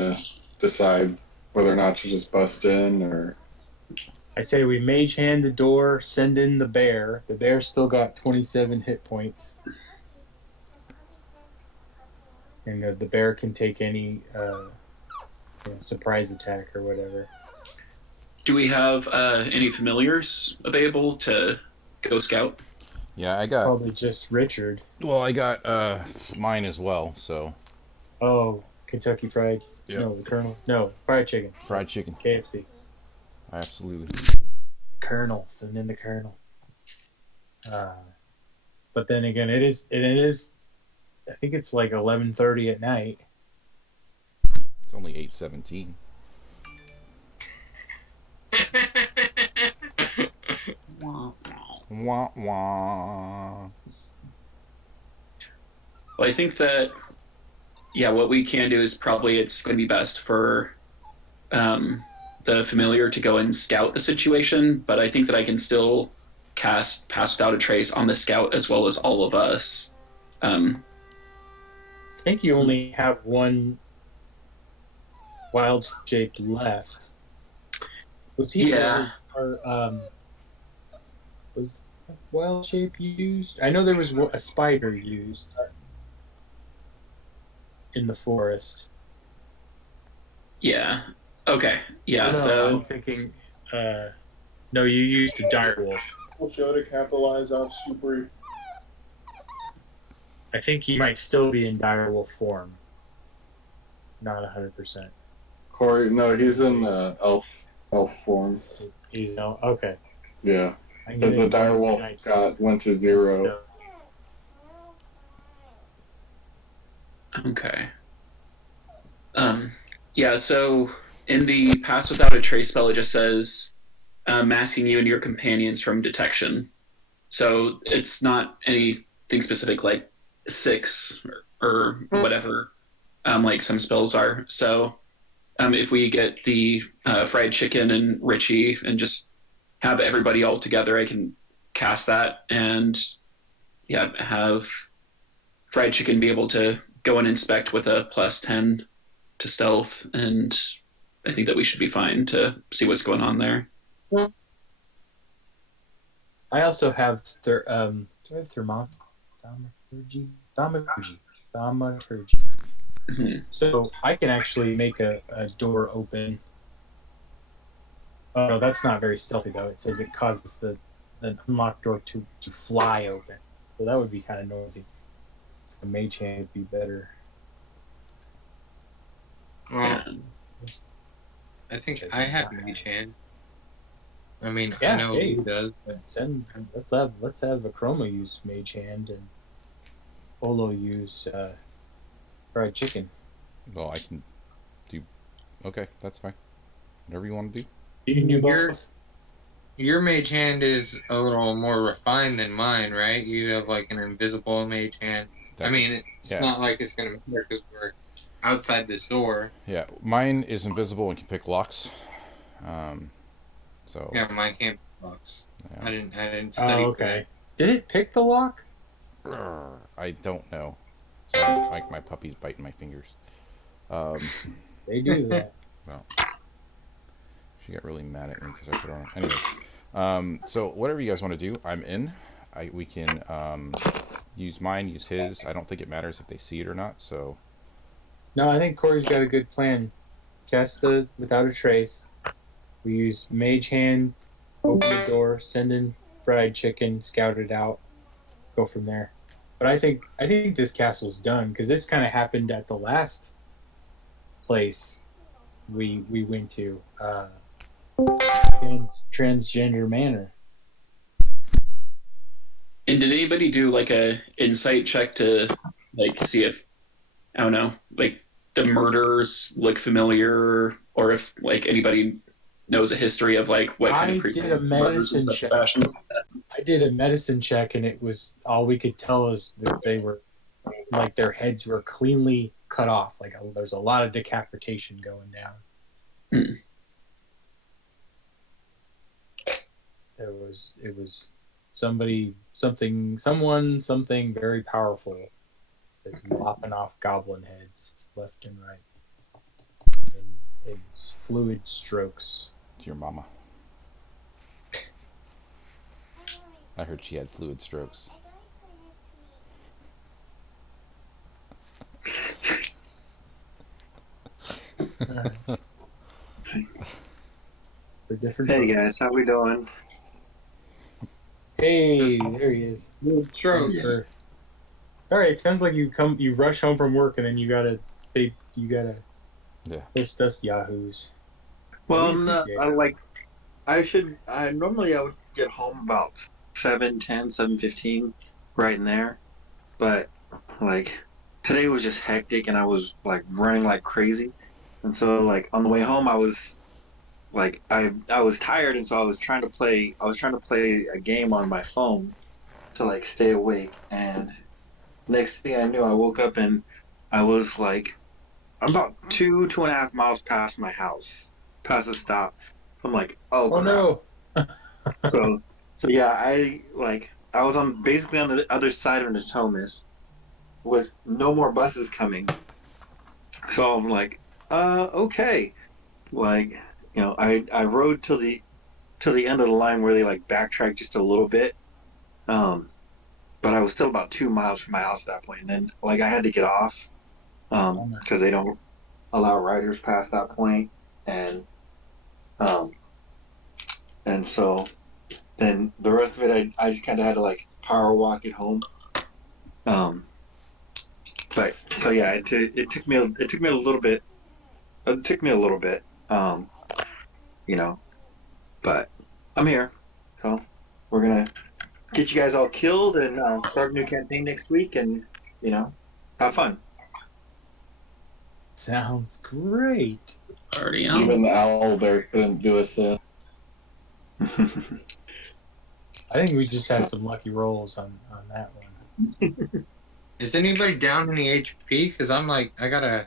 to decide whether or not to just bust in or. I say we mage hand the door, send in the bear. The bear still got 27 hit points. And the bear can take any surprise attack or whatever. Do we have any familiars available to go scout? Yeah, I got. Probably just Richard. Well, I got mine as well. So. Oh, Kentucky Fried. Yep. No, the Colonel. No, fried chicken. Fried chicken. KFC. Absolutely. Colonel. Send in the Colonel. But then again, it is. I think it's like 11:30 at night. It's only 8:17. Wah wah. Well, I think that, what we can do is probably it's going to be best for the familiar to go and scout the situation, but I think that I can still cast Pass Without a Trace on the scout as well as all of us. I think you only have one wild shape left. Was he? Yeah. Was wild shape used? I know there was a spider used in the forest. Yeah. Okay. Yeah. No, so I'm thinking. No, you used a direwolf. We'll show to capitalize off super. I think he might still be in direwolf form. Not 100%. Corey, no, he's in elf form. He's no okay. Yeah. The direwolf went to 0. Okay. Yeah, so in the Pass Without a Trace spell, it just says masking you and your companions from detection. So it's not anything specific like 6 or whatever, like some spells are. So if we get the fried chicken and Richie and just have everybody all together, I can cast that and have fried chicken be able to go and inspect with a +10 to stealth, and I think that we should be fine to see what's going on there. I also have thaumaturgy. Mm-hmm. So I can actually make a door open. Oh no, that's not very stealthy though. It says it causes the unlocked door to fly open. So that would be kind of noisy. So the mage hand would be better. Well, I think I have mage hand. I mean, Yeah, I know hey, who does. let's have Akroma use mage hand and Olo use fried chicken. Well, I can do. Okay, that's fine. Whatever you want to do. You can do both. Your mage hand is a little more refined than mine, right? You have like an invisible mage hand. I mean, it's not like it's going to matter because we're outside this door. Yeah, mine is invisible and can pick locks. So. Yeah, mine can't pick locks. Yeah. I didn't study. Oh, okay. Did it pick the lock? I don't know. So, like my puppy's biting my fingers. They do that. Well, she got really mad at me because I put her on. Anyway, so whatever you guys want to do, I'm in. We can use mine, use his. I don't think it matters if they see it or not. So. No, I think Corey's got a good plan. Cast the Without a Trace. We use Mage Hand, open the door, send in fried chicken, scout it out, go from there. But I think this castle's done because this kind of happened at the last place we went to, Transgender Manor. And did anybody do like a insight check to like see if, I don't know, like the murders look familiar, or if like anybody knows a history of like what kind of did a medicine check. I did a medicine check, and it was all we could tell is that they were like their heads were cleanly cut off. Like there's a lot of decapitation going down. Hmm. It was something very powerful is lopping off goblin heads left and right. It's fluid strokes. It's your mama. I heard she had fluid strokes. For different. Hey folks. guys, how we doing? Hey, there he is. Strokes. All right, sounds like you rush home from work, and then you gotta Yeah. post us yahoos. Well, We no, appreciate it. I normally I would get home about 7:10, 7:15, right in there. But like today was just hectic and I was like running like crazy. And so like on the way home I was like I was tired and so I was trying to play a game on my phone to like stay awake, and next thing I knew I woke up and I was like I'm about 2.5 miles past my house, past the stop. I'm like, oh crap. no! So yeah, I was on basically on the other side of Natomas with no more buses coming. So I'm like, okay. Like, I rode till the end of the line where they like backtracked just a little bit. But I was still about 2 miles from my house at that point. And then like I had to get off because they don't allow riders past that point. And so then the rest of it I just kind of had to like power walk it home. But so yeah, it took me a little bit. It took me a little bit. But I'm here. So we're gonna get you guys all killed and start a new campaign next week, and have fun. Sounds great. Party on. Even the owlbear couldn't do us in. I think we just had some lucky rolls on that one. Is anybody down any HP? Because I got a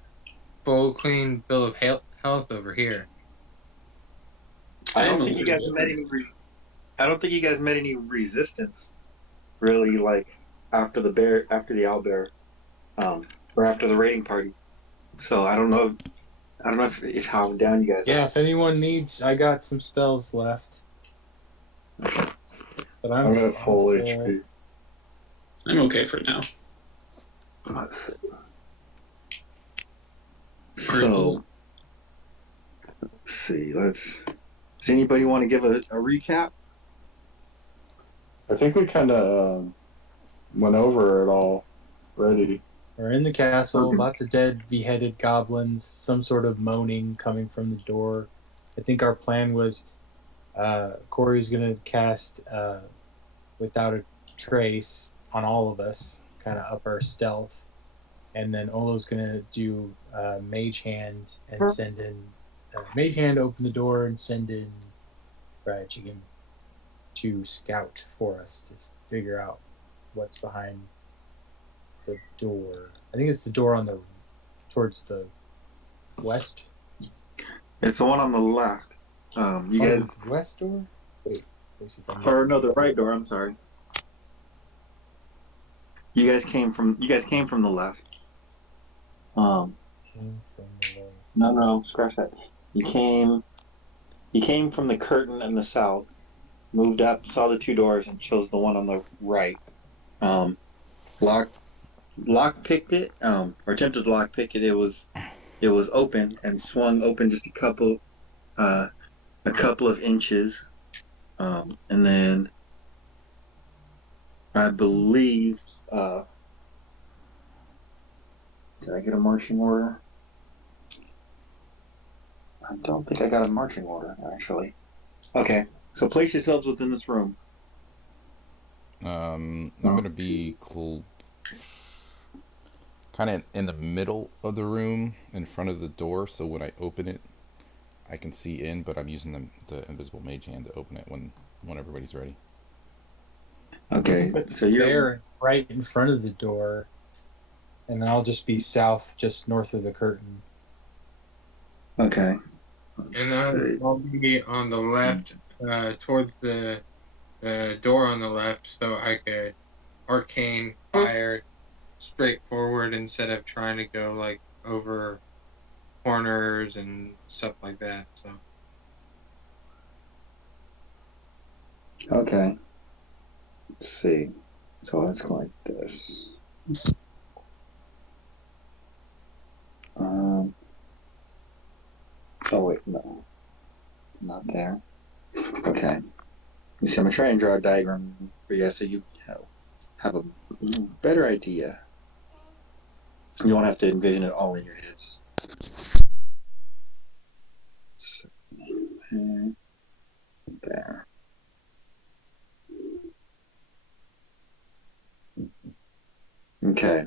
full clean bill of health over here. I don't think you guys met any resistance, really, like after the owlbear, or after the raiding party. So I don't know if how down you guys are. Yeah, if anyone needs, I got some spells left. But I'm at full HP. I'm okay for now. Let's see. Cool. So let's see. Does anybody want to give a recap? I think we kind of went over it all already. We're in the castle, Okay. lots of dead, beheaded goblins, some sort of moaning coming from the door. I think our plan was Corey's going to cast Without a Trace on all of us, kind of up our stealth. And then Olo's going to do Mage Hand and send in... Mage Hand, open the door, and send in Brad Chicken to scout for us to figure out what's behind the door. I think it's the door towards the west. It's the one on the left. You guys, West door? Wait, let's see if I'm or no, the right door. I'm sorry. You guys came from the left. Came from the left. No, scratch that. You came from the curtain in the south, moved up, saw the two doors, and chose the one on the right. Lock picked it, or attempted to lock pick it. It was open and swung open just a couple of inches, and then I believe. Did I get a marching order? I don't think I got a marching order, actually. Okay, so place yourselves within this room. I'm going to be kind of in the middle of the room, in front of the door, so when I open it, I can see in, but I'm using the invisible mage hand to open it when everybody's ready. Okay, so you're there, right in front of the door, and then I'll just be south, just north of the curtain. okay. And I'll be on the left, towards the door on the left, so I could arcane fire straight forward instead of trying to go like over corners and stuff like that. So Okay. Let's see. So let's go like this. Oh wait, no, not there. Okay. You see, I'm gonna try and draw a diagram for you, so you have a better idea. You won't have to envision it all in your heads. So, there. Okay.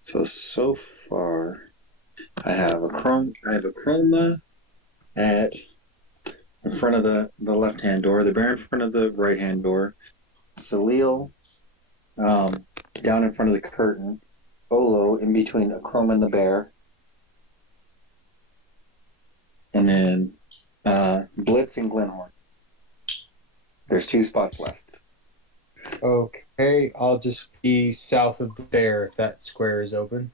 So far, I have a chroma at in front of the left-hand door, the bear in front of the right-hand door, Salil down in front of the curtain, Olo in between a chroma and the bear, and then Blitz and Glenhorn. There's 2 spots left. Okay, I'll just be south of the bear if that square is open.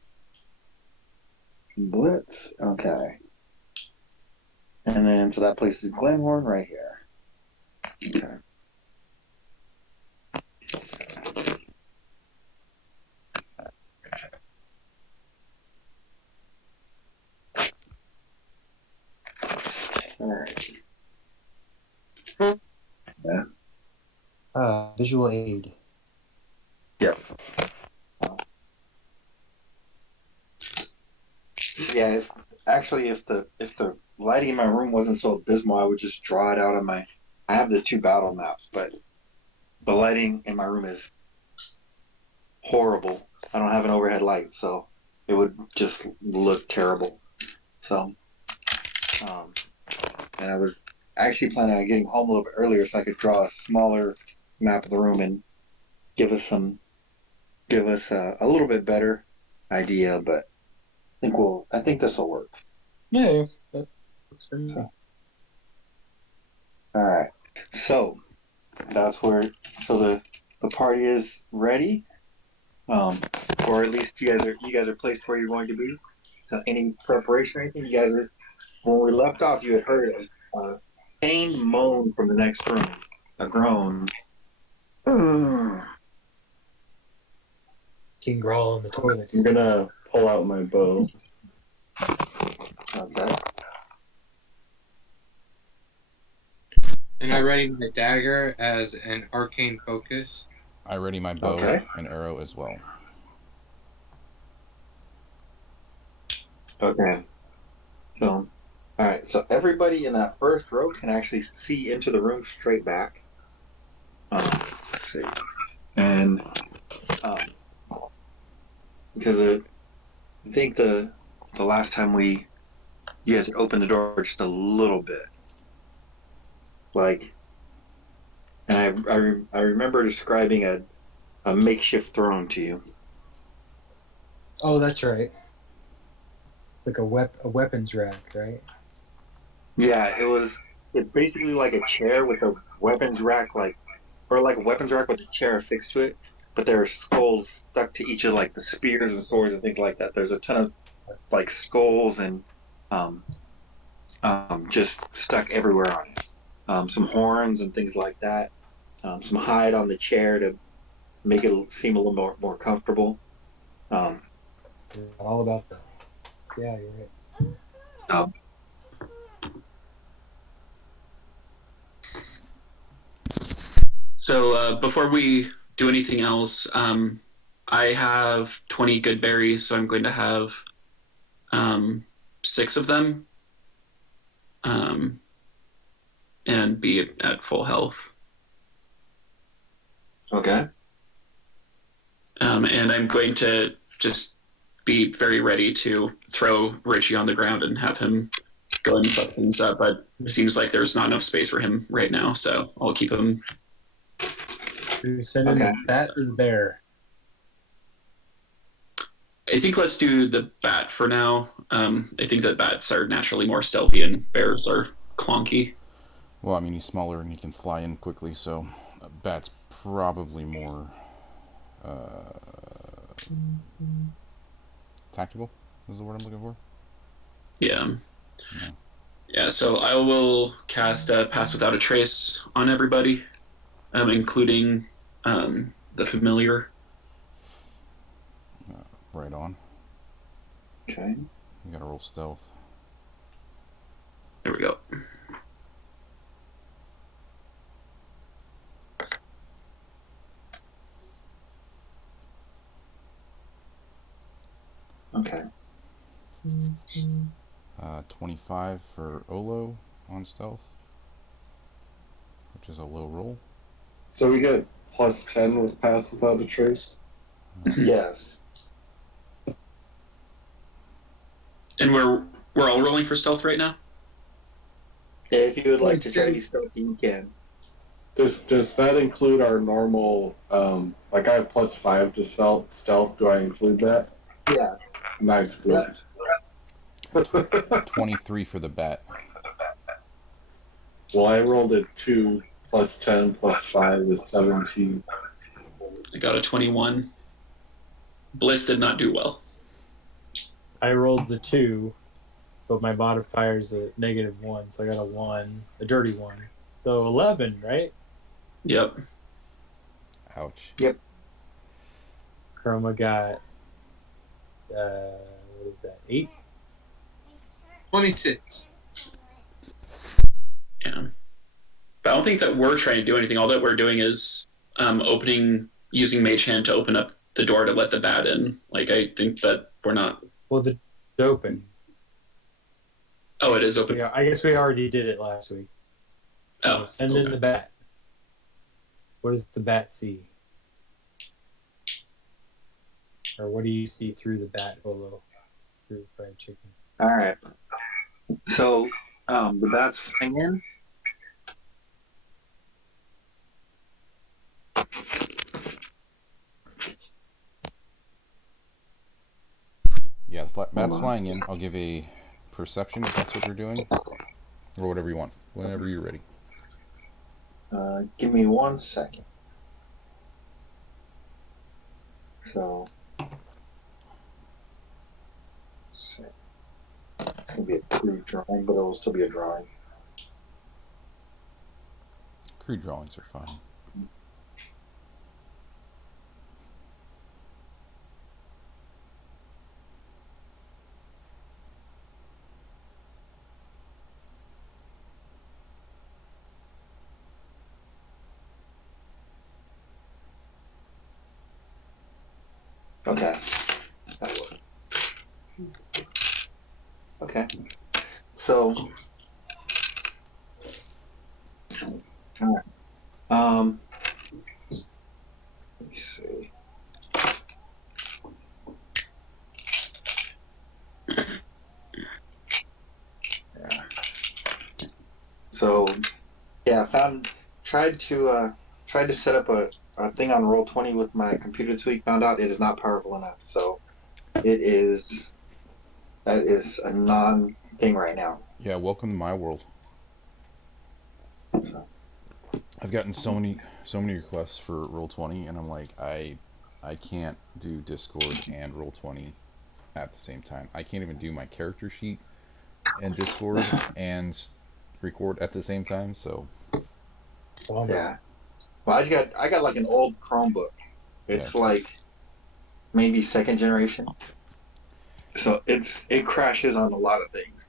Blitz, okay. And then, so that places Glenhorn right here. Okay. All right. Yeah. Visual aid. Yep. Yeah. Actually, if the lighting in my room wasn't so abysmal, I would just draw it out on my. I have the 2 battle maps, but the lighting in my room is horrible. I don't have an overhead light, so it would just look terrible. So, and I was actually planning on getting home a little bit earlier so I could draw a smaller map of the room and give us a little bit better idea. But I think this will work. Yeah, that works for me. So, all right. So that's where. So the party is ready. Or at least you guys are placed where you're going to be. So any preparation or anything, you guys are. When we left off, you had heard a pained moan from the next room, a groan. King Grawl in the toilet. I'm gonna pull out my bow. Okay. and I ready my dagger as an arcane focus. I ready my bow Okay. and arrow as well. Okay. So, all right. So everybody in that first row can actually see into the room straight back. Let's see. And because I think the last time you guys had opened the door just a little bit, like, and I remember describing a makeshift throne to you. Oh, that's right. It's like a weapons rack, right? Yeah, it's basically like a chair with a weapons rack, or like a weapons rack with a chair affixed to it, but there are skulls stuck to each of like the spears and swords and things like that. There's a ton of like skulls and just stuck everywhere on it. Some horns and things like that. Some hide on the chair to make it seem a little more comfortable. All about that. Yeah, you're right. So before we do anything else, I have 20 good berries, so I'm going to have 6 of them and be at full health. Okay. And I'm going to just be very ready to throw Richie on the ground and have him go and fuck things up, but it seems like there's not enough space for him right now, so I'll keep him. Do we send in the bat or the bear? I think let's do the bat for now. I think that bats are naturally more stealthy and bears are clunky. Well, I mean, he's smaller and he can fly in quickly, so a bat's probably more tactical, is the word I'm looking for. Yeah. No. Yeah, so I will cast Pass Without a Trace on everybody, including the familiar. Right on. Okay. You gotta roll stealth. There we go. Okay. 25 for Olo on stealth, which is a low roll. So we get plus 10 with Pass Without a Trace. Yes. And we're all rolling for stealth right now? If you would like to try to be stealthy, you can. Does that include our normal, like I have plus 5 to stealth, do I include that? Yeah. Nice, good. Yep. 23 for the bat. Well, I rolled a 2 plus 10 plus 5 is 17. I got a 21. Bliss did not do well. I rolled the 2, but my modifier is a -1, so I got a 1, a dirty 1. So 11, right? Yep. Ouch. Yep. Chroma got, what is that, 8? 26. Yeah. But I don't think that we're trying to do anything. All that we're doing is using Mage Hand to open up the door to let the bat in. Like, I think that we're not... Well, it's open. Oh, it is open. Yeah, I guess we already did it last week. Oh, Send okay. in the bat. What does the bat see? Or what do you see through the bat, Olo? Through fried chicken. All right. So the bat's flying in. Yeah, the bat's flying in. I'll give a perception if that's what you're doing. Or whatever you want. Whenever you're ready. Give me 1 second. So, let's see. It's going to be a crude drawing, but it'll still be a drawing. Crude drawings are fine. Okay. That worked. Okay. So, all right. Let me see. Yeah. So, yeah, tried to set up a thing on Roll20 with my computer this week. Found out it is not powerful enough. So, that is a non-thing right now. Yeah, welcome to my world. So. I've gotten so many requests for Roll20, and I'm like, I can't do Discord and Roll20 at the same time. I can't even do my character sheet and Discord and record at the same time. So yeah. Well, I got like an old Chromebook. It's like maybe 2nd generation. So it crashes on a lot of things.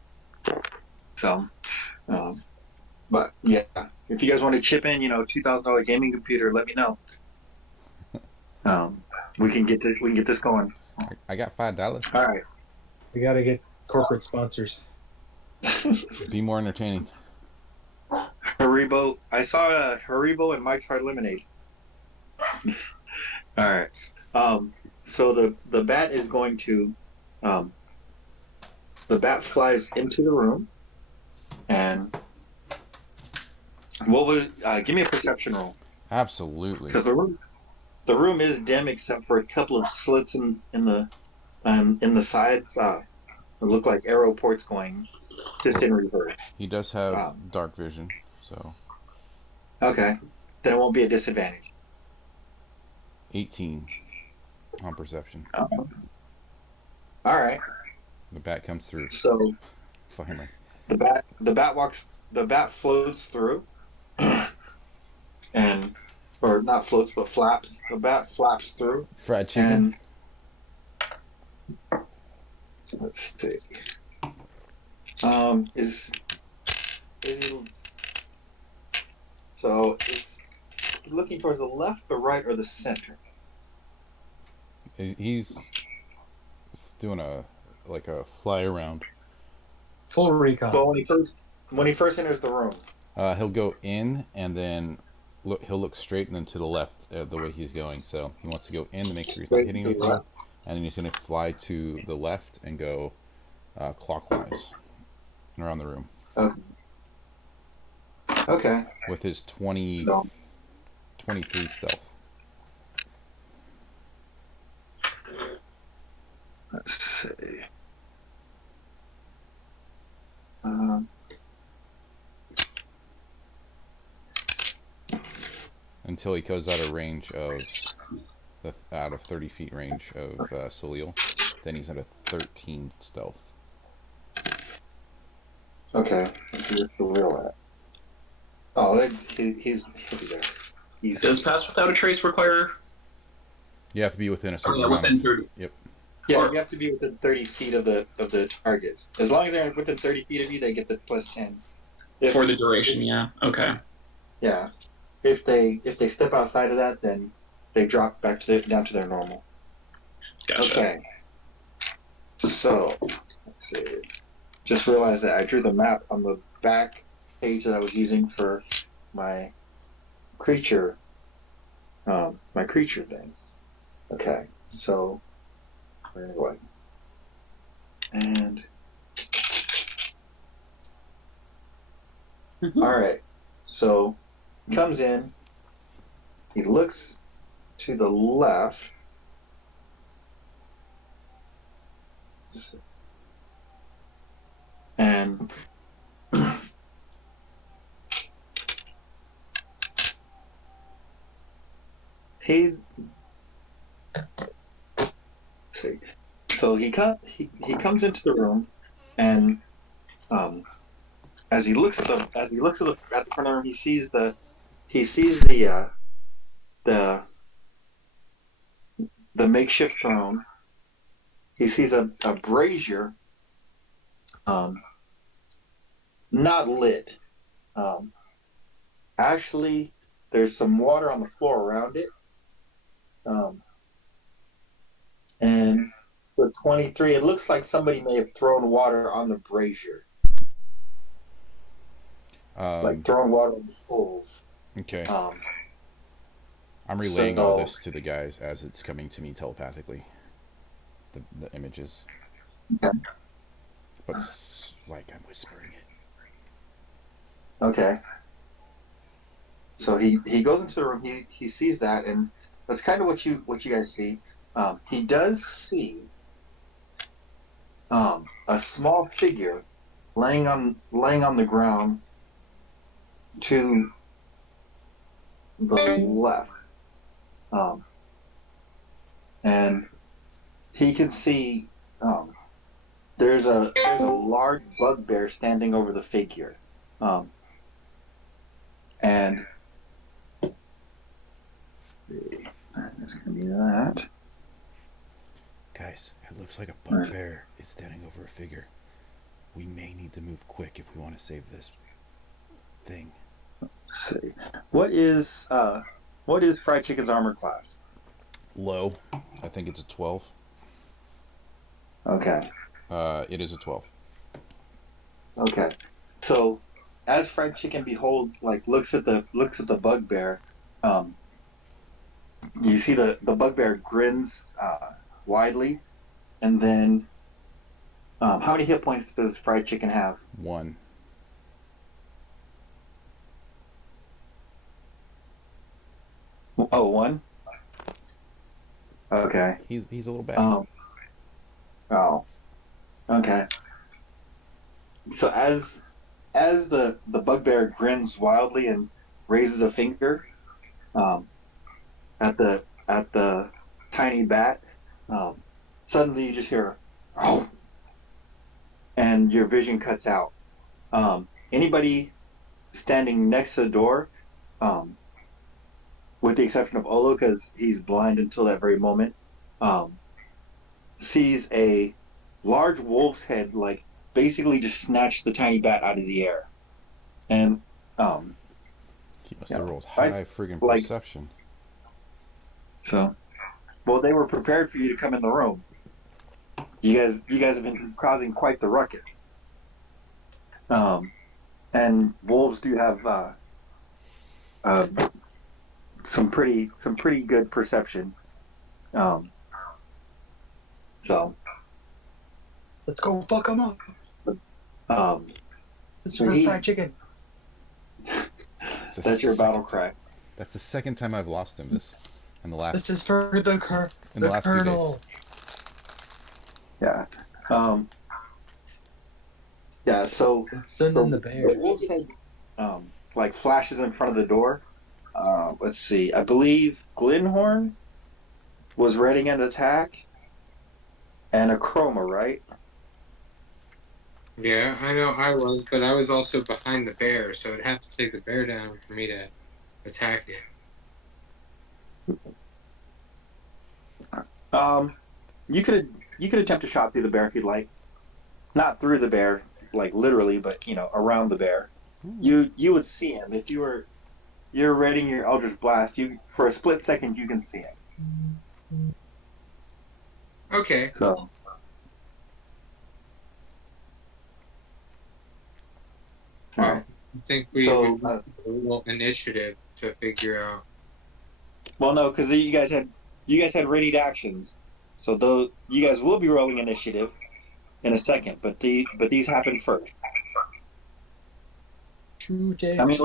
So, but yeah, if you guys want to chip in, $2,000 gaming computer, let me know. We can get this going. I got $5. All right. We got to get corporate sponsors. Be more entertaining. Haribo. I saw Haribo and Mike's Hard Lemonade. All right. So the bat is going to, the bat flies into the room, and what would give me a perception roll? Absolutely. Because the room is dim except for a couple of slits in the sides. It look like arrow ports going just in reverse. He does have dark vision, so. Okay, then it won't be a disadvantage. 18 on perception. All right. The bat comes through. So Finally. the bat floats through, and or not floats but flaps. The bat flaps through, Fried chicken. and let's see. Is he? So is he looking towards the left, the right, or the center? He's doing a fly around. Full recon. Well, when he first enters the room. He'll go in and then he'll look straight and then to the left the way he's going. So he wants to go in to make sure he's not Straight hitting to the anything, left. and then he's going to fly to the left and go clockwise around the room. Okay. With his 23 stealth. Let's see. Until he goes out of range of 30 feet range of Salil, then he's at a 13 stealth. Okay. Let's see what's the real at. Oh, he's there. Does pass without a trace require? You have to be within a certain Within 30. Yep. Yeah, you have to be within 30 feet of the targets. As long as they're within 30 feet of you, they get the +10. For the duration, yeah. Okay. Yeah. If they step outside of that, then they drop back down to their normal. Gotcha. Okay. So let's see. Just realized that I drew the map on the back page that I was using for my creature. My creature thing. Okay. So we're gonna go ahead. And all right. So he comes in. He looks to the left. And he so he comes into the room, and as he looks at the front of the room, he sees the makeshift throne. He sees a brazier, not lit. Actually, there's some water on the floor around it. And with 23, it looks like somebody may have thrown water on the brazier. Like throwing water on the coals. Okay. I'm relaying all this to the guys as it's coming to me telepathically. The images. Okay. But like I'm whispering it. Okay. So he goes into the room. He sees that, and that's kind of what you guys see. He does see a small figure laying on the ground to the left, and he can see there's a large bugbear standing over the figure, and it's gonna be that. Guys, it looks like a bugbear is standing over a figure. We may need to move quick if we want to save this thing. Let's see. What is Fried Chicken's armor class? Low. I think it's a 12. Okay. It is a 12. Okay. So as Fried Chicken looks at the bugbear, you see the bugbear grins widely, and then how many hit points does Fried Chicken have? 1. Oh, 1? Okay. He's a little bad. Oh. Okay. So as the bugbear grins wildly and raises a finger at the tiny bat, suddenly you just hear, "Oh!" and your vision cuts out. Anybody standing next to the door, with the exception of Olo, because he's blind until that very moment, sees a large wolf's head, like, basically just snatch the tiny bat out of the air. And, He must have rolled high friggin' perception. So, well, they were prepared for you to come in the room. You guys have been causing quite the ruckus. And wolves do have some pretty good perception. So Let's go fuck him up. This is so for he- fried chicken. that's your battle cry. That's the second time I've lost him in the last This is for the last 2 colonel. days. Yeah. Yeah. So Let's send in the bear. the wolf's head, like flashes in front of the door. Let's see. I believe Glenhorn was readying an attack, and a chroma, right? Yeah, I know I was, but I was also behind the bear, so it'd have to take the bear down for me to attack it. You could attempt a shot through the bear if you'd like. Not through the bear, like literally, but around the bear. You would see him if you're readying your Eldritch Blast. You for a split second you can see him. Okay. So all right. I think we So, would a little initiative to figure out. Well, no, because you guys had readied actions, so those you guys will be rolling initiative in a second. But these happen first. I mean,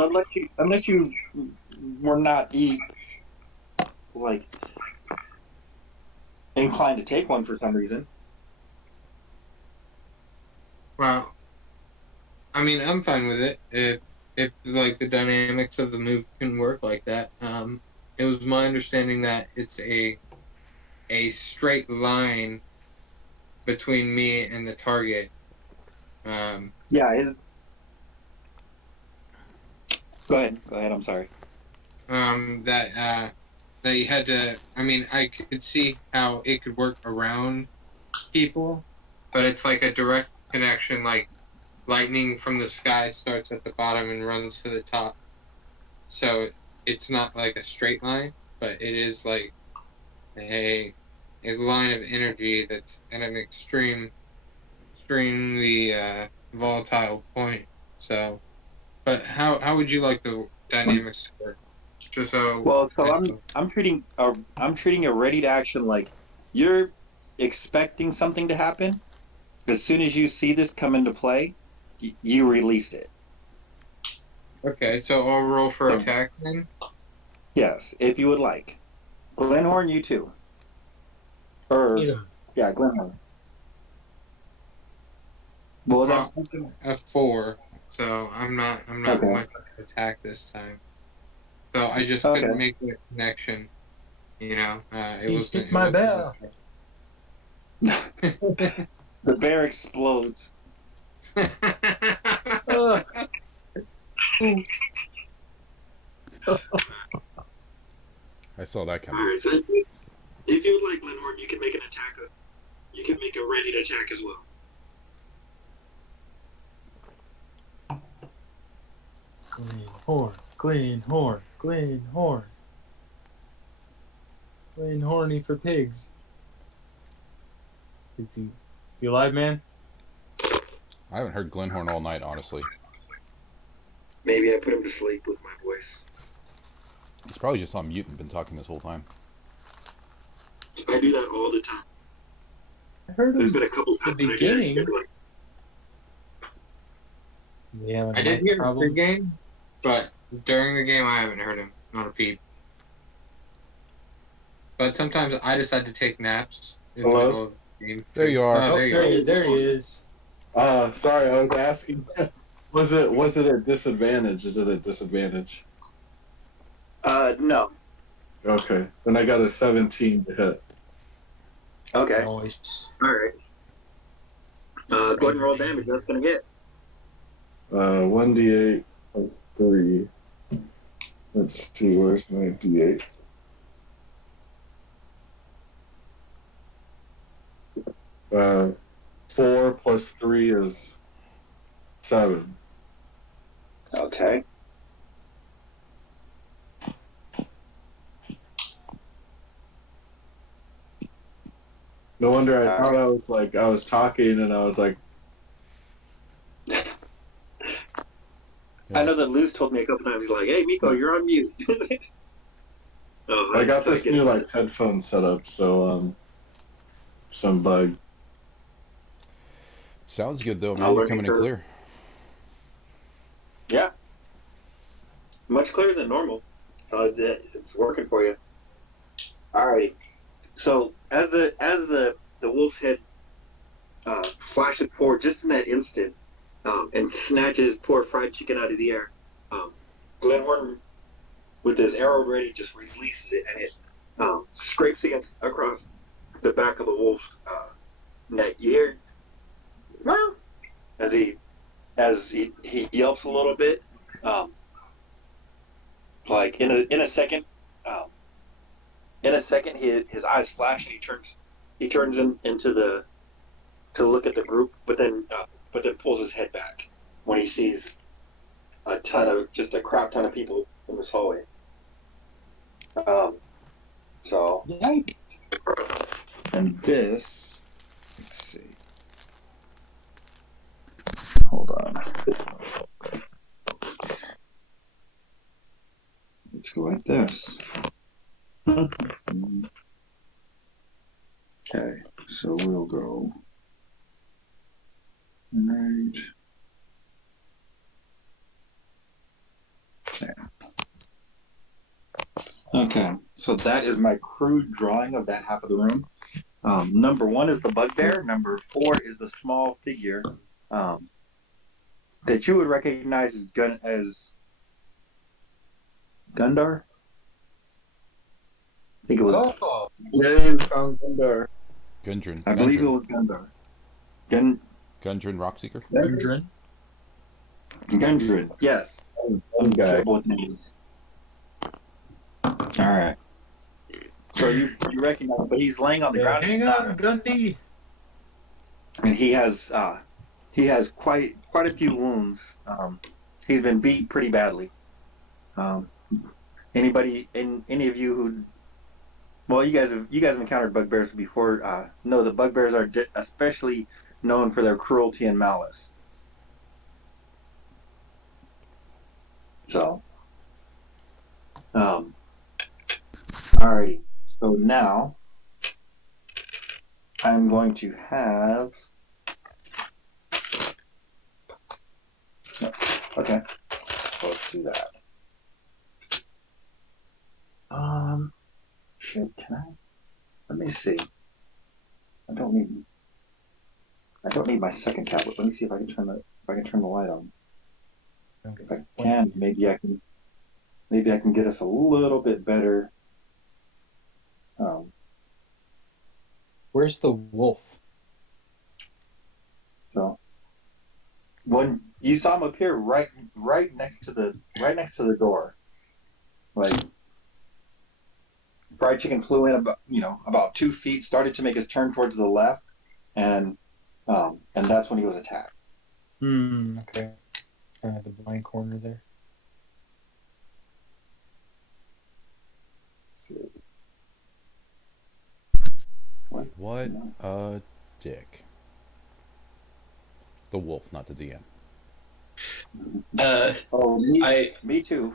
unless you were not like inclined to take one for some reason. Well, I mean, I'm fine with it if like the dynamics of the move can work like that. It was my understanding that it's a straight line between me and the target. Yeah. Go ahead. I'm sorry. That you had to. I mean, I could see how it could work around people, but it's like a direct connection, like lightning from the sky starts at the bottom and runs to the top. So it's not like a straight line, but it is like a line of energy that's at an extremely volatile point. So, but how would you like the dynamics to work? Just so Well, so I'm treating a ready to action like you're expecting something to happen. As soon as you see this come into play, you release it. Okay, so I'll roll for attack then. Yes, if you would like. Glenhorn, you too. Yeah, Glenhorn. What was that? A 4, so I'm not Okay. going to attack this time. So I just couldn't make the connection. It was hit my bell. The bear explodes. I saw that coming. Alright, so if you would like, Glenhorn, you can make an attack. You can make a ready to attack as well. Glenhorn. Glenhorny for pigs. Is he? You alive, man? I haven't heard Glenhorn all night, honestly. Maybe I put him to sleep with my voice. He's probably just on mute and been talking this whole time. I do that all the time. I heard him There's been a couple at the times that I beginning. did. Yeah, I did hear the game, but during the game I haven't heard him. Not a peep. But sometimes I decide to take naps in the middle of the game. There you are. Oh, There he is. Sorry, I was asking. Was it a disadvantage? Is it a disadvantage? No. Okay, then I got a 17 to hit. Okay. Nice. All right. Go ahead and roll damage. That's gonna hit. 1d8 plus 3. Let's see, where's my d8? Uh, 4 plus 3 is 7. Okay. No wonder I thought I was talking and I was like, I know that Luz told me a couple times. He's like, "Hey, Miko, you're on mute." I got this new like headphone setup, so some bug. Sounds good though, man. I'll You're learn coming in curve. clear. Yeah, much clearer than normal. So it's working for you. All right. So as the wolf's head flashes forward just in that instant, and snatches poor fried chicken out of the air, Glenhorn, with his arrow ready, just releases it, and it scrapes across the back of the wolf's neck. You hear, well, as he yelps a little bit, like in a second, his eyes flash and he turns into to look at the group, but then pulls his head back when he sees a crap ton of people in this hallway. So Yikes. and this, let's see. Hold on. Let's go like this. Okay, so we'll go. Right. Okay, so that is my crude drawing of that half of the room. Number 1 is the bugbear. Number 4 is the small figure that you would recognize as Gundar. I think it was. Oh, Yay, found Gundar. Gundren. I believe it was Gundar. Gundren Rockseeker. Gundren. Gundren. Yes. One guy. Terrible with names. All right. So you recognize him, but he's laying on the ground. Hang on, Gundy. And he has quite a few wounds. He's been beat pretty badly. Any of you who, well, you guys have encountered bugbears before. No, the bugbears are especially known for their cruelty and malice. So, alrighty. So now I'm going to have. Okay, so let's do that. Shit, can I? Let me see. I don't need my second tablet. Let me see if I can turn the light on. If I can, maybe I can get us a little bit better. Where's the wolf? So when you saw him appear right next to the door, like fried chicken flew in about 2 feet, started to make his turn towards the left, and that's when he was attacked. Okay. Kind of the blind corner there. Let's see. What a dick. The wolf, not the DM. Oh, me too.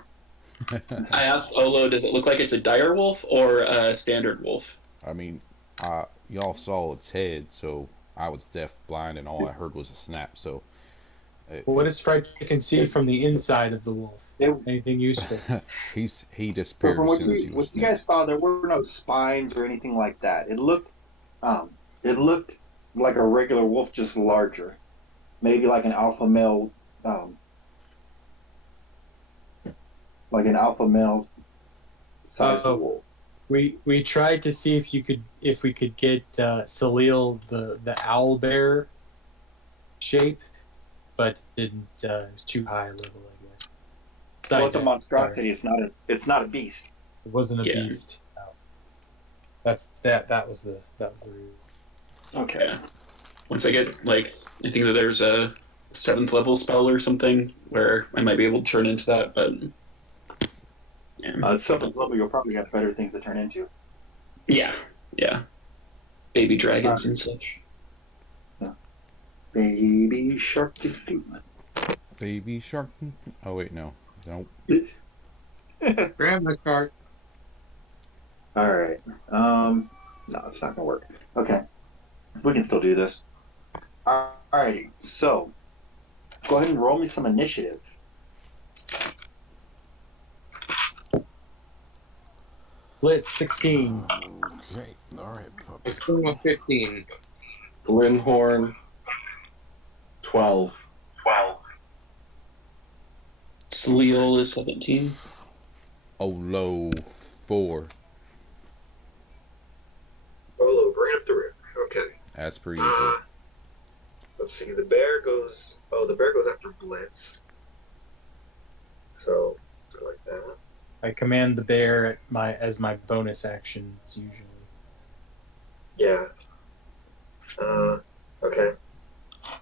I asked Olo, does it look like it's a dire wolf or a standard wolf? I mean, y'all saw its head, so I was deaf, blind, and all I heard was a snap. So, What does fried chicken see from the inside of the wolf? Anything useful? he disappeared From as what soon as he you was guys saw, there were no spines or anything like that. It looked like a regular wolf, just larger, maybe like an alpha male, sized wolf. We tried to see if we could get Salil the owl bear shape, but didn't it was too high level, I guess. So it's a Sorry. monstrosity. It's not a beast. It wasn't a Yeah. beast. No. That was the reason. Okay. Yeah. Once I get like, I think that there's a 7th level spell or something where I might be able to turn into that, but yeah, Seventh level, you'll probably have better things to turn into. yeah, baby dragons and such. Baby shark. Baby shark. Oh wait, no. Nope. Grab my cart. All right. No, it's not gonna work. Okay, we can still do this. Alrighty. So, go ahead and roll me some initiative. Lit 16. Okay. All right. A total of 15. Rinhorn, 12. Sleal is 17. Olo 4. Olo, bring up the rear. Okay. As per usual. Let's see. The bear goes. Oh, the bear goes after Blitz. So like that. I command the bear as my bonus actions usually. Yeah. Okay.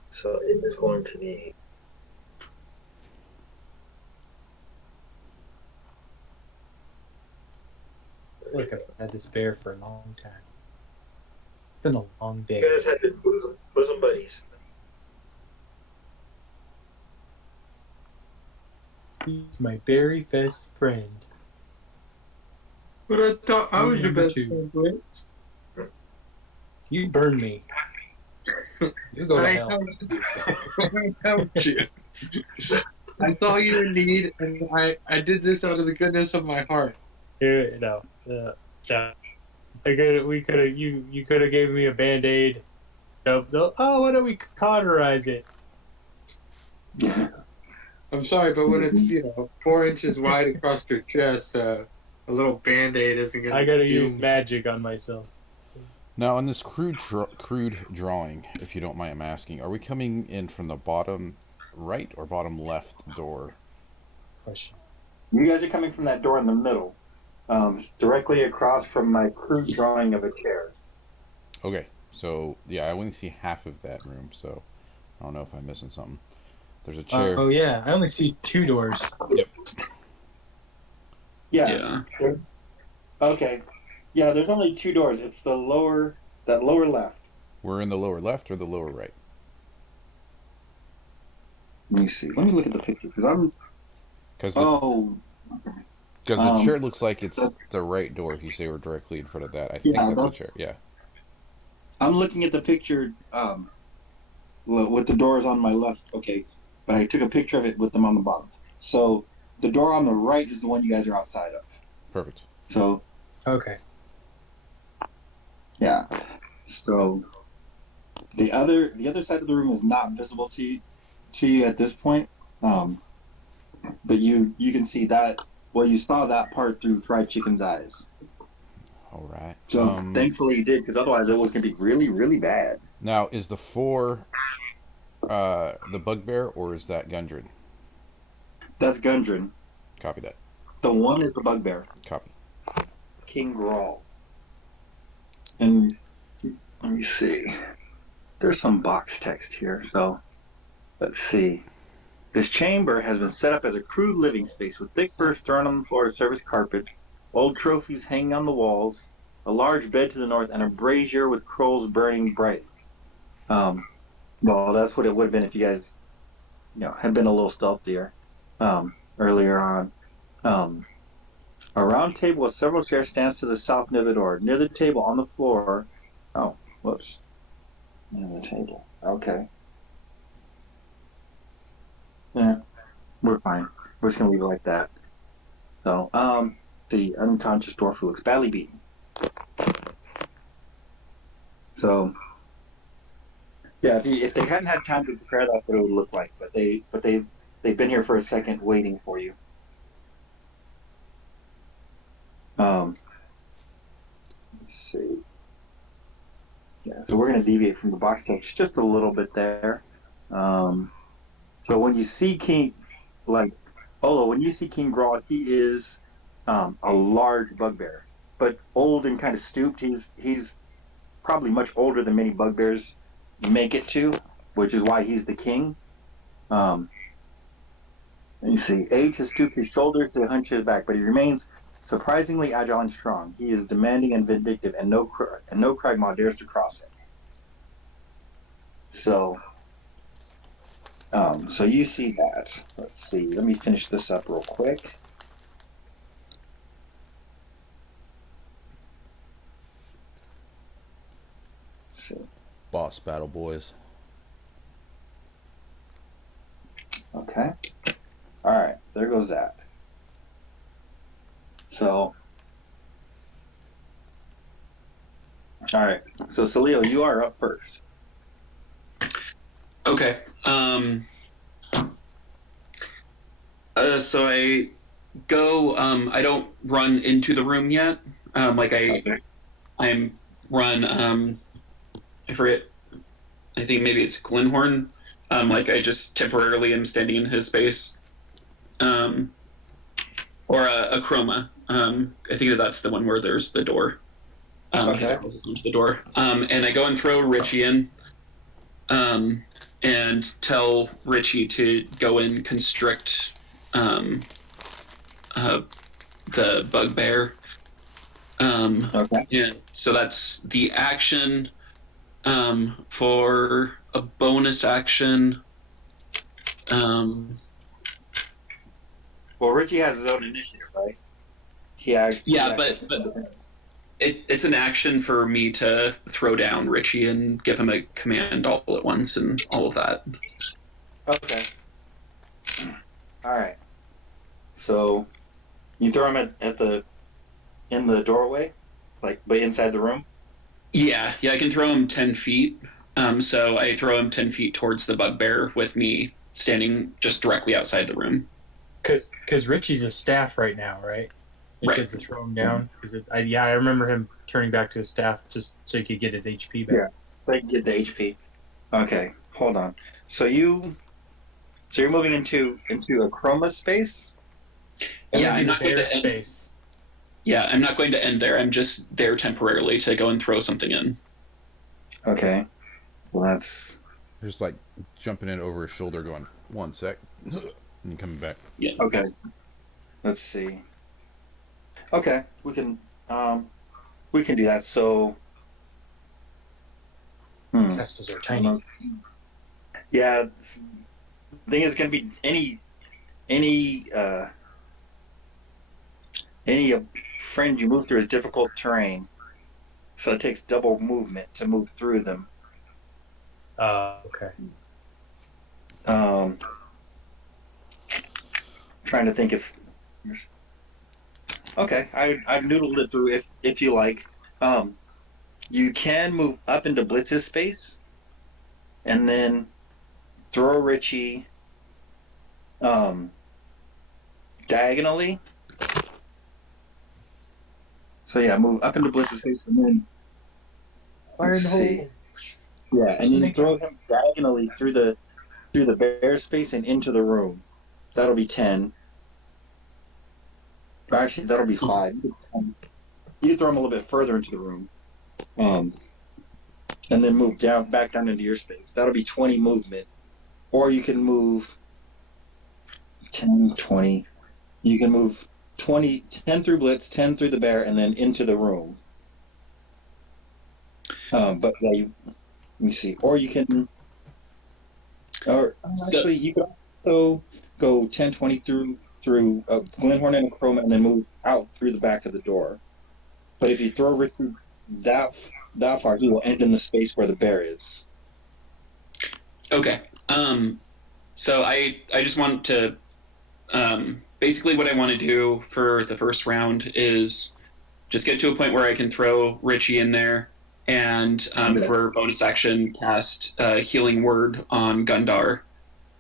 So it is going to be. I feel like I've had this bear for a long time. It's been a long day. You guys had been bosom buddies. He's my very best friend. But I thought I was your best Two. friend, Blitz. You burn me. You go to I hell. helped you. I saw you in need, and I did this out of the goodness of my heart. No. We could have. You could have gave me a Band-Aid. No. Oh, why don't we cauterize it? I'm sorry, but when it's 4 inches wide across your chest, a little Band-Aid isn't gonna. I gotta do use much. magic on myself. Now, on this crude drawing, if you don't mind I'm asking, are we coming in from the bottom right or bottom left door? Question. You guys are coming from that door in the middle, directly across from my crude drawing of a chair. Okay, so yeah, I only see half of that room, so I don't know if I'm missing something. There's a chair. Oh yeah, I only see 2 doors. Yeah. Okay. Yeah, there's only 2 doors. It's that lower left. We're in the lower left or the lower right? Let me see. Let me look at the picture because I'm. Because the chair looks like it's the right door. If you say we're directly in front of that, I think that's the chair. Yeah. I'm looking at the picture with the doors on my left. Okay, but I took a picture of it with them on the bottom. So the door on the right is the one you guys are outside of. Perfect. So Okay. yeah. So the other side of the room is not visible to you at this point. But you can see that. Well, you saw that part through Fried Chicken's eyes. All right. So thankfully you did, because otherwise it was going to be really, really bad. Now, is the 4 the bugbear or is that Gundren? That's Gundren. Copy that. The 1 is the bugbear. Copy. King Grawl. And let me see. There's some box text here, so let's see. This chamber has been set up as a crude living space with thick furs thrown on the floor to serve as carpets, old trophies hanging on the walls, a large bed to the north, and a brazier with coals burning bright. Well, that's what it would have been if you guys, had been a little stealthier earlier on. A round table with several chairs stands to the south near the door. Near the table on the floor. Oh, whoops. Near the table. Okay. Yeah, we're fine. We're just gonna leave it like that. So, the unconscious dwarf who looks badly beaten. So, yeah, if they hadn't had time to prepare, that's what it would look like. But they've been here for a second, waiting for you. Let's see. Yeah, so we're gonna deviate from the box text just a little bit there. So when you see King, like Olo, when you see King Grawl, he is a large bugbear, but old and kind of stooped. He's probably much older than many bugbears make it to, which is why he's the king. Let me see. Age has stooped his shoulders to hunch his back, but he remains surprisingly agile and strong. He is demanding and vindictive, and no Cragmaw dares to cross him. So, so you see that. Let's see. Let me finish this up real quick. Let's see. Boss battle, boys. Okay. All right. There goes that. So, all right. So, Salio, you are up first. Okay. So I go. I don't run into the room yet. I'm run. I forget. I think maybe it's Glenhorn. I just temporarily am standing in his space. Or a Chroma. I think that's the one where there's the door. He's closest to the door. And I go and throw Richie in. And tell Richie to go and constrict the bugbear. And so that's the action. For a bonus action. Well, Richie has his own initiative, right? But it's an action for me to throw down Richie and give him a command all at once and all of that. Okay. All right. So you throw him in the doorway, but inside the room. Yeah, I can throw him 10 feet. So I throw him 10 feet towards the bugbear with me standing just directly outside the room. Because Richie's a staff right now, right? You have to throw him down. I remember him turning back to his staff just so he could get his HP back. Yeah, so he can get the HP. Okay, hold on. So you're moving into a chroma space? Yeah, I'm not going to end. Space. Yeah, I'm not going to end there. I'm just there temporarily to go and throw something in. Okay, so that's Just like jumping in over his shoulder, going 1 sec, and coming back. Yeah. okay. Let's see. Okay, we can do that. So, Castles are tiny. yeah, the thing is going to be any friend you move through is difficult terrain, so it takes double movement to move through them. Okay. Trying to think if. Okay, I've noodled it through if you like. You can move up into Blitz's space, and then throw Richie diagonally. So yeah, move up into Blitz's space, and then Fire in the hole. Yeah, and then throw him diagonally through the bear space and into the room. That'll be 10. Actually, that'll be 5. You throw him a little bit further into the room, and then move back down into your space. That'll be 20 movement. Or you can move 10, 20. You can move 10 through Blitz, 10 through the bear, and then into the room. But yeah, let me see. Or you can, or actually, you can also go 10, 20 through a Glenhorn and a Chroma, and then move out through the back of the door. But if you throw Richard that far, he will end in the space where the bear is. Okay. So I just want to basically what I want to do for the first round is just get to a point where I can throw Richie in there and for bonus action cast Healing Word on Gundar,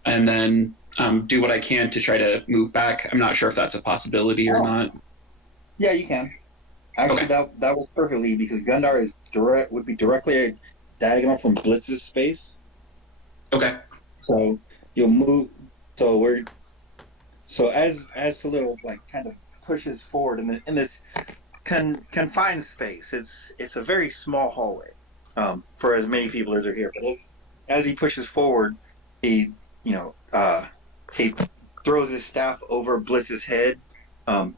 and then do what I can to try to move back. I'm not sure if that's a possibility or not. Yeah, you can. Actually, that works perfectly because Gundar would be directly diagonal from Blitz's space. Okay. So you'll move. So as Salil like kind of pushes forward in this confined space, it's a very small hallway for as many people as are here. But as he pushes forward, he he throws his staff over Bliss's head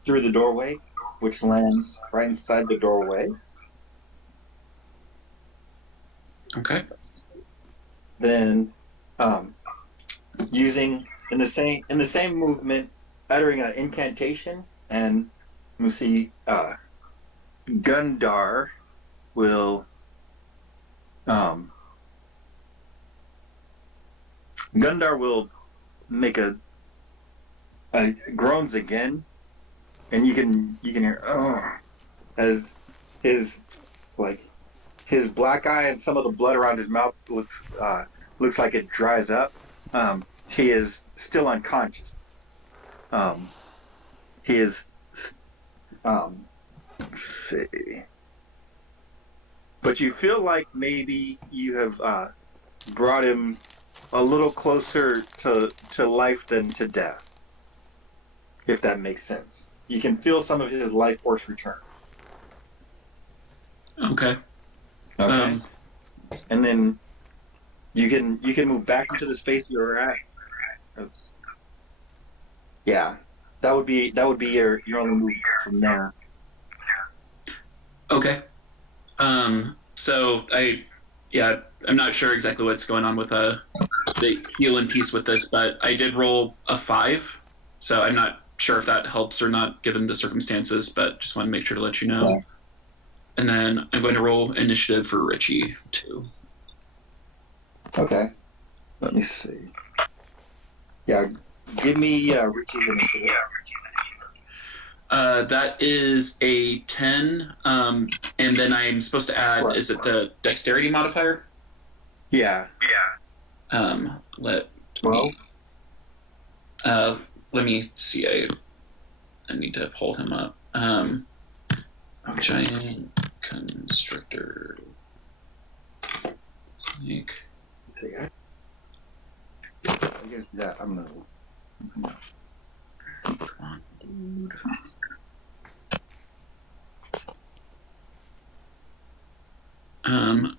through the doorway, which lands right inside the doorway. Okay. Then, using in the same movement, uttering an incantation, and we see Gundar will make a groans again, and you can hear as his black eye and some of the blood around his mouth looks like it dries up. He is still unconscious. He is let's see. But you feel like maybe you have brought him a little closer to life than to death, if that makes sense. You can feel some of his life force return. Okay. Okay. And then you can move back into the space you were at. That would be your only move from there. Okay. So I'm not sure exactly what's going on with the heal and peace with this, but I did roll a 5, so I'm not sure if that helps or not given the circumstances, but just want to make sure to let you know. Yeah. And then I'm going to roll initiative for Richie too. Okay. Let me see. Yeah, give me Richie's initiative. That is a 10, and then I'm supposed to add, Right. Is it the dexterity modifier? Yeah. Let 12. let me see. I need to pull him up. Giant constrictor snake. I guess that I'm gonna. Come on, dude.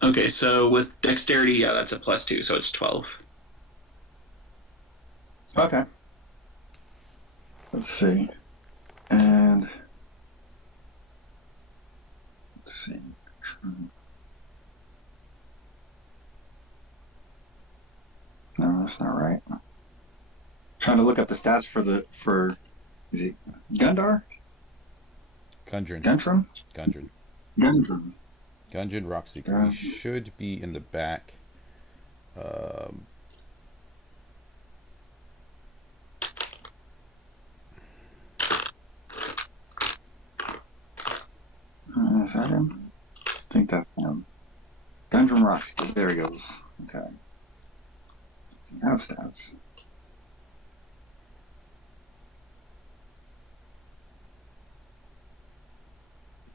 Okay, so with dexterity, yeah, that's a +2, so it's 12. Okay. Let's see. And let's see. No, that's not right. Trying to look up the stats for is it Gundar? Gundren. Guntram? Gundren. Gundram. Gungeon Rockseeker. Yeah. He should be in the back. Is that him? I think that's him. Gundren Rockseeker. There he goes. Okay. So you have stats.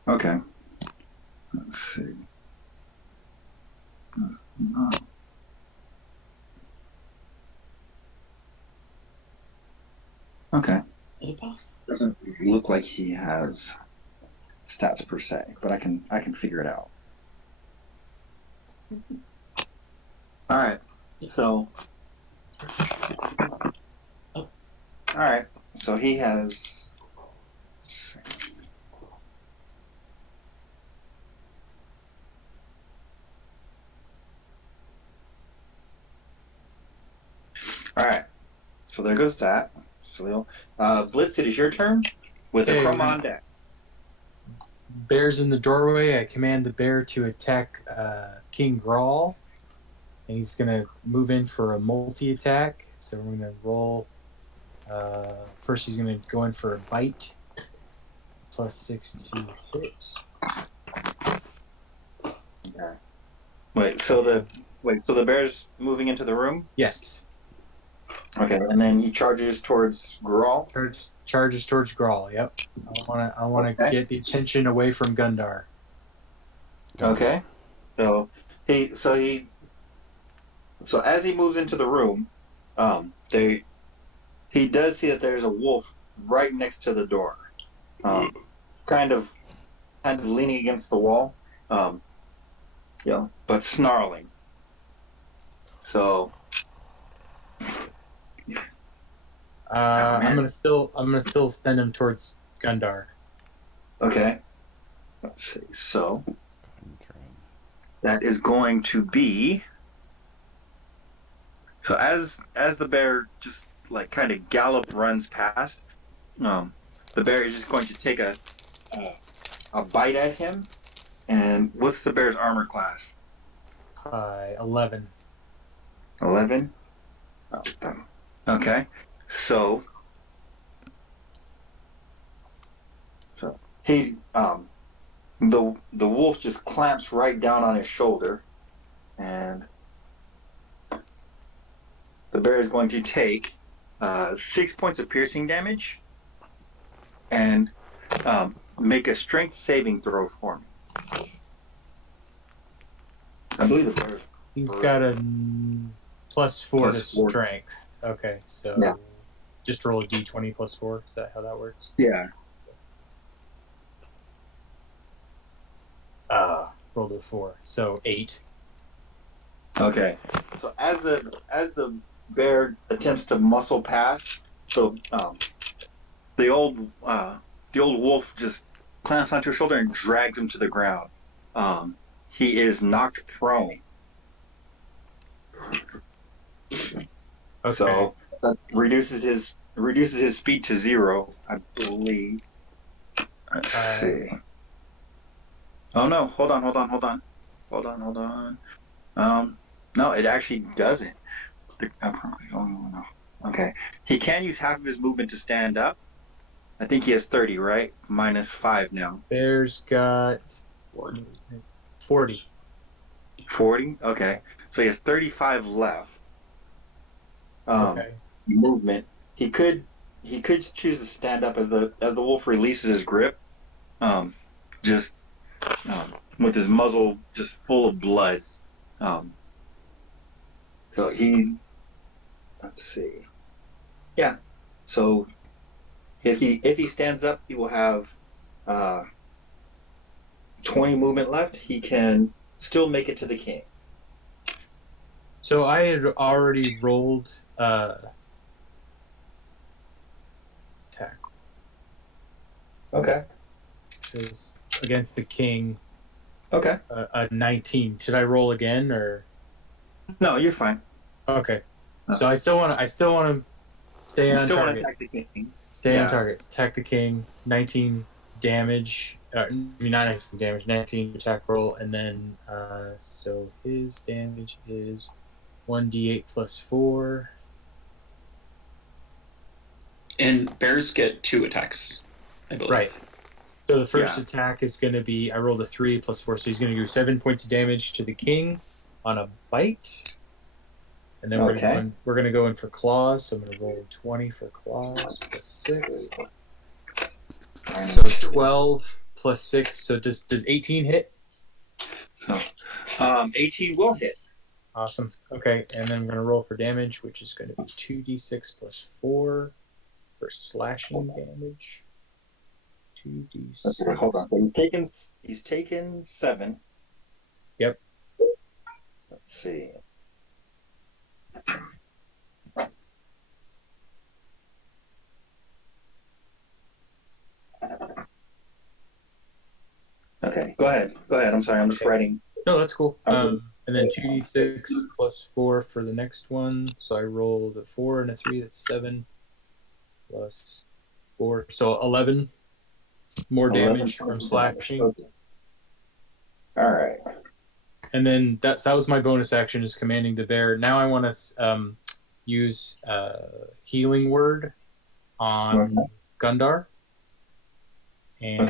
Okay. Let's see. That's not... Okay. Doesn't look like he has stats per se, but I can figure it out. All right. So. All right. So he has. All right. So there goes that. Salil. Blitz, it is your turn with a Cragmaw on deck. Bear's in the doorway. I command the bear to attack King Grawl. And he's going to move in for a multi-attack. So we're going to roll. First, he's going to go in for a bite. +6 to hit. Okay. So the bear's moving into the room? Yes. Okay, and then he charges towards Grawl? Charges towards Grawl, yep. I want to get the attention away from Gundar. Okay. So as he moves into the room, he does see that there's a wolf right next to the door, kind of leaning against the wall, but snarling. So I'm gonna still send him towards Gundar. okay, let's see. So that is going to be. So as the bear just like kind of gallop runs past, the bear is just going to take a bite at him. And what's the bear's armor class? 11. 11. Okay. So he the wolf just clamps right down on his shoulder, and the bear is going to take 6 points of piercing damage and make a strength saving throw for me. I believe the bear. He's got a +4 to +4. strength. Okay, so Yeah. just roll a d20 +4. Is that how that works? Yeah. Rolled a 4, so 8. Okay. So as the bear attempts to muscle past, so the old wolf just clamps onto his shoulder and drags him to the ground. He is knocked prone. Okay. So that reduces his speed to 0, I believe. Let's see. Oh no! Hold on. No, it actually doesn't. Okay. He can use half of his movement to stand up. I think he has 30, right? -5 now. Bear's got 40. 40? Okay. So he has 35 left. Okay. Movement. He could choose to stand up as the wolf releases his grip. Just with his muzzle just full of blood. So let's see. Yeah. So if he stands up, he will have 20 movement left. He can still make it to the king. So I had already rolled attack. Okay. Against the king. Okay. A 19. Should I roll again or? No, you're fine. Okay. So I still want to stay on You still want target. to attack the king. Stay on target. Attack the king. 19 damage. Not 19 damage. 19 attack roll, and then so his damage is 1d8 +4. And bears get 2 attacks, I believe. Right. So the first attack is going to be, I rolled a 3 +4, so he's going to do 7 points of damage to the king on a bite. And then we're going to go in for claws, so I'm going to roll 20 for claws +6. So 12 +6, so does 18 hit? 18 will hit. Awesome. Okay, and then I'm going to roll for damage, which is going to be 2d6 +4 for slashing damage. 2d6. Okay, hold on. So he's taken 7. Yep. Let's see. Okay, go ahead. I'm sorry, I'm just writing. No, that's cool. And then 2d6 +4 for the next one. So I rolled a 4 and a 3, that's 7. +4, so 11 more damage from slashing. Okay. All right. And then that was my bonus action, is commanding the bear. Now I want to use healing word on Gundar. And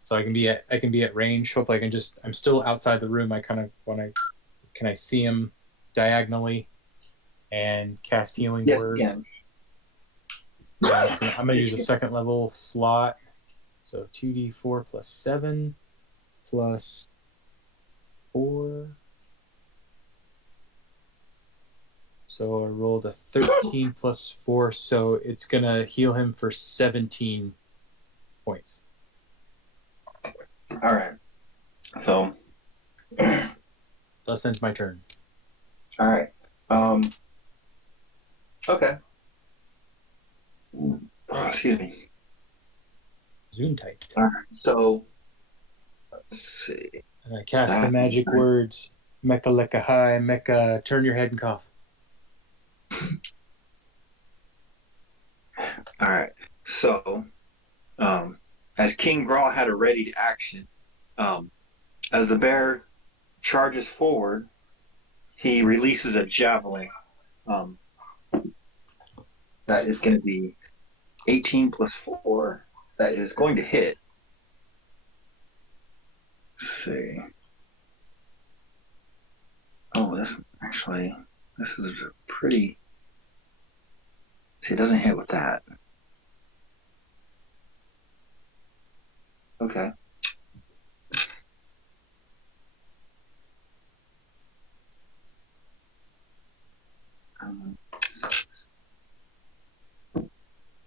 so I can be at range. Hopefully I'm still outside the room. I kind of can I see him diagonally and cast healing word? Yeah. I'm going to use a second level slot. So 2d4 +7 +4. So I rolled a 13 plus 4, so it's going to heal him for 17 points. All right. So, Thus ends my turn. all right. Okay. Oh, excuse me. Zoom tight. All right. So, let's see. And I cast the That's magic great. words, Mecha Lecca High, Mecha Turn Your Head and Cough. All right. So, as King Grawl had a ready to action, as the bear charges forward, he releases a javelin. That is going to be 18 plus 4. That is going to hit. Let's see. Oh, this is a pretty. See, it doesn't hit with that. Okay.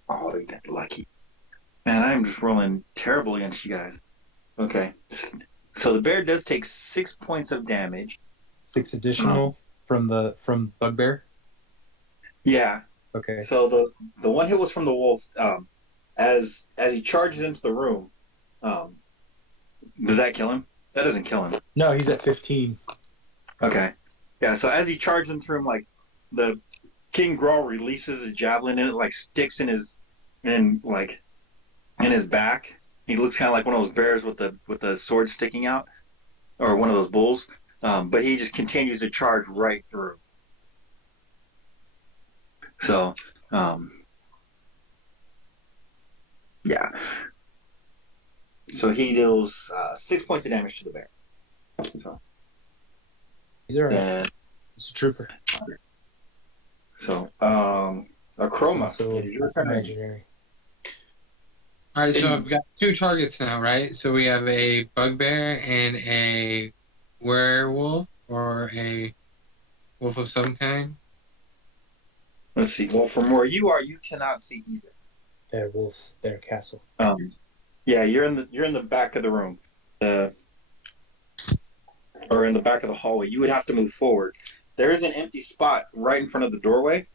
Oh, you got lucky. Man, I'm just rolling terrible against you guys. Okay. So the bear does take 6 points of damage. 6 additional from Bugbear. Yeah. Okay. So the one hit was from the wolf. As he charges into the room, does that kill him? That doesn't kill him. No, he's at 15. Okay. Yeah. So as he charges into the room, like the King Grawl releases a javelin and it like sticks in his back. He looks kind of like one of those bears with the sword sticking out, or one of those bulls. But he just continues to charge right through. So, yeah. So he deals 6 points of damage to the bear. So, He's alright. then, He's a trooper. so a chroma. So Your turn. imaginary. All right, so I've got 2 targets now, right? So we have a bugbear and a werewolf, or a wolf of some kind. Let's see. Well, from where you are, you cannot see either. Their wolf, their castle. Yeah, you're in the back of the room, or in the back of the hallway. You would have to move forward. There is an empty spot right in front of the doorway.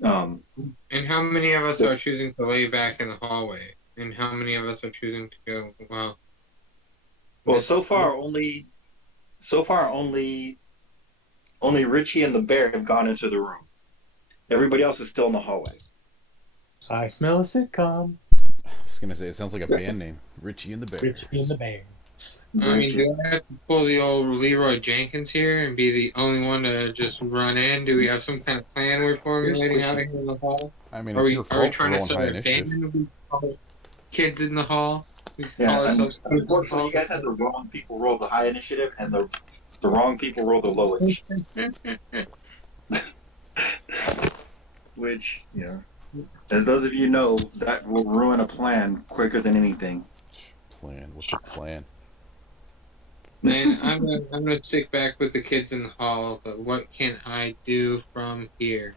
And how many of us are choosing to lay back in the hallway? And how many of us are choosing to go? Well, so far only Richie and the bear have gone into the room. Everybody else is still in the hallway. I smell a sitcom. I was gonna say it sounds like a band name. Richie and the Bears. Richie and the Bear. I mean, do I have to pull the old Leroy Jenkins here and be the only one to just run in? Do we have some kind of plan we're formulating out here in the hall? I mean, Are it's we your fault for trying to rolling high start a initiative. band? We call kids in the hall. We call Yeah, ourselves. unfortunately, you guys had the wrong people roll the high initiative, and the wrong people roll the low initiative. Which, as those of you know, that will ruin a plan quicker than anything. Plan? What's your plan? Man, I'm gonna stick back with the kids in the hall. But what can I do from here?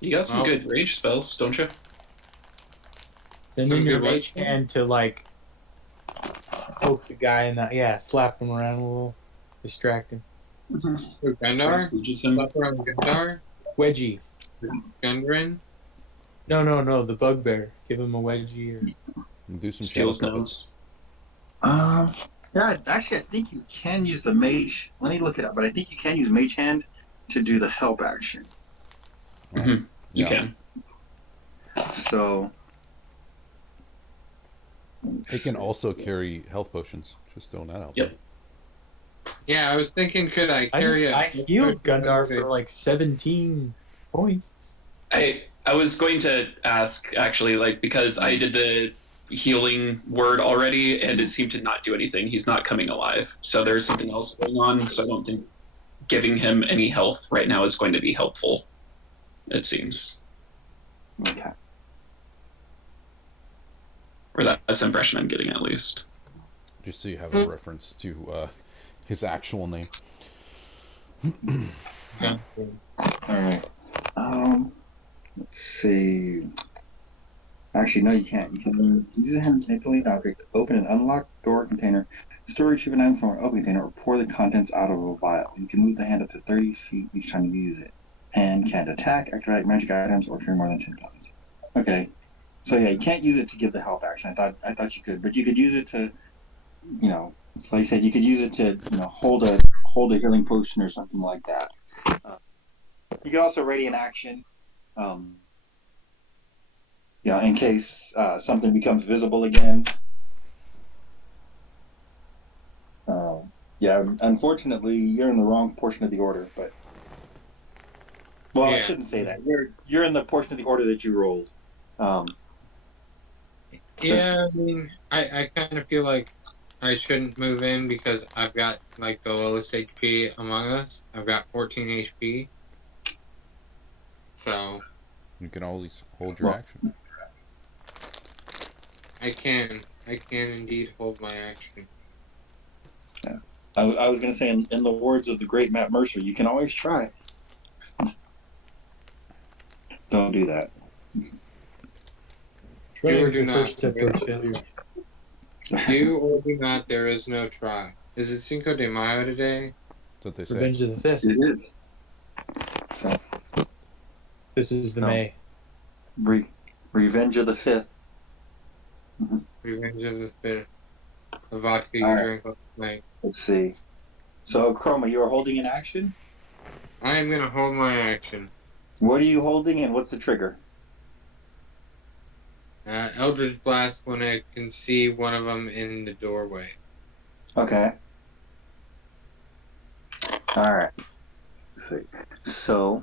You got some good rage spells, don't you? Send in your mage hand to poke the guy in the slap him around a little, distract him. Gundar? Slap around Gundar? Wedgie. Gundren? No, the bugbear. Give him a wedgie or Do some Steel's shadow nose. Yeah, actually, I think you can use the mage. Let me look it up, but I think you can use mage hand to do the help action. You can. So It can also carry health potions. Just throwing that out. Yep. Yeah, I was thinking, could I carry I healed Gundar for 17 points. I was going to ask, actually, because I did the healing word already, and it seemed to not do anything. He's not coming alive. So there's something else going on, so I don't think giving him any health right now is going to be helpful, it seems. okay. Or that's the impression I'm getting, at least. Just so you have a reference to His actual name. Yeah. Alright. Let's see. Actually, no, you can't. You can use the hand to manipulate an object, open an unlocked door container, store retrieve an item from an open container, or pour the contents out of a vial. You can move the hand up to 30 feet each time you use it. Hand can't attack, activate magic items, or carry more than 10 pounds. Okay. So yeah, you can't use it to give the help action. I thought you could, but you could use it to, like I said, you could use it to, hold a healing potion or something like that. You can also radiant action. In case something becomes visible again. Unfortunately, you're in the wrong portion of the order, but I shouldn't say that. You're in the portion of the order that you rolled. I mean, I kind of feel like I shouldn't move in because I've got like the lowest HP among us. I've got 14 HP. So You can always hold your action. I can indeed hold my action. Yeah. I was going to say, in the words of the great Matt Mercer, you can always try. Don't do that. Trying do the not. first step towards failure. Do or do not, there is no try. Is it Cinco de Mayo today? That's what they say. Revenge of the Fifth. It is. So, This is the No. May. Revenge of the Fifth. Revenge of the Fifth. The vodka you All right. drank last night. Let's see. So, Chroma, you're holding an action? I am going to hold my action. What are you holding, and what's the trigger? Eldritch Blast when I can see one of them in the doorway. Okay. All right. Let's see. So,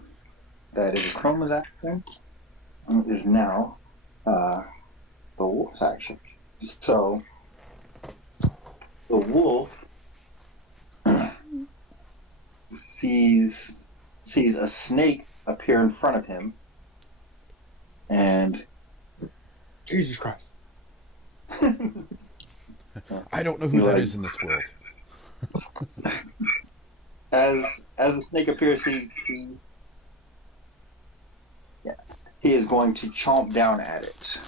that is Chroma's action. It is now the wolf's action. So, the wolf sees a snake appear in front of him, and Jesus Christ. I don't know who that is in this world. as the snake appears, he is going to chomp down at it.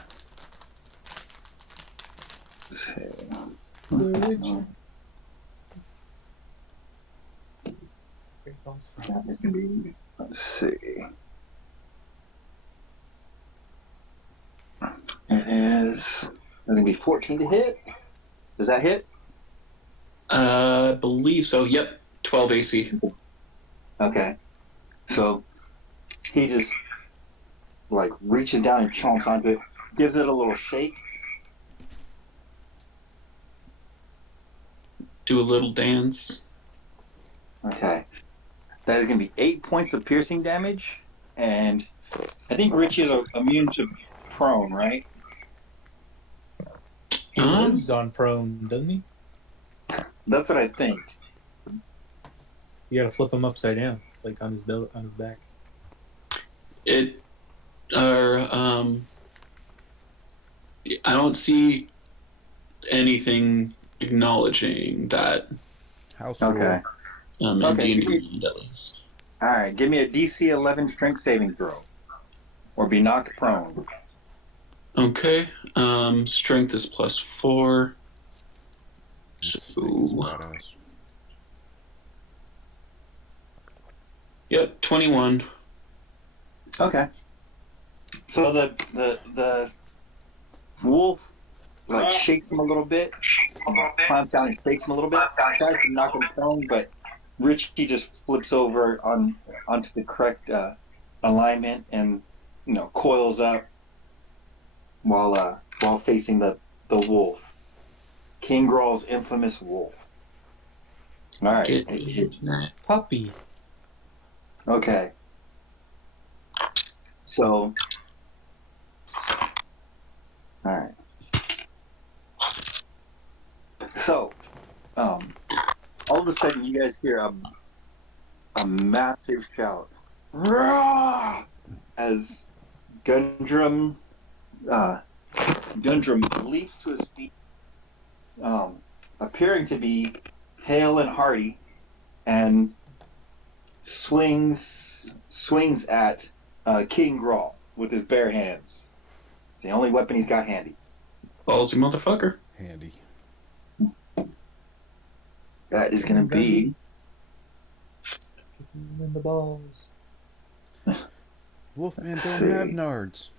That is going to be, let's see. It's going to be 14 to hit. Does that hit? I believe so. Yep, 12 AC. Okay. So he just reaches down and chomps onto it, gives it a little shake. Do a little dance. Okay. That is going to be 8 points of piercing damage, and I think Richie is immune to prone, right? He lives on prone, doesn't he? That's what I think. You gotta flip him upside down, like on his belly, on his back. I don't see anything acknowledging that. House Okay. In Okay, D&D at least. All right. Give me a DC 11 strength saving throw, or be knocked prone. Okay. Strength is +4. Badass. Yep, 21. Okay. So the wolf shakes him a little bit, climbs down and shakes him a little bit, tries to knock him prone, but Richie just flips over onto the correct alignment and coils up while facing the wolf. King Grawl's infamous wolf. All right. Get It hits. Puppy. Okay. So, all right. So, all of a sudden, you guys hear a massive shout, "Rah!" as Gundren leaps to his feet, appearing to be hale and hearty, and swings at King Grawl with his bare hands. It's the only weapon he's got handy. Ballsy motherfucker. Handy. That is going to be In the balls. Wolfman don't see. have nards.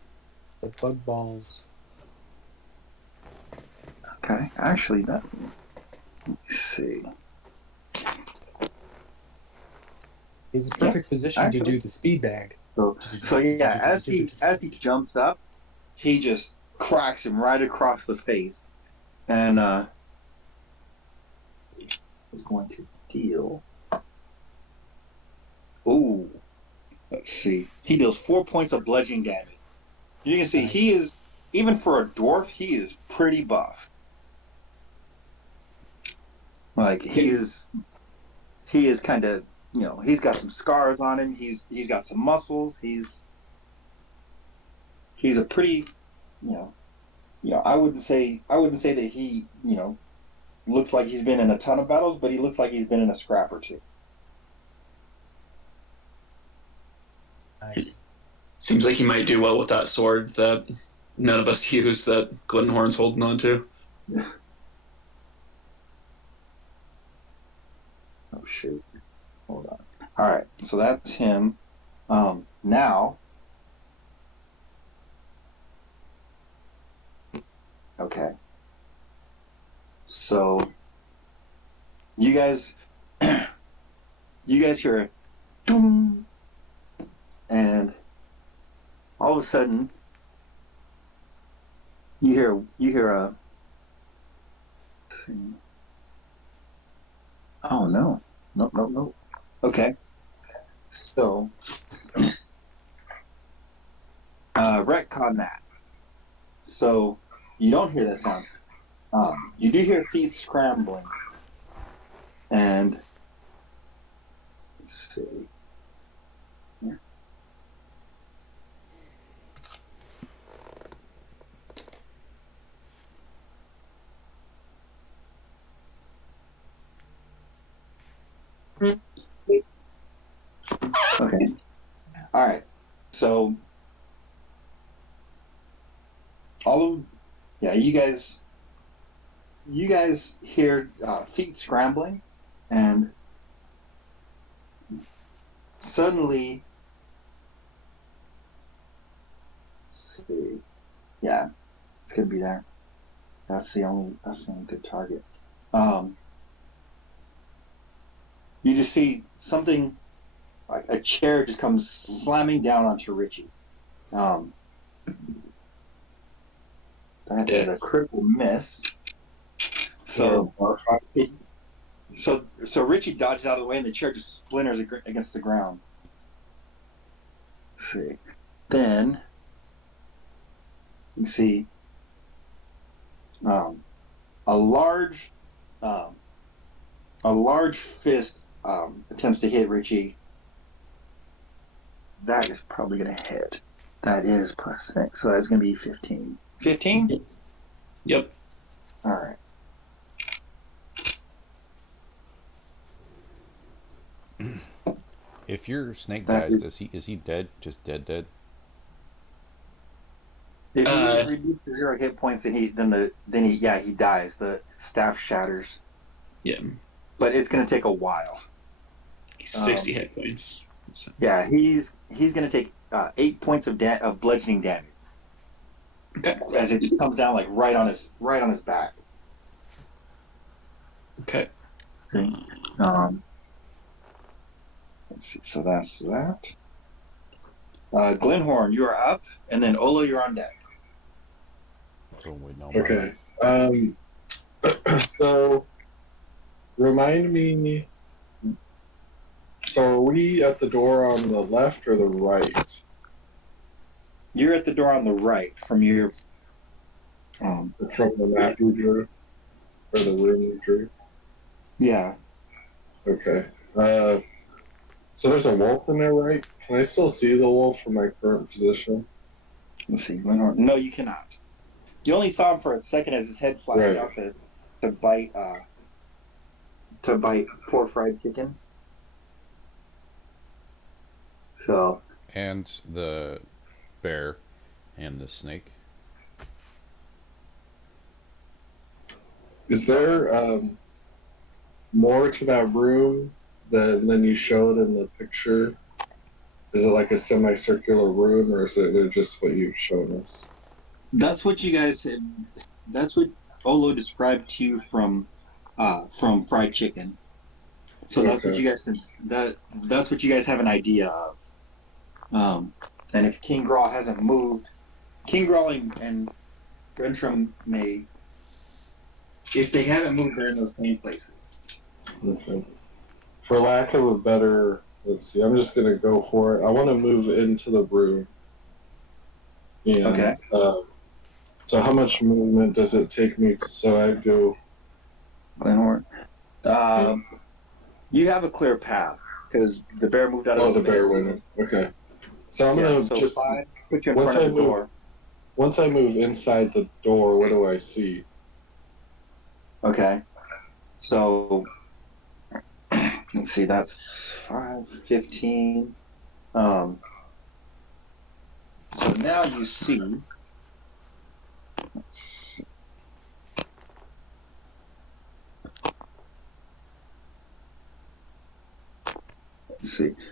The bug balls. okay. Actually, that. Let me see. He's in perfect position to actually- do the speed bag. So yeah, as he jumps up, he just cracks him right across the face, and is going to deal. Ooh, let's see. He deals 4 points of bludgeoning damage. You can see he is, even for a dwarf, he is pretty buff. Like he is kind of, he's got some scars on him. He's got some muscles. He's a pretty, I wouldn't say that he, looks like he's been in a ton of battles, but he looks like he's been in a scrap or two. Nice. Seems like he might do well with that sword that none of us use that Glenhorn's holding on to. Oh shoot. Hold on. Alright, so that's him. Now. Okay. So you guys hear a doom, and all of a sudden you hear a let's see. Oh no. Nope. Okay. So retcon that. So you don't hear that sound. You do hear teeth scrambling. And let's see. Here. Okay. All right. So you guys hear feet scrambling, and suddenly, let's see, yeah, it's gonna be there. That's the only good target. You just see something like a chair just comes slamming down onto Richie. That is a critical miss. So Richie dodges out of the way, and the chair just splinters against the ground. Let's see. Then you see a large fist attempts to hit Richie. That is probably going to hit. That is +6, so that's going to be 15. 15? Yep. All right. If your snake That dies, is he dead? Just dead? If he reduces to 0 hit points, then he dies. The staff shatters. Yeah. But it's going to take a while. He's 60 hit points. So. Yeah, he's going to take 8 points of bludgeoning damage. Okay. As it just comes down like right on his back. Okay. See? Let's see. So that's that. Glenhorn, you are up, and then Ola, you're on deck. Okay. So, remind me. So, are we at the door on the left or the right? You're at the door on the right from your. From the map you drew, or the room you drew. Yeah. Okay. So there's a wolf in there, right? Can I still see the wolf from my current position? Let's see. Glenhorn. No, you cannot. You only saw him for a second as his head flashed Right. out to bite to bite poor fried chicken. So And the bear and the snake. Is there more to that room than you showed in the picture? Is it like a semicircular room, or is it just what you've shown us? that's what you guys said. That's what Olo described to you from fried chicken. So that's what Okay. you guys can. That's what you guys have an idea of. And if King Grawl hasn't moved, King Grawl and Gundren may, if they haven't moved, they're in those same places. Okay. For lack of a better, let's see. I'm just gonna go for it. I want to move into the room. And, Okay. So how much movement does it take me to? So I go. Glenhorn. You have a clear path because the bear moved out of Oh, the space. bear went. Okay. So I'm gonna so just 5 put you in once front I of the move. door. Once I move inside the door, what do I see? Okay. So let's see. That's 5, 15. So now you see. Let's see.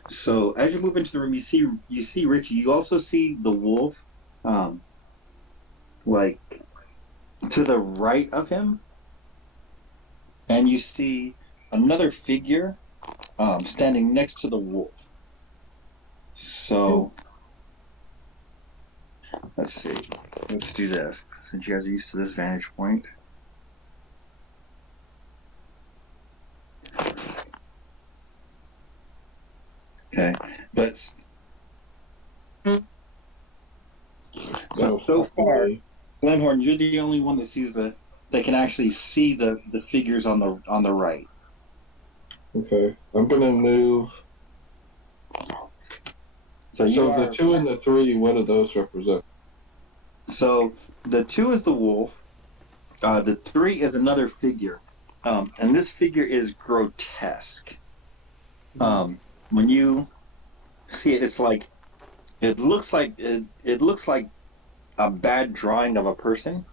So as you move into the room, you see Richie. You also see the wolf, like to the right of him, and you see another figure, standing next to the wolf. So let's see. Let's do this since you guys are used to this vantage point. Okay, but so far, Glenhorn, you're the only one that sees that can actually see the figures on the right. Okay, I'm gonna move. So the 2 and the 3, what do those represent? So the 2 is the wolf. The 3 is another figure, and this figure is grotesque. When you see it, it's like it looks like a bad drawing of a person.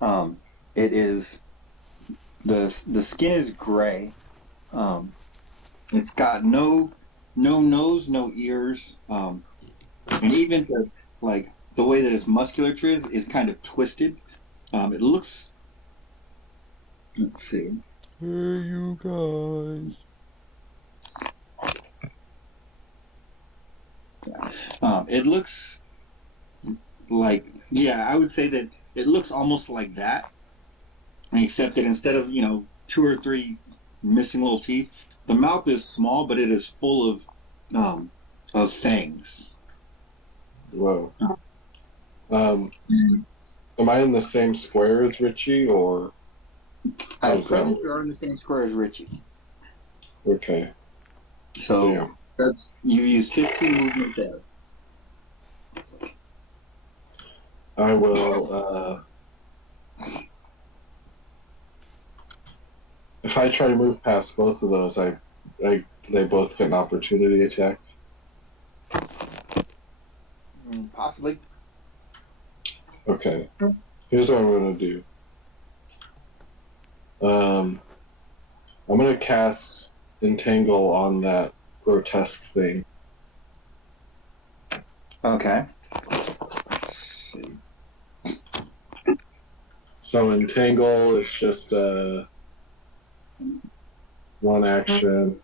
It is the skin is gray. It's got no nose, no ears, and even the way that its musculature is kind of twisted. It looks. Let's see. Hey, you guys. It looks like, yeah, I would say that it looks almost like that, except that instead of 2 or 3 missing little teeth, the mouth is small, but it is full of fangs. Whoa. Am I in the same square as Richie, or? At present, you're in the same square as Richie. Okay. So Yeah. that's you use 15 movement there. I will. If I try to move past both of those, they both get an opportunity attack. Possibly. Okay. Here's what I'm gonna do. I'm gonna cast Entangle on that grotesque thing. Okay. Let's see. So Entangle is just one action.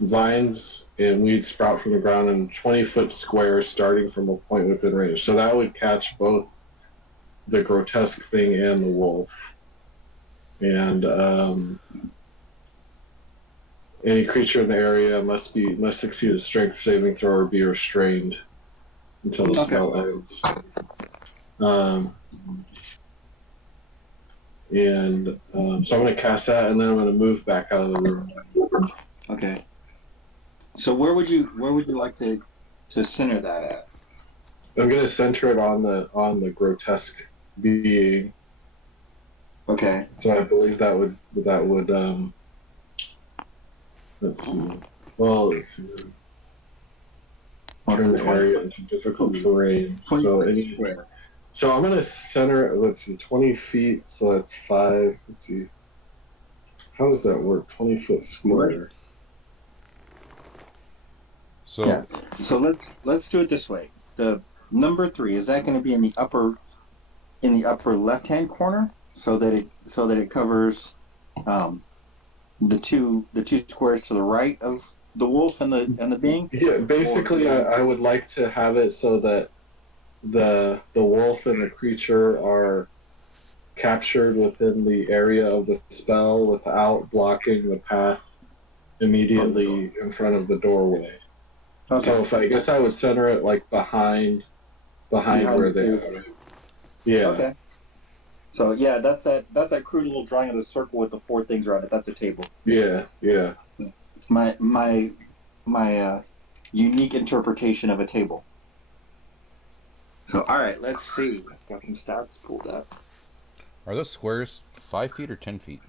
Vines and weeds sprout from the ground in 20-foot squares starting from a point within range. So that would catch both the grotesque thing and the wolf. And any creature in the area must succeed a strength saving throw or be restrained until the spell ends. So I'm going to cast that, and then I'm going to move back out of the room. Okay. So where would you like to center that at? I'm going to center it on the grotesque being. Okay. So I believe that would Let's see. Well, let's see. Well, Turn it's the 20 area foot, into difficult terrain. 20 So foot any. square. So I'm gonna center. Let's see, 20 feet. So that's 5. Let's see. How does that work? 20-foot square. So Yeah. So let's do it this way. The number 3, is that going to be in the upper left hand corner so that it covers the two squares to the right of the wolf and the being? Yeah. Basically, I would like to have it so that the wolf and the creature are captured within the area of the spell without blocking the path immediately in front of the doorway. Okay. So if I guess I would center it like behind where they are. Yeah. Okay. So yeah, that's that crude little drawing of the circle with the 4 things around it. That's a table. Yeah. Yeah. My unique interpretation of a table. So all right, let's see. Got some stats pulled up. are those squares 5 feet or 10 feet?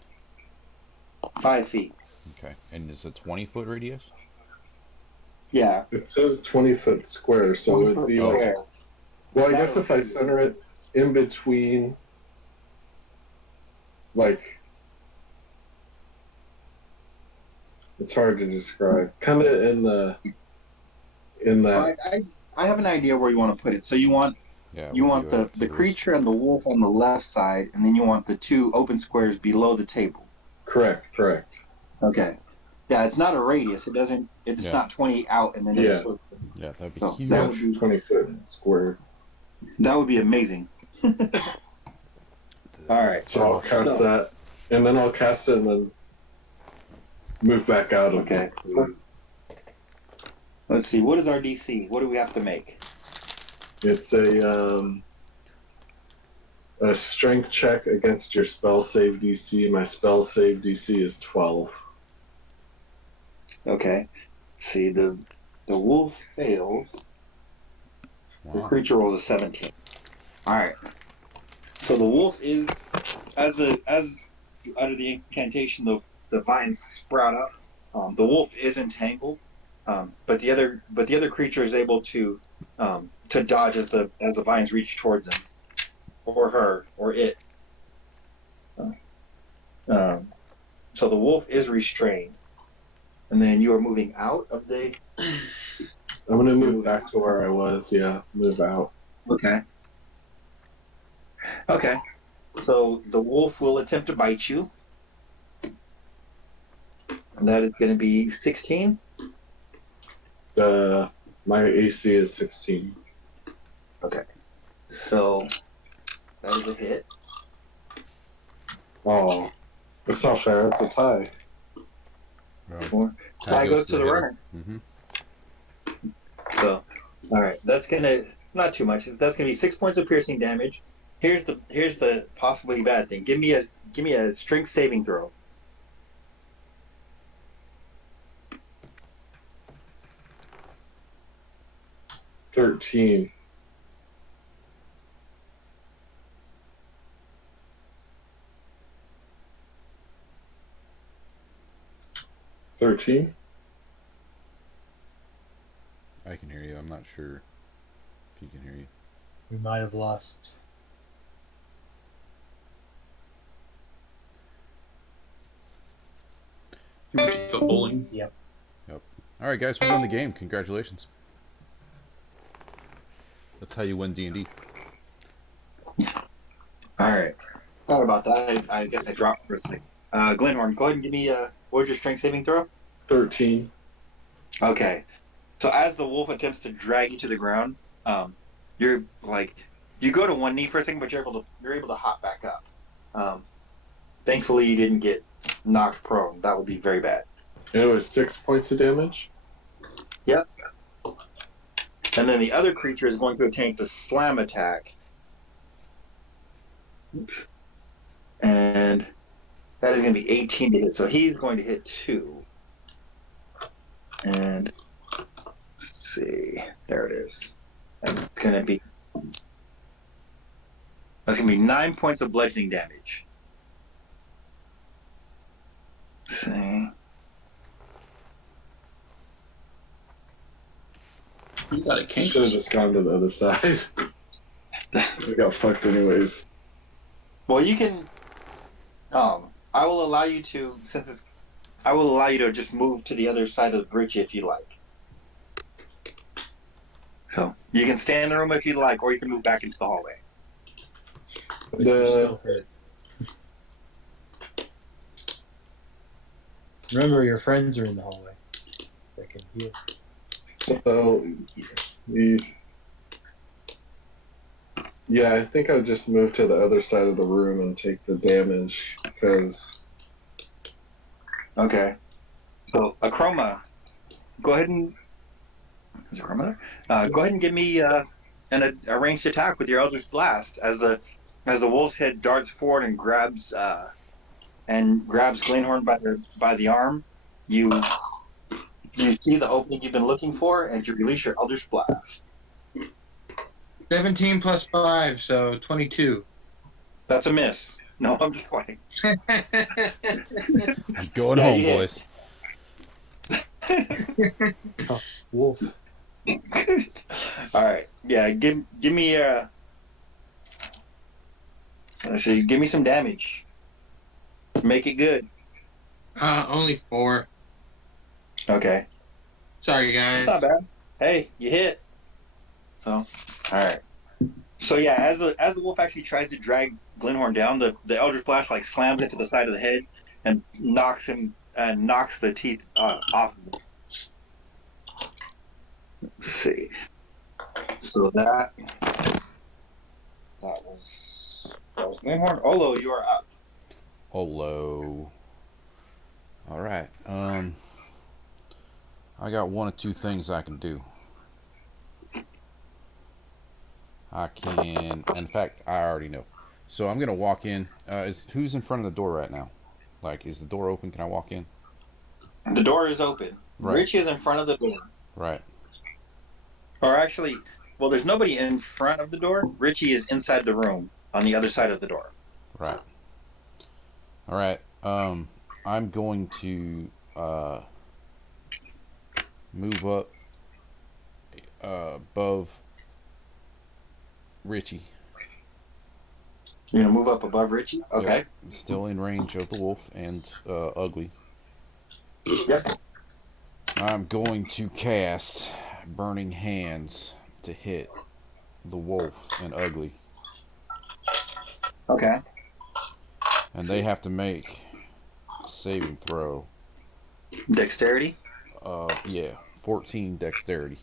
5 feet. Okay, and is a 20-foot radius? Yeah. It says 20-foot square, so it would be like. square. Well, I guess if I center it in between, like, it's hard to describe. Kind of in that. I have an idea where you want to put it. So you want the creature and the wolf on the left side, and then you want the 2 open squares below the table. Correct. Okay. Yeah, it's not a radius. It's not 20 out and then it's Yeah, that'd be so huge. that would be 20-foot square. That would be amazing. All right. So I'll cast that, and then I'll cast it and then move back out. Okay. Let's see. What is our DC? What do we have to make? It's a strength check against your spell save DC. My spell save DC is 12. Okay. Let's see, the wolf fails. The creature rolls a 17. All right. So the wolf is, as you utter the incantation, the vines sprout up. The wolf is entangled, but the other creature is able to dodge as the vines reach towards him, or her, or it. So the wolf is restrained, and then you are moving out of the. I'm gonna move back to where I was. Yeah, move out. Okay. Okay. So the wolf will attempt to bite you. And that is going to be 16. My AC is 16. Okay. So that is a hit. Oh, that's not fair. It's a tie. Tie goes to the runner. Mm-hmm. So, all right, that's gonna not too much. That's gonna be 6 points of piercing damage. Here's the possibly bad thing. Give me a strength saving throw. $13. I can hear you. I'm not sure if you can hear you. We might have lost. Go bowling. Yep. All right, guys, we won the game. Congratulations. That's how you win D&D. All right. Sorry about that. I guess I dropped for a second. Glenhorn, go ahead and give me what was your strength saving throw? 13. Okay. So as the wolf attempts to drag you to the ground, you're like you go to one knee for a second, but you're able to hop back up. Thankfully, you didn't get knocked prone. That would be very bad. And it was 6 points of damage. Yep. And then the other creature is going to attempt a slam attack. Oops. And that is going to be 18 to hit. So he's going to hit 2. And let's see. There it is. That's going to be 9 points of bludgeoning damage. Let's see. You got it, I King. should have just gone to the other side. I got fucked anyways. Well, you can. I will allow you to, I will allow you to just move to the other side of the bridge if you like. So you can stay in the room if you like, or you can move back into the hallway. But you're still hurt. Remember, your friends are in the hallway. They can heal. So, yeah, I think I would just move to the other side of the room and take the damage because. Okay. So, Achroma, go ahead and. Is Achroma there? Go ahead and give me a ranged attack with your Eldritch Blast as the wolf's head darts forward and grabs Glenhorn by the arm. You see the opening you've been looking for, and you release your Eldritch Blast. 17 plus 5, so 22. That's a miss. No, I'm just playing. I'm going home, boys. Tough wolf. All right. Yeah. Give me let's see. Give me some damage. Make it good. Only 4. Okay. Sorry, guys. It's not bad. Hey, you hit. So, all right. So yeah, as the wolf actually tries to drag Glenhorn down, the Eldritch Blast like slams into the side of the head and knocks the teeth off of him. Let's see. So that was Glenhorn. Olo, you are up. Hello. All right. I got one of two things I can do. I can, in fact, I already know. So I'm gonna walk in. Who's in front of the door right now? Like, is the door open? Can I walk in? The door is open. Right. Richie is in front of the door. Right. Or actually, well, there's nobody in front of the door. Richie is inside the room on the other side of the door. Right. All right. I'm going to move up above Richie. You're gonna move up above Richie? Okay. Yep. Still in range of the wolf and Ugly. Yep. I'm going to cast Burning Hands to hit the wolf and Ugly. Okay. And they have to make a saving throw. Dexterity? Yeah. 14 dexterity.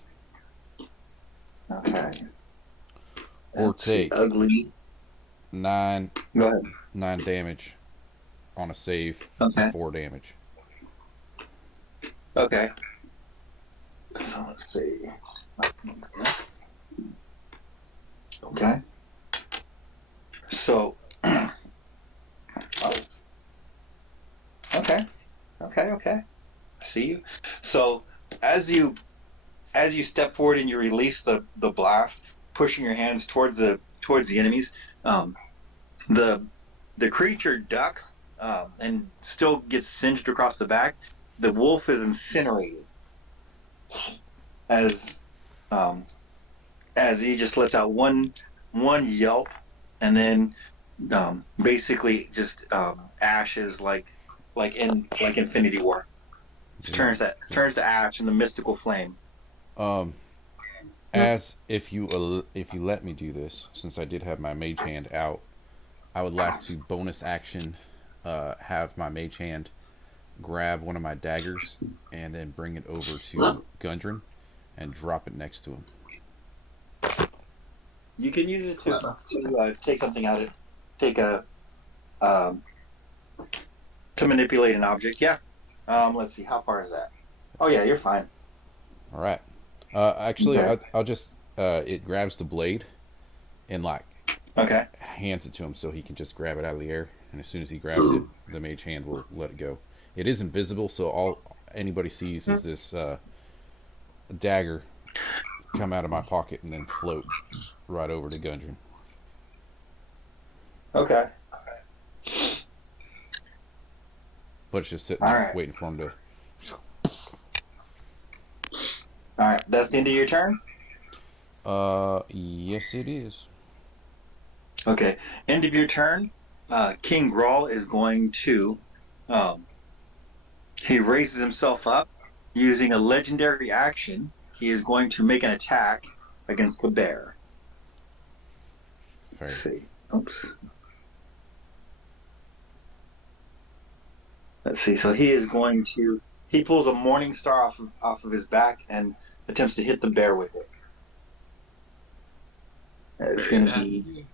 Okay. Or take Ugly. 9 Go ahead. 9 damage on a save. Okay. 4 damage. Okay. So let's see. Okay. So. Oh. Okay. I see you. So as you step forward and you release the blast, pushing your hands towards the enemies, the creature ducks and still gets singed across the back. The wolf is incinerated as he just lets out one yelp, and then basically just ashes like Infinity War. Just turns to ash in the mystical flame. As if you let me do this, since I did have my mage hand out, I would like to bonus action have my mage hand grab one of my daggers and then bring it over to Gundren and drop it next to him. You can use it to take something out of to manipulate an object. Yeah. Let's see. How far is that? Oh yeah, you're fine. All right. Actually, Okay. I'll just it grabs the blade and Okay. hands it to him so he can just grab it out of the air. And as soon as he grabs it, the mage hand will let it go. It is invisible, so all anybody sees is this dagger come out of my pocket and then float right over to Gundren. Okay. But it's just sitting there Alright. waiting for him to. All right. That's the end of your turn. Yes, it is. Okay. End of your turn. King Grawl is going to. He raises himself up using a legendary action. He is going to make an attack against the bear. Fair. Let's see. Oops. Let's see. So he is going to. He pulls a morning star off of his back and attempts to hit the bear with it. It's going to be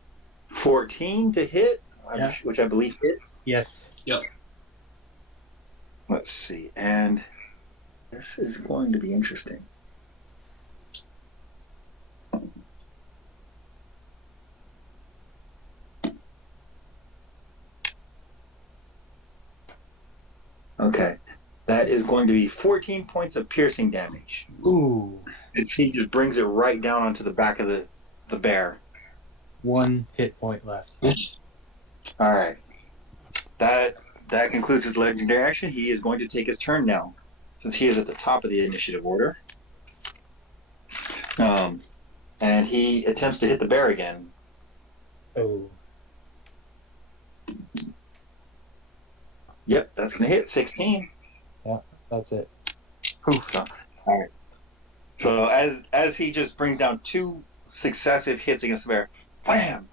14 to hit, Yeah. which I believe hits. Yes. Yep. Let's see. And this is going to be interesting. Okay. That is going to be 14 points of piercing damage. Ooh. He just brings it right down onto the back of the bear. 1 hit point left. All right. That concludes his legendary action. He is going to take his turn now, since he is at the top of the initiative order. And he attempts to hit the bear again. Oh. Yep, that's going to hit 16. That's it. Poof. All right. So as he just brings down 2 successive hits against the bear, wham,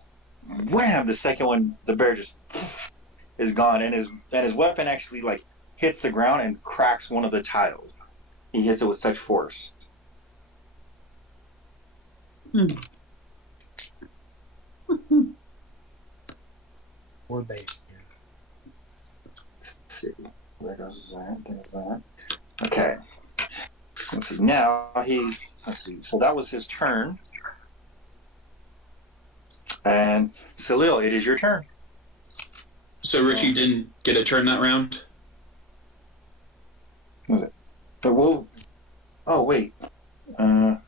wham! The second one, the bear just is gone, and his weapon actually like hits the ground and cracks one of the tiles. He hits it with such force. Poor baby. Let's see. There goes that. There's that. Okay. Let's see. Now let's see. So that was his turn. And Salil, it is your turn. So Richie didn't get a turn that round? Was it? But we'll. Oh wait. Well,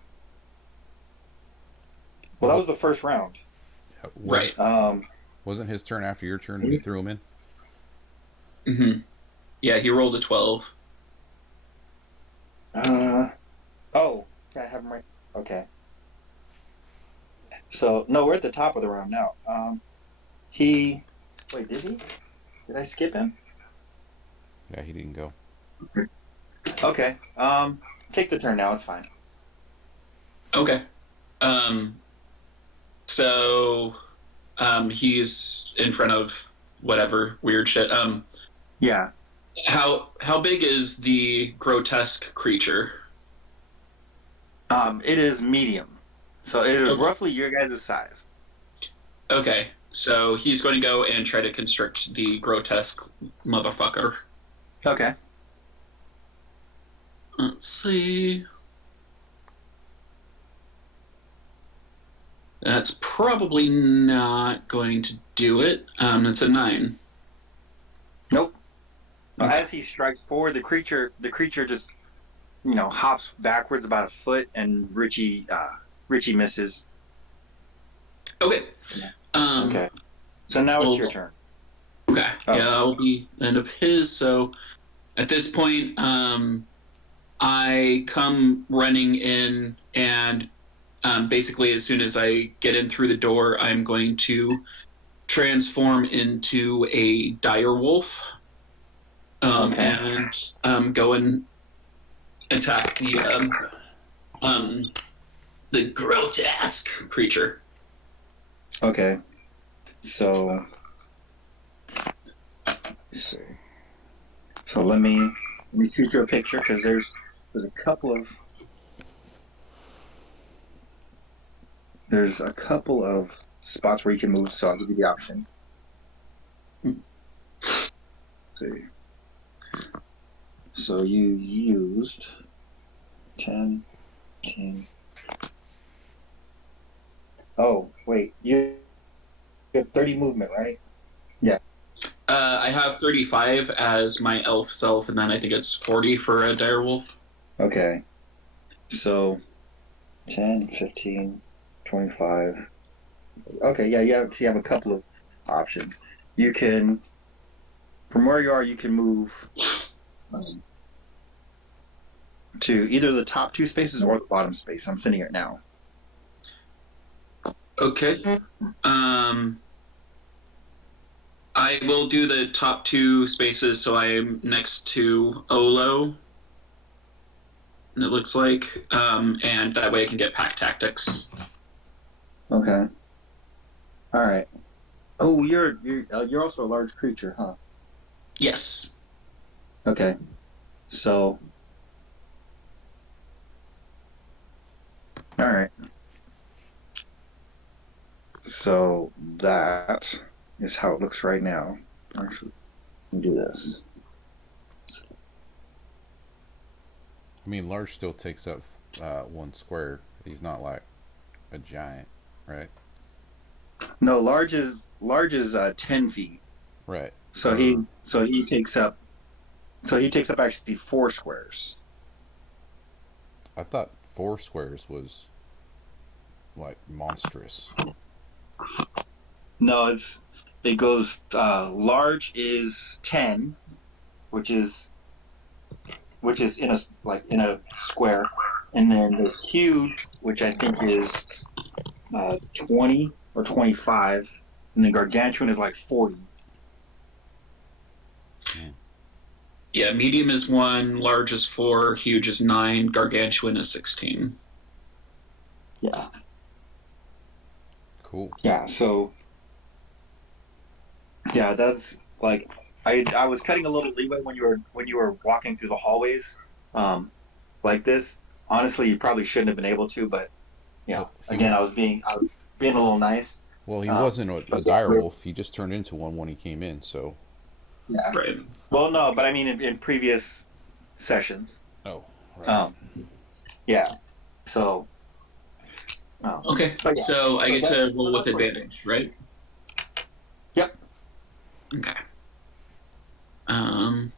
that was the first round. Right. Wasn't his turn after your turn when you threw him in? Mm-hmm. Yeah, he rolled a 12. Oh, yeah, I have him right. Okay. So no, we're at the top of the round now. Wait, did he? Did I skip him? Yeah, he didn't go. Okay. Take the turn now. It's fine. Okay. So, he's in front of whatever weird shit. Yeah. How big is the grotesque creature? It is medium, so it is Okay. roughly your guys' size. Okay, so he's going to go and try to constrict the grotesque motherfucker. Okay. Let's see. That's probably not going to do it. It's a 9. Nope. Okay. As he strikes forward, the creature just, hops backwards about a foot, and Richie misses. Okay. Okay. So now it's your turn. Okay. Oh. Yeah, that'll be the end of his. So at this point, I come running in, and basically as soon as I get in through the door, I'm going to transform into a dire wolf. Okay. And go and attack the grotesque creature. Okay. So, let's see. So let me shoot you a picture, because there's a couple of spots where you can move. So I'll give you the option. Let's see. So you used 10. Oh, wait. You have 30 movement, right? Yeah. I have 35 as my elf self, and then I think it's 40 for a dire wolf. Okay. So 10, 15, 25. Okay, yeah, you have a couple of options. You can, from where you are, you can move to either the top 2 spaces or the bottom space. I'm sitting here now. Okay. I will do the top 2 spaces, so I'm next to Olo. It looks like, and that way I can get pack tactics. Okay. All right. Oh, you're also a large creature, huh? Yes. Okay. So. All right. So that is how it looks right now. Actually, let me do this. I mean, large still takes up 1 square. He's not like a giant, right? No, large is 10 feet. Right. So he takes up actually 4 squares. I thought 4 squares was like monstrous. No, it goes large is 10, which is in a square, and then there's huge, which I think is 20 or 25, and then gargantuan is like 40. Yeah, medium is 1, large is 4, huge is 9, gargantuan is 16. Yeah. Cool. Yeah. So. Yeah, that's like I was cutting a little leeway when you were walking through the hallways, like this. Honestly, you probably shouldn't have been able to, but again, I was being a little nice. Well, he wasn't a dire wolf. He just turned into one when he came in. So. Yeah. Right. Well, no, but I mean in previous sessions. Oh. Right. Yeah. So. Okay. Yeah. So I get to roll with advantage, right? Yep. Okay. All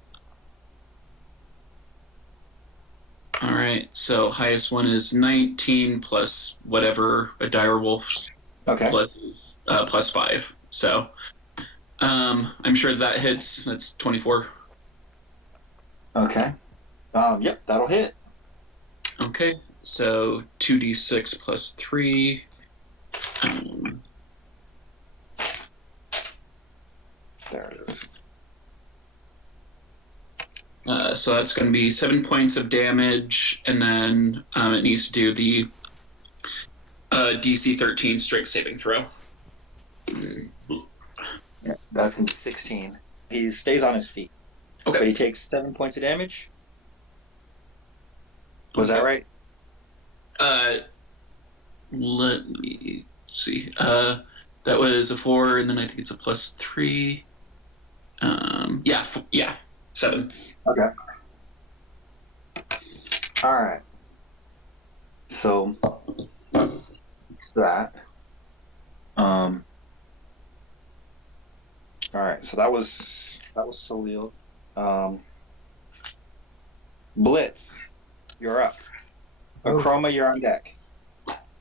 right. So highest one is 19 plus whatever a dire wolf's plus 5. So I'm sure that hits. That's 24. Okay. Yep, that'll hit. Okay. So 2d6 plus 3. There it is. So that's going to be 7 points of damage, and then it needs to do the DC 13 strength saving throw. Yeah, that's going to be 16. He stays on his feet. Okay. But he takes 7 points of damage. Was that right? Let me see. That was a 4, and then I think it's a plus 3. Yeah, 7. Okay. All right. So it's that. All right. So that was Salil. Blitz, you're up. Chroma, you're on deck.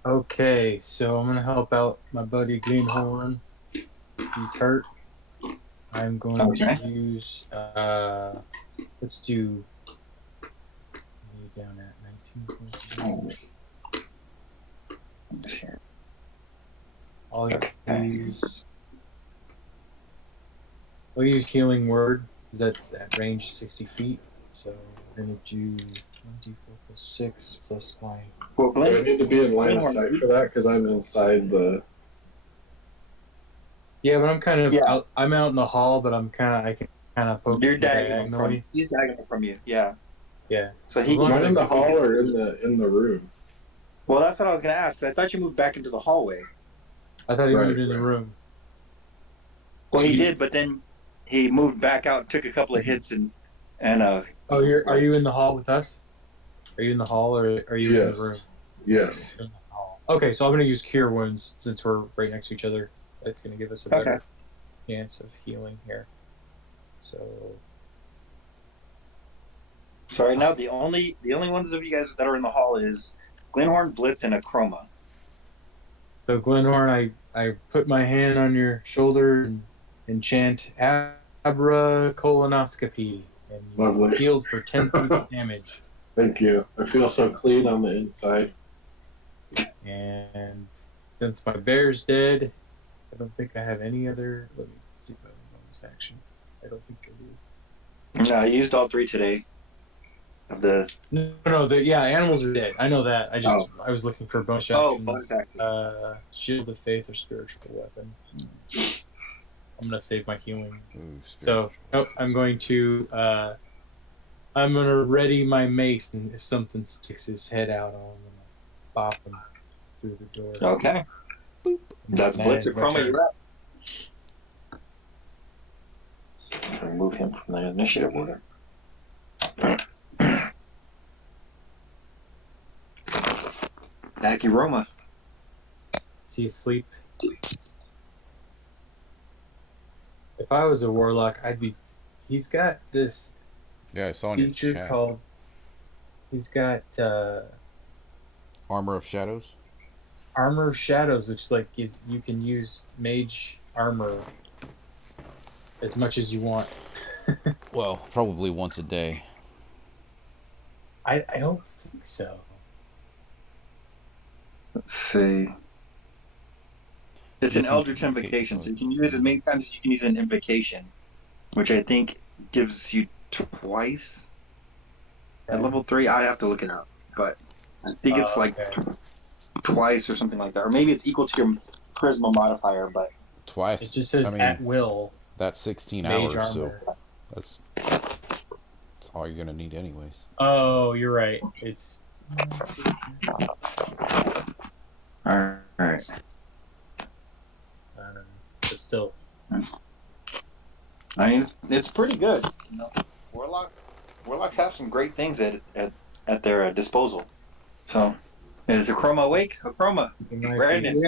Okay, so I'm gonna help out my buddy Greenhorn. He's hurt. I'm going to use let's do down at 19 points. I'll use healing word. Is that range 60 feet? So we're gonna do 24 plus 6 plus my. Well, I need to be in line of sight for that because I'm inside the. Yeah, but I'm kind of out. I'm out in the hall, but I can kind of poke. You're diagonal from. He's diagonal from you. Yeah. Yeah. So he's in the hall or in the room. Well, that's what I was gonna ask. I thought you moved back into the hallway. I thought he moved in the room. Well, he did, but then he moved back out, took a couple of hits, and. Oh, are you in the hall with us? Are you in the hall or are you in the room? Yes. In the hall. Okay, so I'm gonna use Cure Wounds since we're right next to each other. It's gonna give us a better chance of healing here. So right now the only ones of you guys that are in the hall is Glenhorn, Blitz, and a Chroma. So Glenhorn, I put my hand on your shoulder and chant Abra colonoscopy, and you're healed for 10 points of damage. Thank you. I feel so clean on the inside. And Since my bear's dead, I don't think I have any other. Let me see if I have a bonus action. I don't think I do. No, I used all 3 today. Of the No, animals are dead. I know that. I was looking for bonus bonus actions. action. Shield of faith or spiritual weapon. I'm gonna save my healing. Ooh, So I'm going to ready my mace, and if something sticks his head out, I'm gonna bop him through the door. Okay. Boop. That's Blitz or Chroma. You're up. Remove him from the initiative order. Akiroma. Is he asleep? If I was a warlock, I'd be. He's got this Yeah, I saw in your feature chat. called. He's got Armor of Shadows. Armor of Shadows, which you can use mage armor as much as you want. Well, probably once a day. I don't think so. Let's see. It's You an can Eldritch communicate Invocation, with so you can use it as many times as you can use an invocation, which I think gives you twice. At level 3, I'd have to look it up, but I think it's twice or something like that. Or maybe it's equal to your Charisma modifier, but... Twice. It just says at will. That's 16 mage hours, armor. so that's all you're going to need anyways. Oh, you're right. It's... Alright. But still. I mean, it's pretty good. You know, Warlocks have some great things at their disposal. So, is a Chroma awake? A Chroma. Readiness.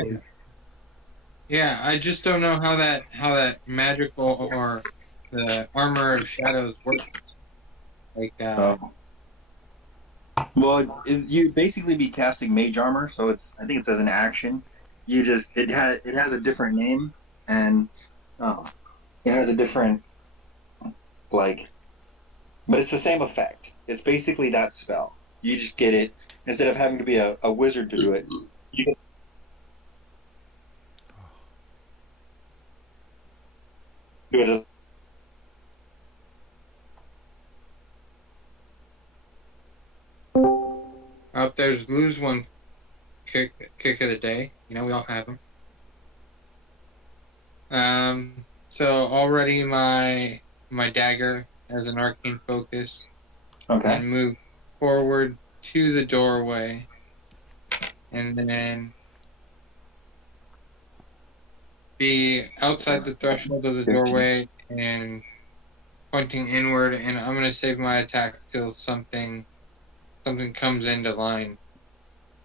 Yeah, I just don't know how that magical or the Armor of Shadows works. Like, well, you basically be casting Mage Armor, so I think it says an action. It has a different name, and it has a different but it's the same effect. It's basically that spell. You just get it instead of having to be a wizard to do it. You get do it as up there's lose one kick of the day. You know, we all have them. So already my dagger has an arcane focus. okay. And move forward to the doorway, and then be outside the threshold of the doorway and pointing inward. And I'm gonna save my attack till something comes into line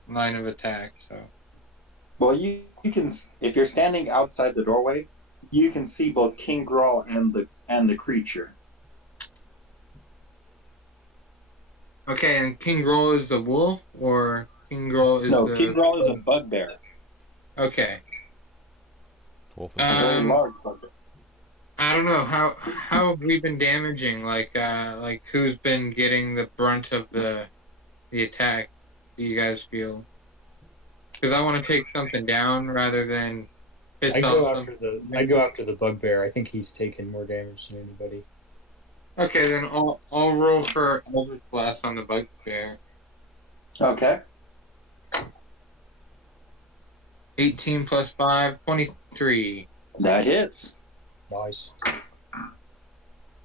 of attack. So, Well, you can, if you're standing outside the doorway, you can see both King Grawl and the creature. okay, and King Grawl is the wolf, or King Grawl is King Grawl is a bugbear. Okay. Wolf A very large bugbear. I don't know how have we been damaging? Like who's been getting the brunt of the attack? Do you guys feel? Because I want to take something down rather than piss I off. go after the bugbear. I think he's taken more damage than anybody. Okay, then I'll roll for Eldritch Blast on the bugbear. Okay. 18 plus 5, 23. That hits. Nice.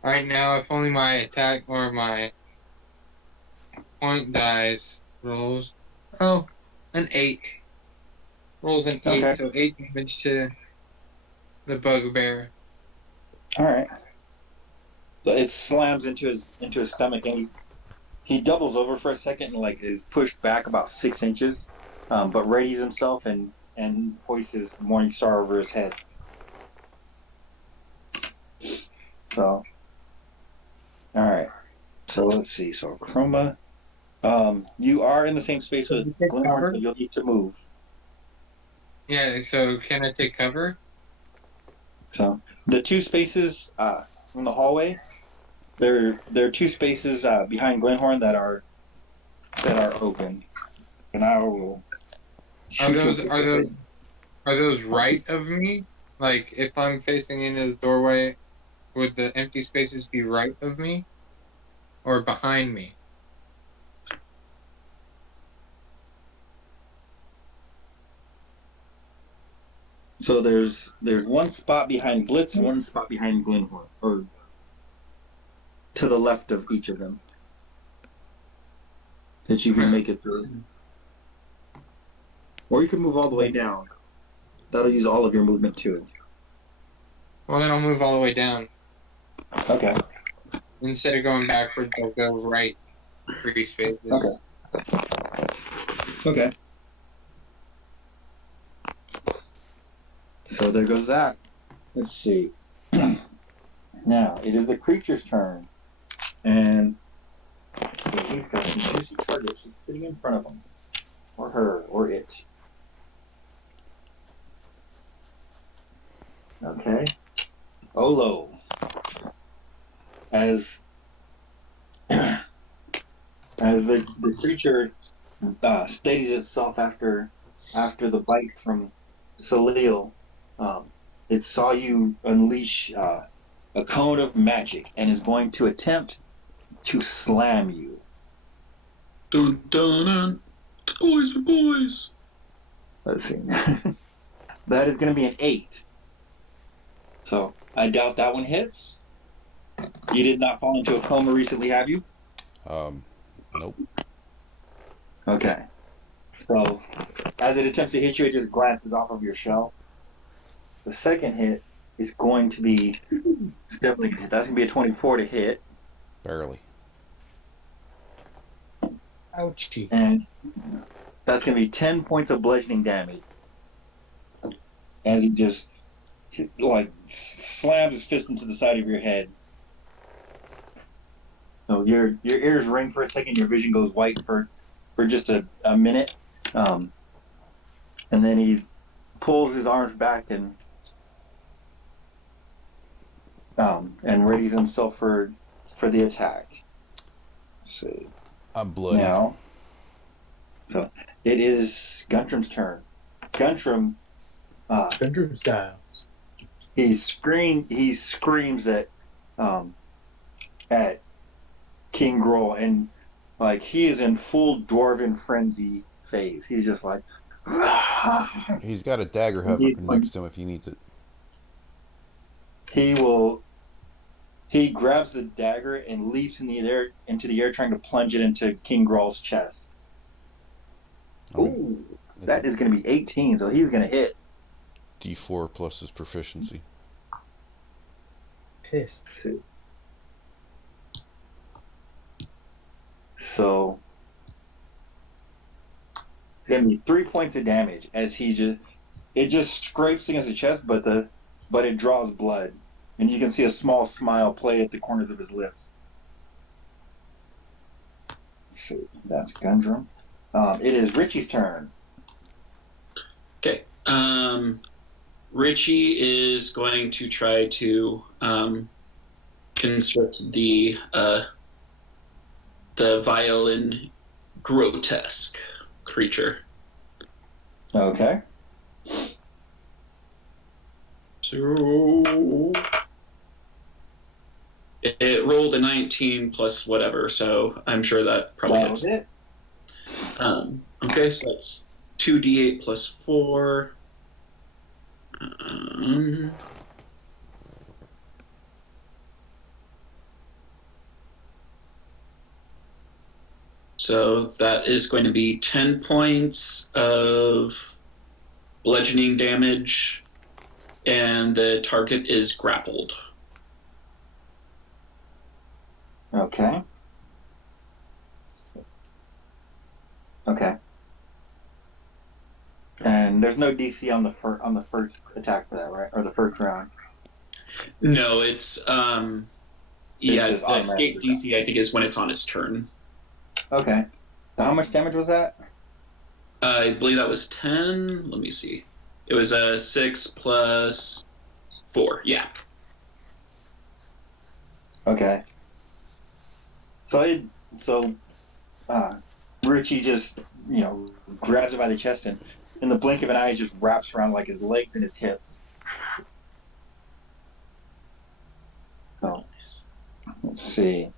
Alright, now if only my attack or my point dice rolls. Oh, an 8. Rolls an 8, Okay. so 8 damage to the bugbear. Alright. So it slams into his stomach, and he doubles over for a second and is pushed back about 6 inches, but readies himself and hoists his Morning Star over his head. So, alright. So let's see. So Chroma, you are in the same space with Glimmer, so you'll need to move. Yeah, so can I take cover? So the 2 spaces from the hallway, there are 2 spaces behind Glenhorn that are that are open, and I will. Are those Are those right of me? Like, if I'm facing into the doorway, would the empty spaces be right of me? Or behind me? So there's one spot behind Blitz and one spot behind Glenhorn, or to the left of each of them, that you can make it through. Or you can move all the way down. That'll use all of your movement too. Well, then I'll move all the way down. Okay. Instead of going backwards, I'll go right 3 spaces. Okay. Okay. So there goes that. Let's see. Now, it is the creature's turn. And let's see, he's got some juicy targets just sitting in front of him. Or her, or it. Okay. Olo. As the creature steadies itself after the bite from Salil, it saw you unleash a cone of magic and is going to attempt to slam you. Dun dun dun. Boys for boys. Let's see. That is going to be an 8. So I doubt that one hits. You did not fall into a coma recently, have you? Nope. Okay. So as it attempts to hit you, it just glances off of your shell. The second hit is going to be, it's definitely going to hit. That's going to be a 24 to hit. Barely. Ouchie. And that's going to be 10 points of bludgeoning damage. As he just, like, slams his fist into the side of your head. So your ears ring for a second, your vision goes white for just a minute. And then he pulls his arms back and readies himself for the attack. Let's see. I'm bloody. Now, so it is Guntram's turn. Guntram, Gundren style. he screams at King Groll, and like he is in full dwarven frenzy phase. He's just like He's got a dagger hovering next to him if he needs it. he grabs the dagger and leaps into the air, trying to plunge it into King Groll's chest. Ooh, that is going to be 18, so he's going to hit. D4 plus his proficiency. Pissed. So it's going to be 3 points of damage as it just scrapes against the chest, but it draws blood. And you can see a small smile play at the corners of his lips. Let's see, that's Gundren. It is Richie's turn. Okay. Richie is going to try to construct the violin grotesque creature. Okay. So it rolled a 19 plus whatever, so I'm sure that probably That hits. was it. Okay, so that's 2d8 plus 4. So that is going to be 10 points of bludgeoning damage, and the target is grappled. Okay. Okay. And there's no DC on the first attack for that, right? Or the first round. No, it's yeah, just the escape automatic. DC I think is when it's on its turn. Okay. So how much damage was that? I believe that was 10. Let me see. It was a 6 plus 4. Yeah. Okay. So Richie just grabs it by the chest and in the blink of an eye, it just wraps around like his legs and his hips. So, let's see.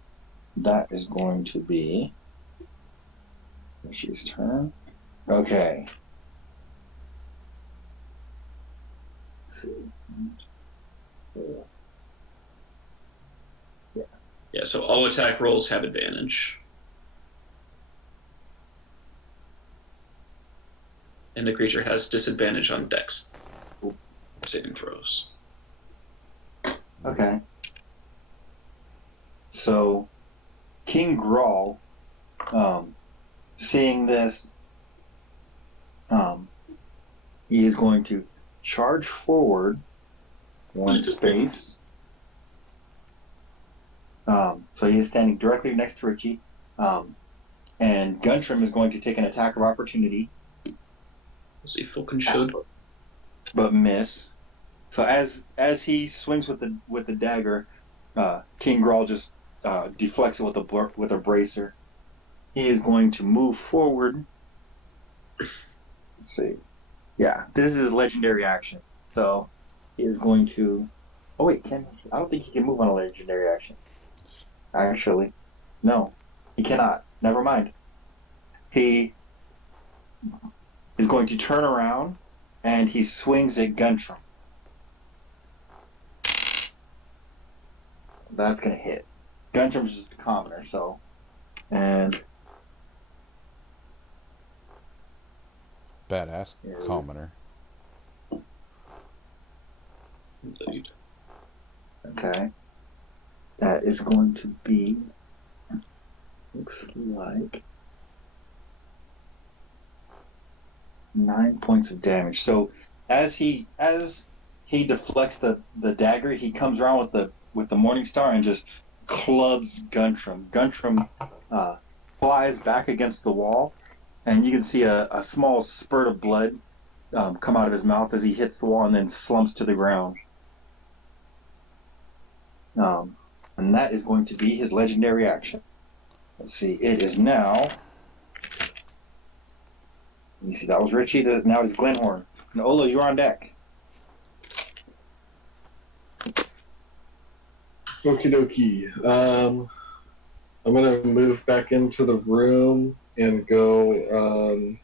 That is going to be Richie's turn. Okay. Let's see. Yeah, so all attack rolls have advantage. And the creature has disadvantage on dex saving throws. Okay. So, King Grawl, seeing this, he is going to charge forward one space. So he is standing directly next to Richie. And Guntram is going to take an attack of opportunity. As he fucking should. But miss. So as he swings with the dagger, King Grawl just deflects it with a bracer. He is going to move forward. Let's see. Yeah, this is his legendary action. So he is going to. Oh wait, I don't think he can move on a legendary action. Actually, no, he cannot. Never mind. He is going to turn around and he swings at Guntram. That's going to hit. Guntram's just a commoner, so. And. Badass commoner. Indeed. Okay. That is going to be. Looks like 9 points of damage. So as he deflects the dagger, he comes around with the Morning Star and just clubs Guntram. Guntram flies back against the wall, and you can see a small spurt of blood come out of his mouth as he hits the wall and then slumps to the ground. And that is going to be his legendary action. Let's see, it is now. Let me see, that was Richie. Now it is Glenhorn. And Olo, you're on deck. Okie dokie. I'm gonna move back into the room and go.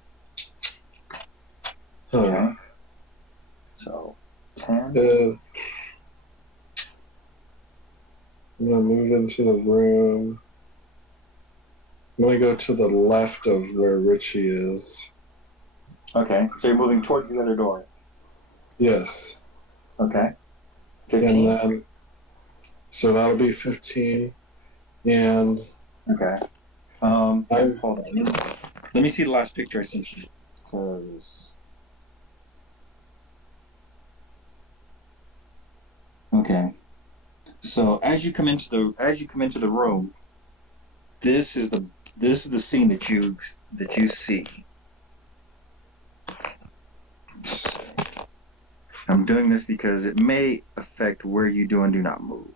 Okay. So 10. I'm gonna move into the room. I'm gonna go to the left of where Richie is. Okay, so you're moving towards the other door. Yes. Okay. 15. And then, so that'll be 15. And okay. Hold on. Let me see the last picture I sent you. Cause. Okay. So as you come into the room, this is the scene that you see. I'm doing this because it may affect where you do and do not move.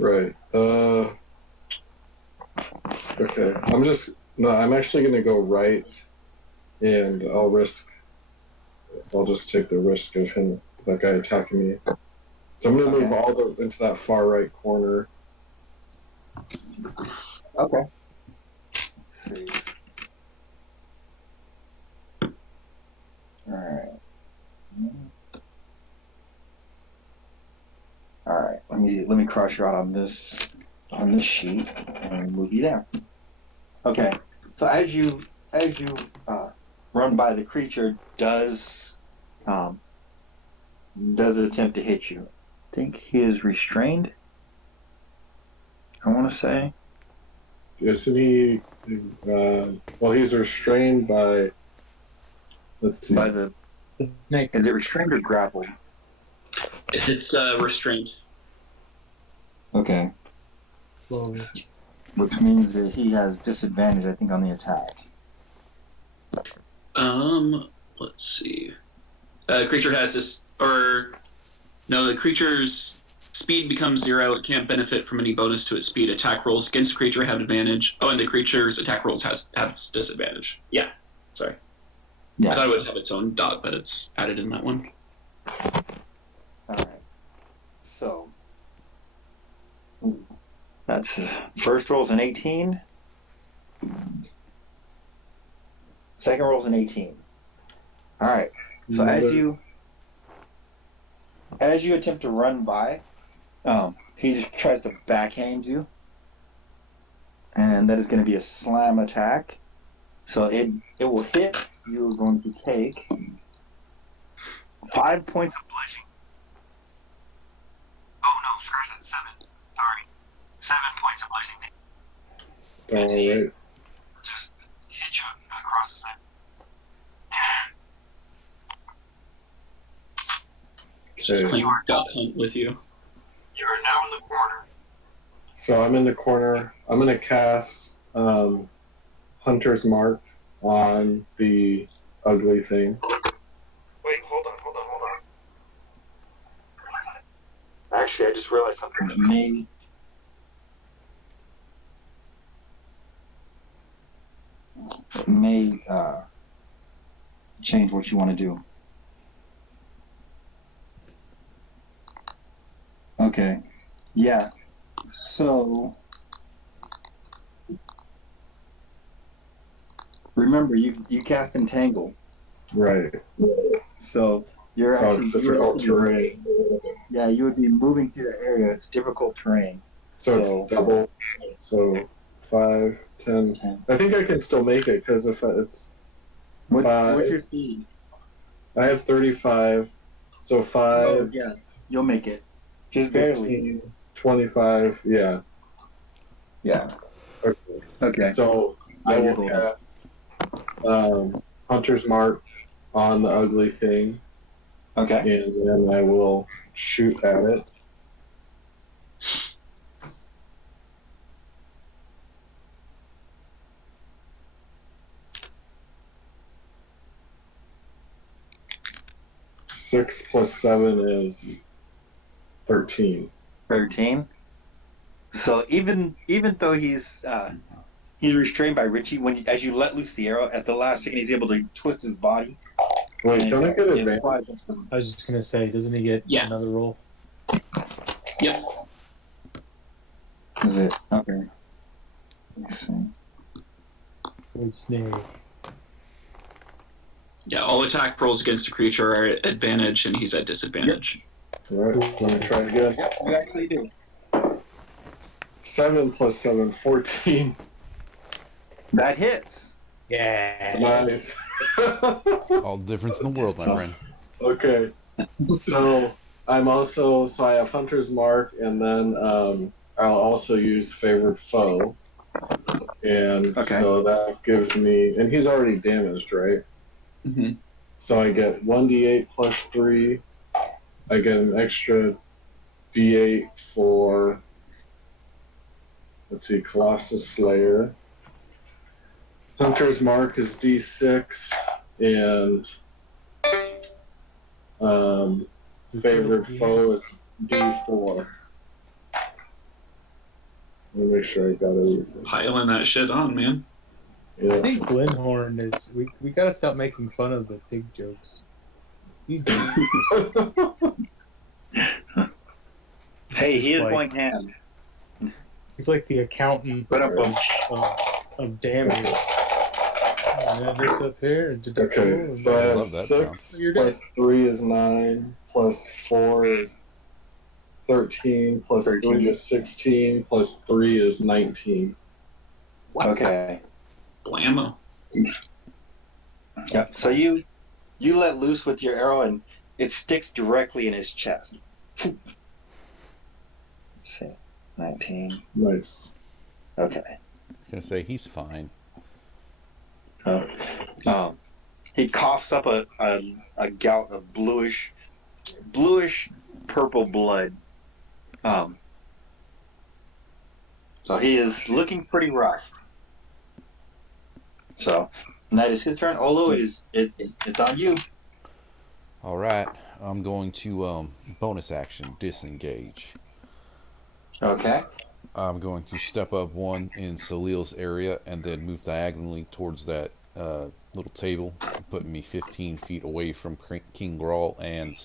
right. Okay. I'm actually gonna go right, and I'll just take the risk of that guy attacking me. So I'm gonna move into that far right corner. Okay. Let's see. All right. Let me cross you out on this sheet and move you there. Okay. So as you run by, the creature does attempt to hit you. I think he is restrained. I want to say. Isn't he? He's restrained by. Let's see. By the snake. Is it restrained or grappled? It's restrained. Okay. Which means that he has disadvantage, I think, on the attack. Let's see. Creature has this, or No, the creature's speed becomes 0. It can't benefit from any bonus to its speed. Attack rolls against the creature have advantage. Oh, and the creature's attack rolls has disadvantage. Yeah, sorry. Yeah. I thought it would have its own dot, but it's added in that one. All right. So that's first roll's an 18. Second roll's an 18. All right. So as you attempt to run by, he just tries to backhand you, and that is going to be a slam attack. So it will hit. You're going to take 5 points of bludgeoning. Oh no, scratch that, 7. Sorry, 7 points of bludgeoning. All right. Just hit you across the side. Just playing duck hunt with you. You are now in the corner. So I'm in the corner. I'm going to cast Hunter's Mark on the ugly thing. Wait, hold on. Actually, I just realized something. It may change what you want to do. Okay. Yeah. So remember, you cast Entangle. Right. So you're actually difficult terrain. Yeah, you would be moving through the area. It's difficult terrain. So it's double. So 5, 10. I think I can still make it because if it's What's 5, your speed? I have 35. So 5. Oh, yeah, you'll make it. Just 15, barely. 25. Yeah. Yeah. Okay. Okay. So I will cast Hunter's Mark on the ugly thing. Okay. And then I will shoot at it. Six plus 7 is 13. 13. So even though he's restrained by Richie, as you let loose the arrow at the last second, he's able to twist his body. Wait, don't I get advantage? I was just gonna say, doesn't he get another roll? Yep. Is it? Okay. Let's see. Good snake. Yeah, all attack rolls against the creature are at advantage, and he's at disadvantage. Alright, let me try again. Yep, you actually do. 7 plus 7, 14. That hits. Yeah. Nice. All difference in the world, my friend. Okay. So I have Hunter's Mark, and then I'll also use Favored Foe. And so that gives me, and he's already damaged, right? Mm-hmm. So I get 1d8 plus 3. I get an extra d8 for, let's see, Colossus Slayer. Hunter's Mark is d6, and Favored Foe is d4. Let me make sure I got everything. Piling that shit on, man. Yeah. I think Glenhorn is. We gotta stop making fun of the pig jokes. He's Hey, he is like, going hand. He's like the accountant of damage. And then this up here. Okay, so I love have that 6 plus 3 is 9, plus 4 is 13, plus 3 is 16, plus 3 is 19. Okay. Blammo. Yeah. So you let loose with your arrow, and it sticks directly in his chest. Let's see. 19. Nice. Okay. I was gonna say he's fine. He coughs up a gout of bluish purple blood. So he is looking pretty rough. So that is his turn. Olo, it's on you. All right, I'm going to bonus action disengage. Okay. I'm going to step up one in Salil's area and then move diagonally towards that little table, putting me 15 feet away from King Grawl and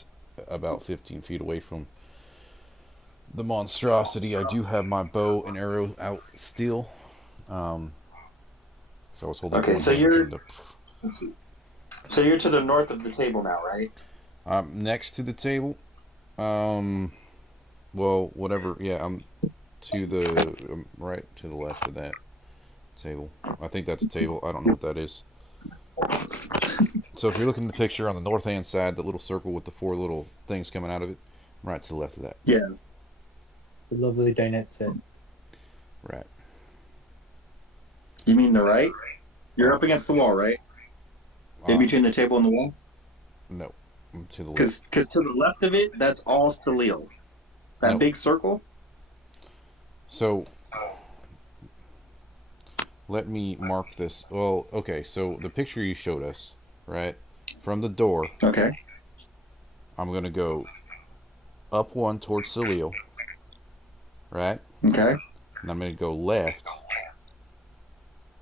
about 15 feet away from the monstrosity. I do have my bow and arrow out still. So I was holding up Okay, one so hand. you're Doing the, let's see. So you're to the north of the table now, right? I'm next to the table. Well, whatever. Yeah, I'm to the right to the left of that table. I think that's a table. I don't know what that is. So if you're looking at the picture on the north hand side, the little circle with the four little things coming out of it, I'm right to the left of that. Yeah. It's a lovely dinette set. Right. You mean the right? You're up against the wall, right? In between the table and the wall? No, I'm to the left. Because to the left of it, that's all Salil. That Nope. big circle? So let me mark this. Well, okay. So the picture you showed us, right, from the door. Okay. I'm gonna go up one towards Salil, right? Okay. And I'm gonna go left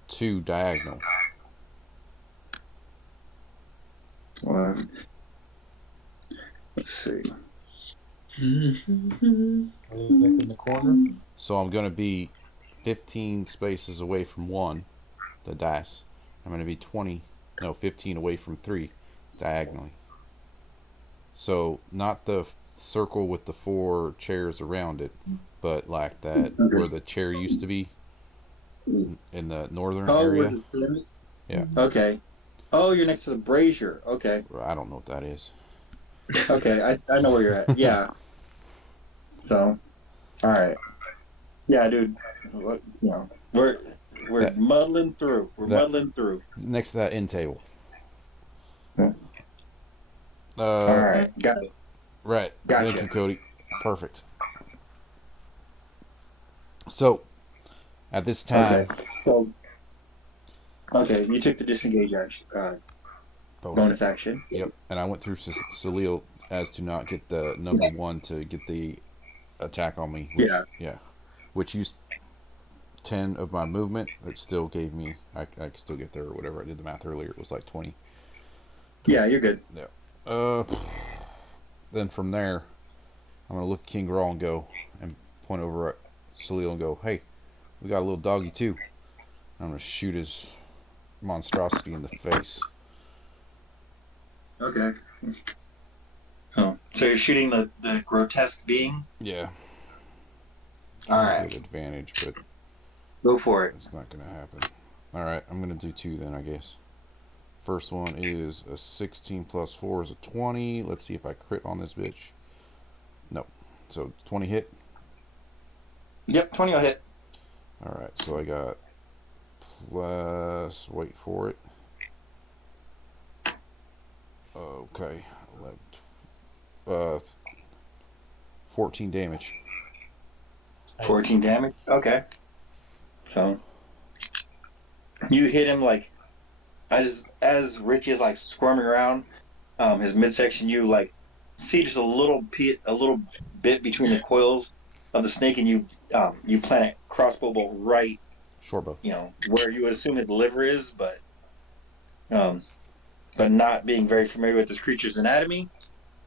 two diagonal. Well, let's see. Look in the corner. So I'm gonna be 15 spaces away from one, the dice. I'm gonna be 15 away from three, diagonally. So not the circle with the four chairs around it, but like that where the chair used to be in the northern area. Yeah. Okay. Oh, you're next to the brazier. Okay. I don't know what that is. Okay, I know where you're at. Yeah. So, all right. Yeah, dude. We're muddling through. We're muddling through. Next to that end table. All right. Got it. Right. Gotcha. Thank you, Cody. Perfect. So, at this time. Okay. So. Okay, you took the disengage action. Bonus action. Yep. And I went through Salil as to not get the number one to get the attack on me. Which, yeah. Which used 10 of my movement. It still gave me. I could still get there or whatever. I did the math earlier. It was like 20. Yeah, you're good. Yeah. Then from there, I'm gonna look at King Grawl and go and point over at Salil and go, "Hey, we got a little doggy too." I'm gonna shoot his monstrosity in the face. Okay. Oh, so you're shooting the grotesque being? Yeah. All right. Good advantage, but go for it. It's not gonna happen. All right, I'm gonna do two then, I guess. First one is a 16 plus 4 is a 20. Let's see if I crit on this bitch. Nope. So 20 hit. Yep, 20 will hit. All right, so I got plus. Wait for it. Okay. 14 damage. 14 damage? Okay. So you hit him like as Richie is like squirming around his midsection, you like see just a little bit between the coils of the snake, and you plant a crossbow bolt right, short bow, where you would assume the liver is, but not being very familiar with this creature's anatomy,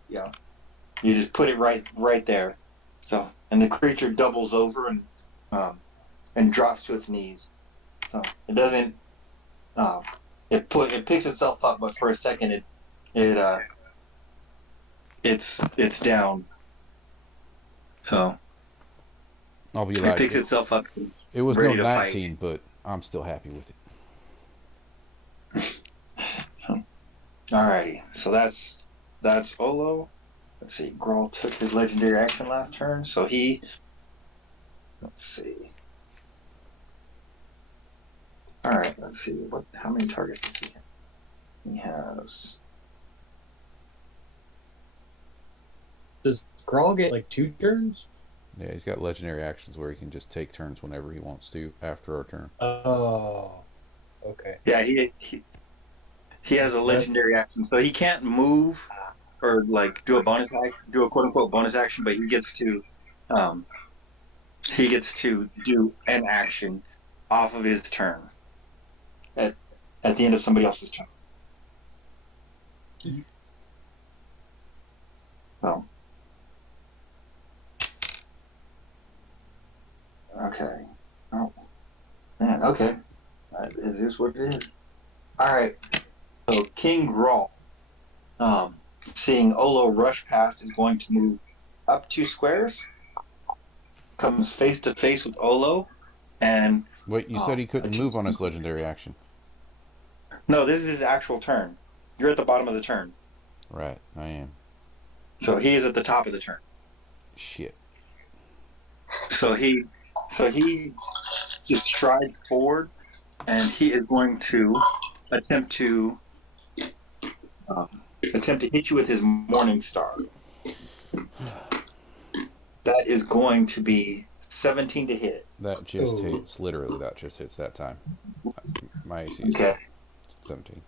you just put it right there. So, and the creature doubles over and drops to its knees. So it doesn't. It picks itself up, but for a second it's down. So I'll be like, it picks itself up. It was no 19, but I'm still happy with it. Alrighty, so that's Olo. Let's see, Grawl took his legendary action last turn, so let's see. Alright, let's see, how many targets does he have? He has... Does Grawl get like 2 turns? Yeah, he's got legendary actions where he can just take turns whenever he wants to after our turn. Oh, okay. Yeah, he has a legendary action, so he can't move or like do a bonus act, do a quote unquote bonus action, but um, he gets to do an action off of his turn at the end of somebody else's turn. So, okay. Oh, man. Okay. Is this what it is? All right. So King Grawl, seeing Olo rush past, is going to move up 2 squares, comes face to face with Olo, and Wait, you said he couldn't move on his legendary action. no, this is his actual turn. You're at the bottom of the turn, Right, I am. so he is at the top of the turn. Shit. So he just strides forward, and he is going to attempt to hit you with his Morning Star. That is going to be 17 to hit. That just hits. Literally, that just hits that time. My AC is Okay. 17.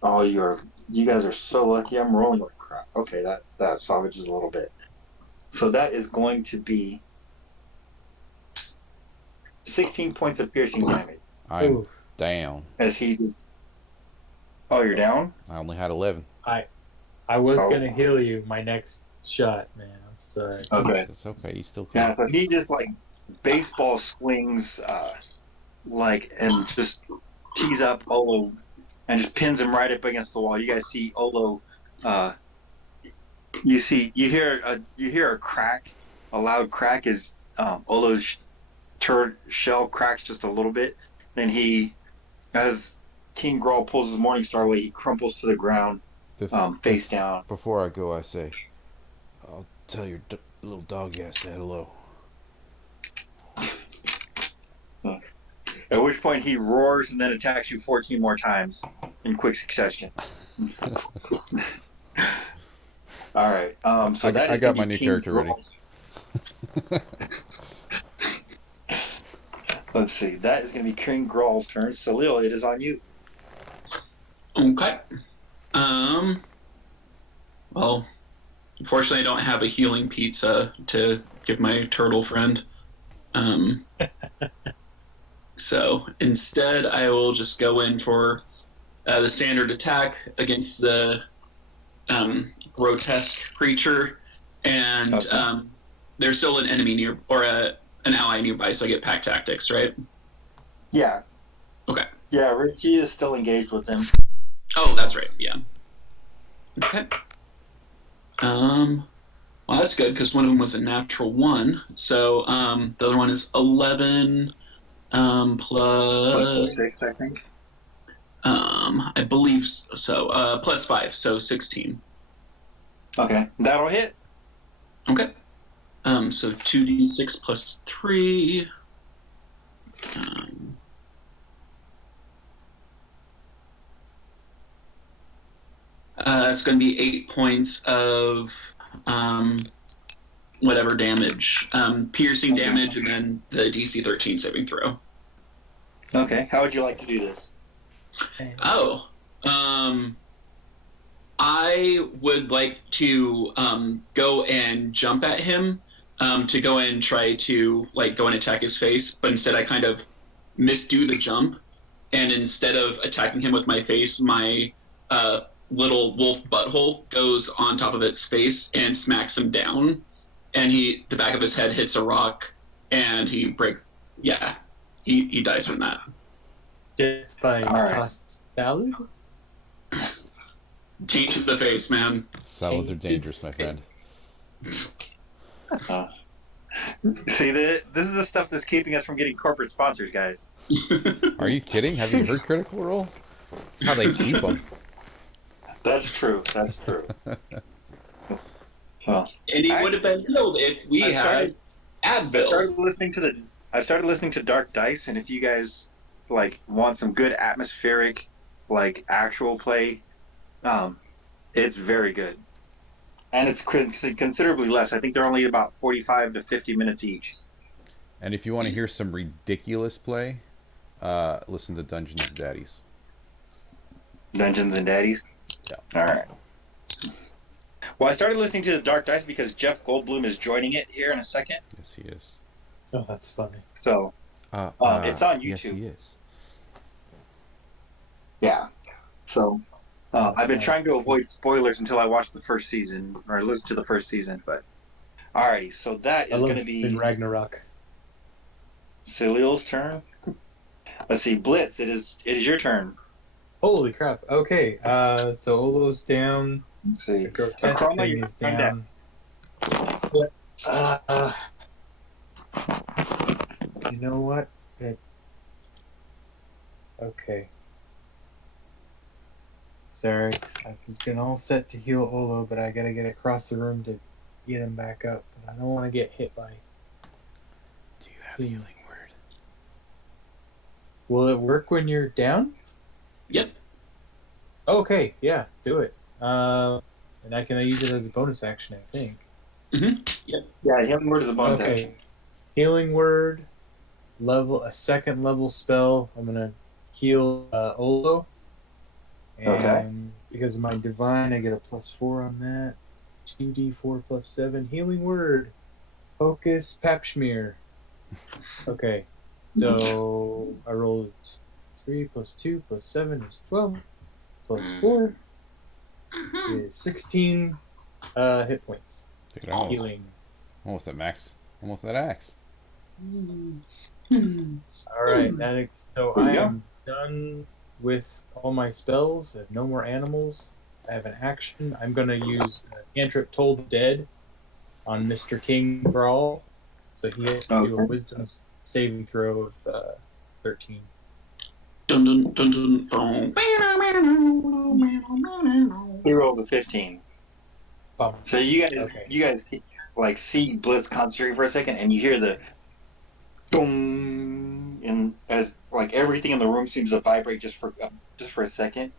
Oh, you guys are so lucky. I'm rolling like crap. Okay, that salvages a little bit. So that is going to be 16 points of piercing damage. I'm down. As he just... Oh, you're down? I only had 11. I was gonna heal you my next shot, man. I'm sorry. Okay. It's okay. You still can. Yeah, so he just like baseball swings, and just tees up Olo and just pins him right up against the wall. You guys see Olo. You hear a crack, a loud crack as Olo's turret shell cracks just a little bit. Then as King Grawl pulls his Morning Star away, he crumples to the ground, face down. Before I go, I say, I'll tell your little dog I said hello. At which point he roars and then attacks you 14 more times in quick succession. All right. So I got my new character ready. Let's see. That is going to be King Grawl's turn. Salil, it is on you. Okay. Well, unfortunately, I don't have a healing pizza to give my turtle friend. So instead, I will just go in for the standard attack against the grotesque creature, and there's still an enemy near or an ally nearby, so I get pack tactics, right? Yeah. Okay. Yeah, Richie is still engaged with him. Oh, that's right. Yeah. Okay. Well, that's good because one of them was a natural 1. So the other one is 11 plus 6, I think. I believe so. Plus 5, so 16. Okay, that'll hit. Okay. So 2d6 plus 3. It's going to be 8 points of whatever damage, piercing damage, and then the DC 13 saving throw. Okay, how would you like to do this? Oh, I would like to go and jump at him to go and try to go and attack his face, but instead I kind of misdo the jump, and instead of attacking him with my face, my little wolf butthole goes on top of its face and smacks him down, and the back of his head hits a rock, and he breaks. Yeah, he dies from that. Death by tossed salad? Taint to the face, man. Salads are dangerous, my friend. See, this is the stuff that's keeping us from getting corporate sponsors, guys. Are you kidding? Have you heard Critical Role? That's how they keep them. That's true. That's true. Well, And he would have been killed if we had Advil. I started listening to Dark Dice, and if you guys want some good atmospheric actual play, it's very good. And it's considerably less. I think they're only about 45 to 50 minutes each. And if you want to hear some ridiculous play, Listen to Dungeons and Daddies. Dungeons and Daddies? Yeah. Alright. Well, I started listening to The Dark Dice because Jeff Goldblum is joining it here in a second. Yes, he is. Oh, that's funny. So, it's on YouTube. Yes, he is. Yeah. So, I've been trying to avoid spoilers until I watch the first season, or listen to the first season, but... Alrighty, so that is going to be... Ragnarok. Celil's turn. Let's see, Blitz, it is your turn. Holy crap. Okay, so Olo's down. Let's see. The grotesque Chroma, thing you're is down. down. You know what? Okay. Sorry, I was getting all set to heal Olo, but I gotta get across the room to get him back up. But I don't want to get hit by. Do you have a healing word? Will it work when you're down? Yep. Okay, yeah, do it. And I can use it as a bonus action, I think. Yep. Yeah, healing word is a bonus action. Healing word, a second level spell. I'm gonna heal Olo. And Okay. because of my divine, I get a +4 on that. 2d4 + 7. Healing word, Hocus Papschmear. Okay, so I rolled 3 + 2 + 7 is 12. +4 is 16 hit points. Dude, almost, Healing. almost at max. Almost at axe. Alright, so There I you go. am done with all my spells. I have no more animals. I have an action. I'm going to use Cantrip Toll the Dead on Mr. King Crawl. So he has to do a Okay. wisdom saving throw of 13. Dun dun dun dun dun. He rolls a 15. Bum. So you guys, Okay. like see Blitz concentrate for a second, and you hear the boom, and as like everything in the room seems to vibrate just for a second.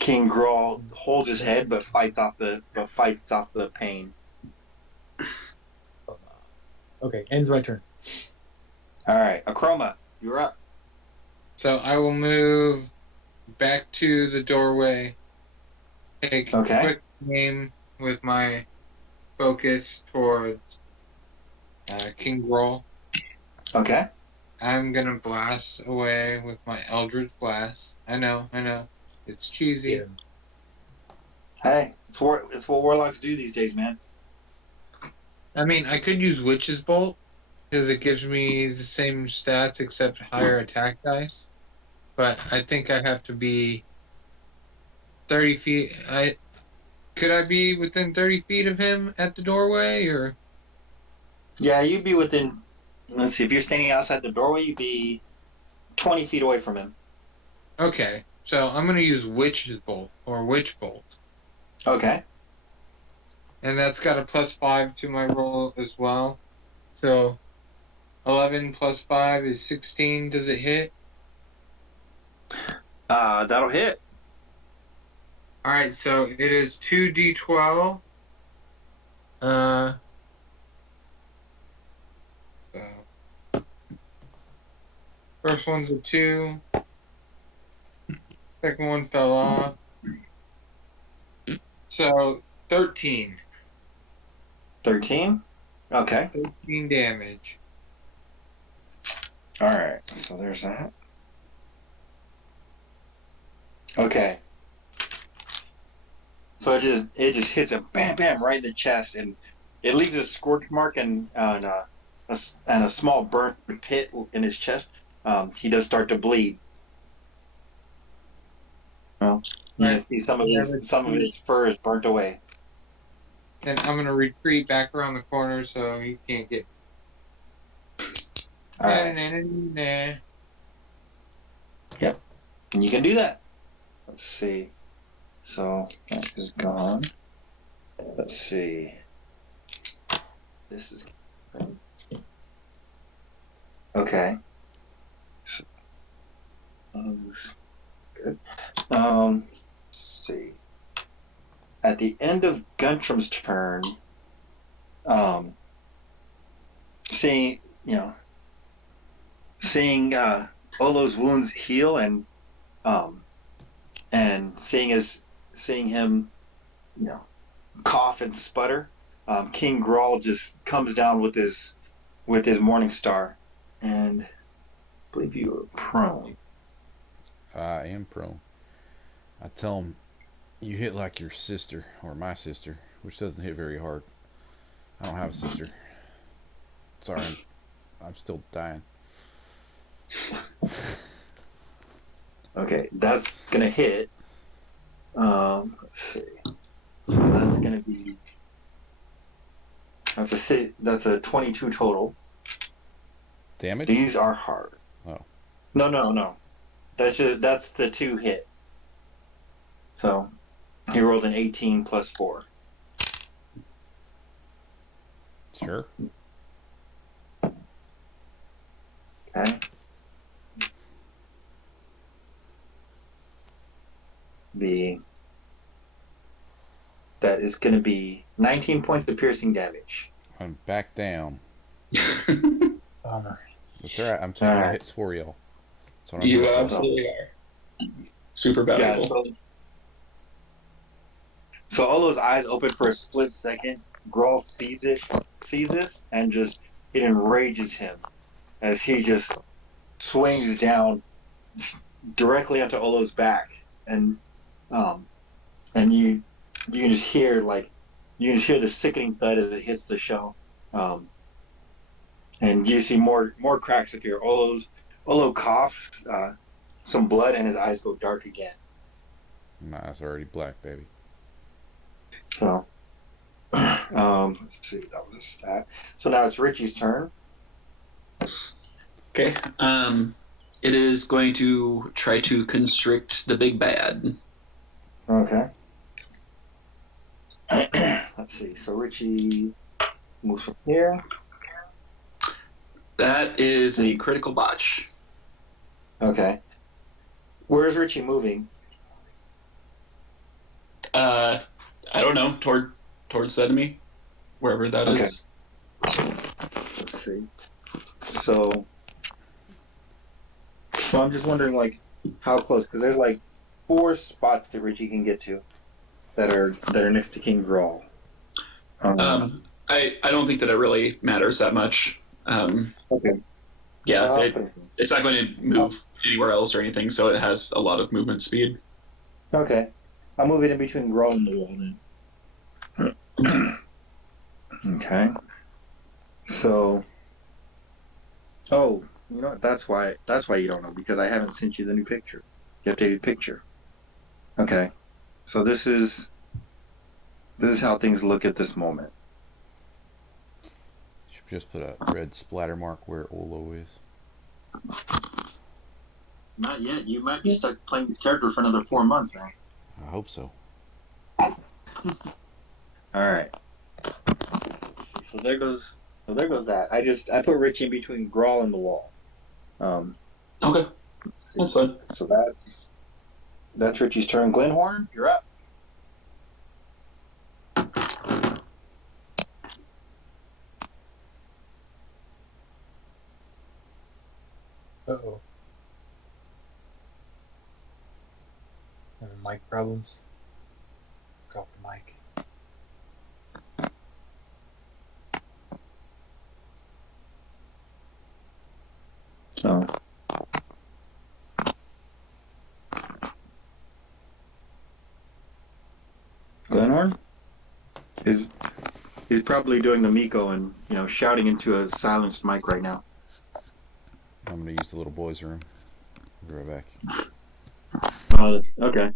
King Grawl holds his head, but fights off the pain. Okay, ends my turn. All right, Akroma, you're up. So I will move back to the doorway. Take Okay. a quick aim with my focus towards King Grawl. Okay. I'm gonna blast away with my Eldritch Blast. I know. It's cheesy. Get him. Hey, it's what warlocks do these days, man. I mean, I could use Witch's Bolt because it gives me the same stats except higher attack dice. But I think I have to be 30 feet. Could I be within 30 feet of him at the doorway, or? Yeah, you'd be within. Let's see. If you're standing outside the doorway, you'd be 20 feet away from him. Okay, so I'm gonna use Witch's Bolt or Witch Bolt, Okay. and that's got a +5 to my roll as well. So 11 + 5 is 16. Does it hit? That'll hit. All right, so it is 2d12. First one's a 2. Second one fell off. So 13. 13. Okay. 13 damage. All right. So there's that. Okay. So it just hits him, bam, bam, right in the chest, and it leaves a scorch mark and a small burn pit in his chest. He does start to bleed. Well, you can see some of his fur is burnt away. And I'm going to retreat back around the corner so he can't get... All right. Yep. And you can do that. Let's see. So that is gone. Let's see. This is okay. So, good. Let's see. At the end of Guntram's turn, seeing Olo's wounds heal, and seeing him, you know, cough and sputter, King Grawl just comes down with his Morning Star, and I believe you are prone. I am prone. I tell him, you hit like your sister, or my sister, which doesn't hit very hard. I don't have a sister. Sorry, I'm still dying. Okay, that's gonna hit. Let's see. So that's gonna be that's a 22 total. Damage? These are hard. Oh. No. That's the 2 hit. So he rolled an 18 plus 4. Sure. Okay. That is going to be 19 points of piercing damage. I'm back down. Bummer. That's alright. I'm taking the hits for y'all. So You absolutely are. Super valuable. Yeah, so all those eyes open for a split second. Grawl sees this, and just it enrages him as he just swings down directly onto Olo's back, and you can just hear the sickening thud as it hits the shell, and you see more cracks appear. Olo coughs some blood, and his eyes go dark again. Nah, it's already black, baby. So, let's see, that was a stat. So now it's Richie's turn. Okay. It is going to try to constrict the big bad. Okay. Let's see. So Richie moves from here. That is a critical botch. Okay. Where's Richie moving? I don't know. Towards the enemy, wherever that is. Let's see. So I'm just wondering, like, how close? Because there's like 4 spots that Richie can get to that are next to King Grawl. I don't think that it really matters that much. Okay. Yeah, it's not going to move anywhere else or anything, so it has a lot of movement speed. Okay. I'll move it in between Grawl and the wall then. Okay. So, you know what? That's why you don't know, because I haven't sent you the new picture, the updated picture. Okay. So this is how things look at this moment. Should just put a red splatter mark where Olo is. Not yet. You might be stuck playing this character for another 4 months now. I hope so. All right. So there goes that. I put Richie in between Grawl and the wall. Okay, that's fine. So that's Richie's turn. Glenhorn, you're up. Uh-oh. Mic problems. Drop the mic. So Glenhorn he's probably doing the Miko and shouting into a silenced mic right now. I'm gonna use the little boy's room. I'll be right back. Okay.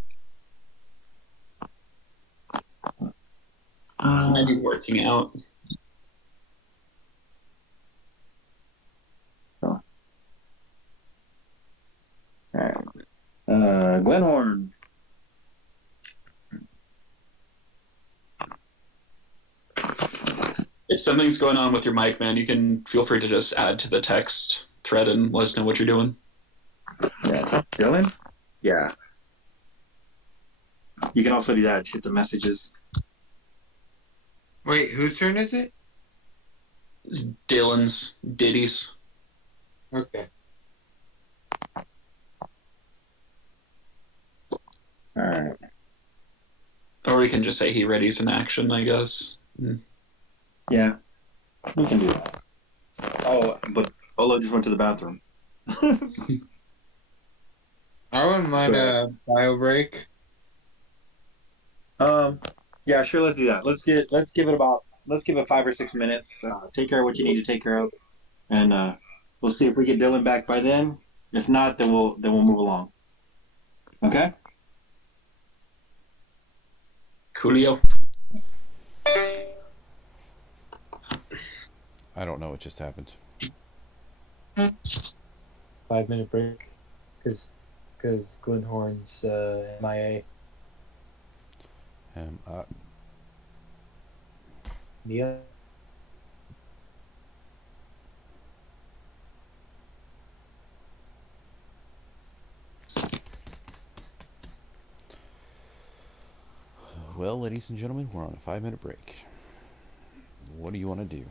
Maybe working out. All right. Glenhorn. If something's going on with your mic, man, you can feel free to just add to the text thread and let us know what you're doing. Yeah. Dylan? Yeah. You can also do that. Hit the messages. Wait, whose turn is it? It's Dylan's. Diddy's. Okay. All right. Or we can just say he readies an action, I guess. Yeah, we can do that. Oh, but Olo just went to the bathroom. I wouldn't mind a bio break. Yeah, sure. Let's do that. Let's give it 5 or 6 minutes. Take care of what you need to take care of, and we'll see if we get Dylan back by then. If not, then we'll move along. Okay. Coolio. I don't know what just happened. 5-minute break, because Glenhorn's MIA. Yeah. Well, ladies and gentlemen, we're on a 5-minute break. What do you want to do?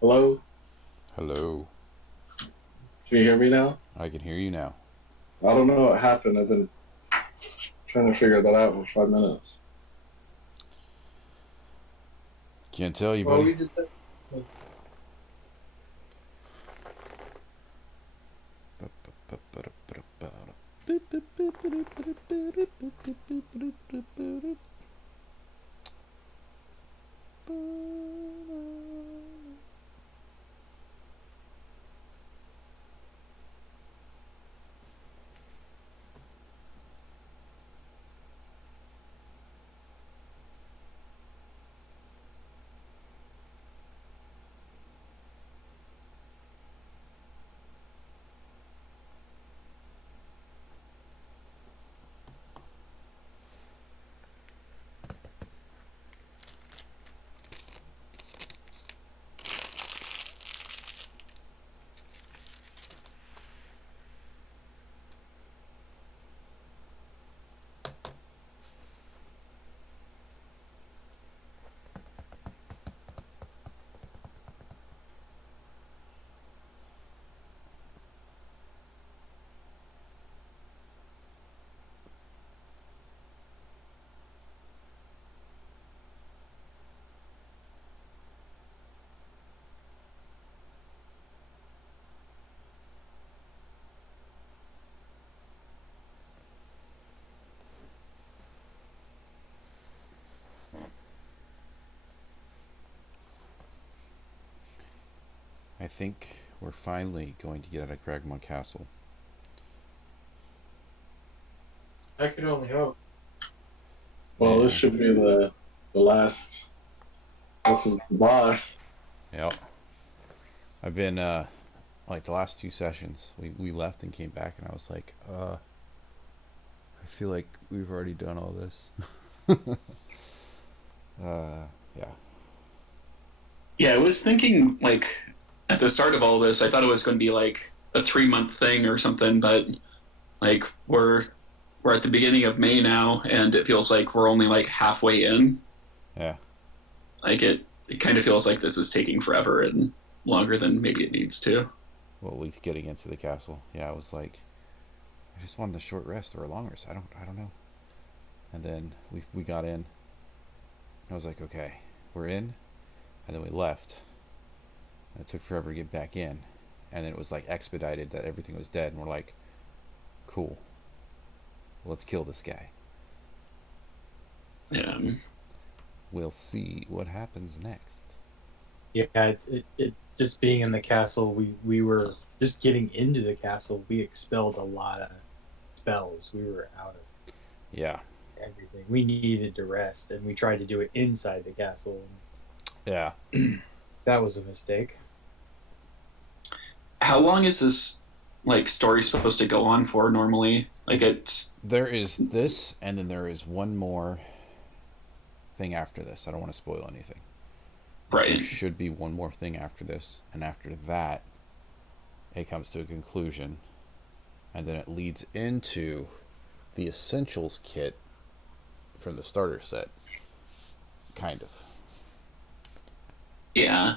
Hello? Hello. Can you hear me now? I can hear you now. I don't know what happened. I've been trying to figure that out for 5 minutes. Can't tell you, Well, buddy. we just I think we're finally going to get out of Cragmaw Castle. I can only hope. Well, Yeah. this should be the last. This is the boss. Yep. I've been, like the last 2 sessions, we left and came back, and I was like, I feel like we've already done all this. Yeah. Yeah, I was thinking, like, at the start of all this, I thought it was going to be, like, a 3-month thing or something, but, like, we're we're at the beginning of May now, and it feels like we're only like halfway in. Yeah. Like it kind of feels like this is taking forever and longer than maybe it needs to. Well, at least getting into the castle. Yeah, I was like, I just wanted a short rest or a long rest. I don't know. And then we got in. I was like, okay, we're in. And then we left. And it took forever to get back in. And then it was like expedited that everything was dead. And we're like, cool. Let's kill this guy. Yeah. We'll see what happens next. Yeah, it just being in the castle, we were just getting into the castle. We expelled a lot of spells. We were out of Yeah. everything. We needed to rest, and we tried to do it inside the castle. Yeah. That was a mistake. How long is this like story supposed to go on for normally? Like there is this, and then there is one more thing after this. I don't want to spoil anything. Right. There should be one more thing after this, and after that, it comes to a conclusion, and then it leads into the essentials kit from the starter set. Kind of. Yeah.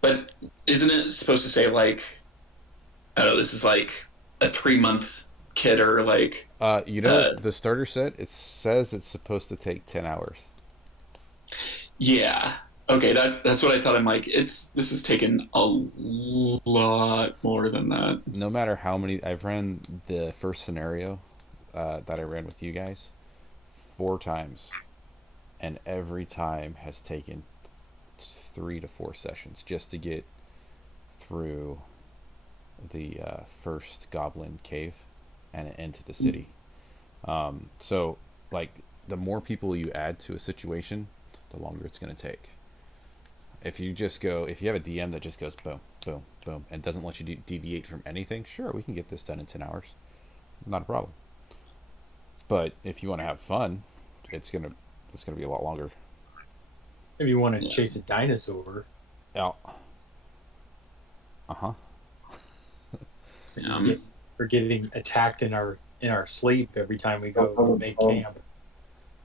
But isn't it supposed to say like, I don't know, this is like a 3-month kit or like... the starter set, it says it's supposed to take 10 hours. Yeah. Okay, that's what I thought. I'm like, this is taking a lot more than that. No matter how many... I've ran the first scenario that I ran with you guys 4 times, and every time has taken 3 to 4 sessions just to get through the first goblin cave and into the city. So, like, the more people you add to a situation, the longer it's going to take. If you have a DM that just goes boom, boom, boom, and doesn't let you deviate from anything, sure, we can get this done in 10 hours. Not a problem. But if you want to have fun, it's gonna be a lot longer. If you want to chase a dinosaur. Yeah. Uh-huh. We're getting attacked in our sleep every time we go make camp.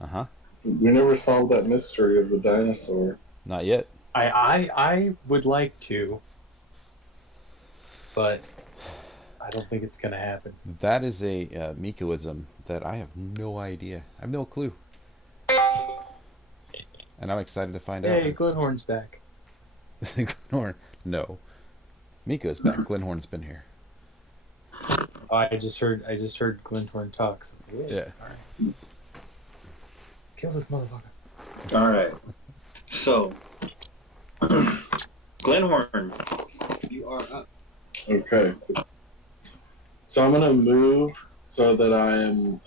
Uh-huh. We never solved that mystery of the dinosaur. Not yet. I would like to, but I don't think it's going to happen. That is a Mikoism that I have no idea. I have no clue. And I'm excited to find out. Hey, Glenhorn's back. Glenhorn? No. Miko's back. Glenhorn's been here. Oh, I just heard Glenhorn talk. So like, yeah. All right. Kill this motherfucker. All right. So, Glenhorn, you are up. Okay. So I'm gonna move so that I am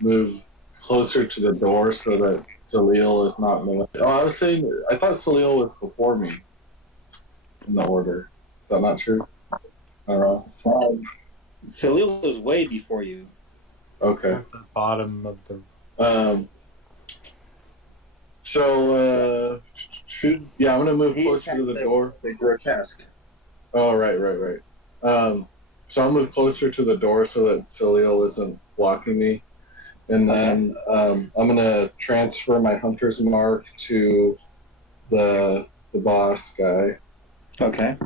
move closer to the door so that Salil is not in the way. Oh, I thought Salil was before me in the order. Is that not true? I don't know. Salil is way before you. Okay. At the bottom of the. I'm gonna move closer to the door. The grotesque. Oh, right. So I'll move closer to the door so that Salil isn't blocking me. And then I'm going to transfer my hunter's mark to the boss guy. Okay.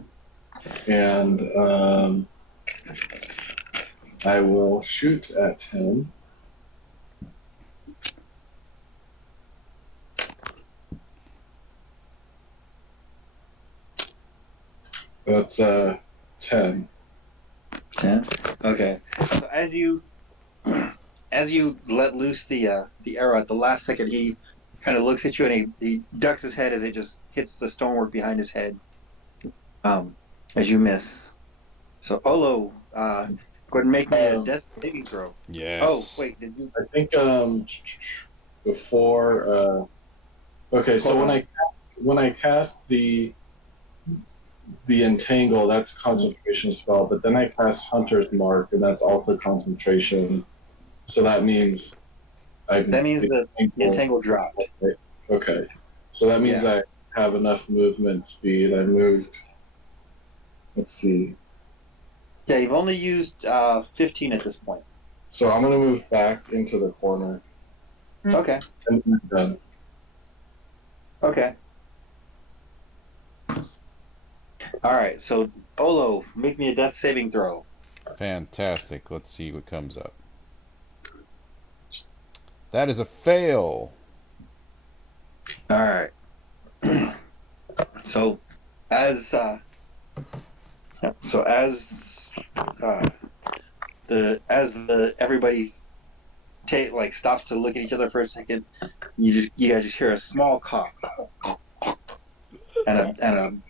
And I will shoot at him. That's 10. 10. Okay. So as you let loose the arrow at the last second, he kind of looks at you and he ducks his head as it just hits the stonework behind his head. As you miss. So Olo, go ahead and make me a death saving throw. Yes. Oh wait, did you? I think before. Okay, so when I cast the entangle, that's a concentration spell, but then I cast Hunter's Mark, and that's also concentration. So that means the entangle dropped. Okay, so that means I have enough movement speed. I moved. Let's see. Yeah, you've only used 15 at this point. So I'm gonna move back into the corner. Okay. And we're done. Okay. All right. So Olo, make me a death saving throw. Fantastic. Let's see what comes up. That is a fail. All right. So as everybody stops to look at each other for a second, you guys just hear a small cough and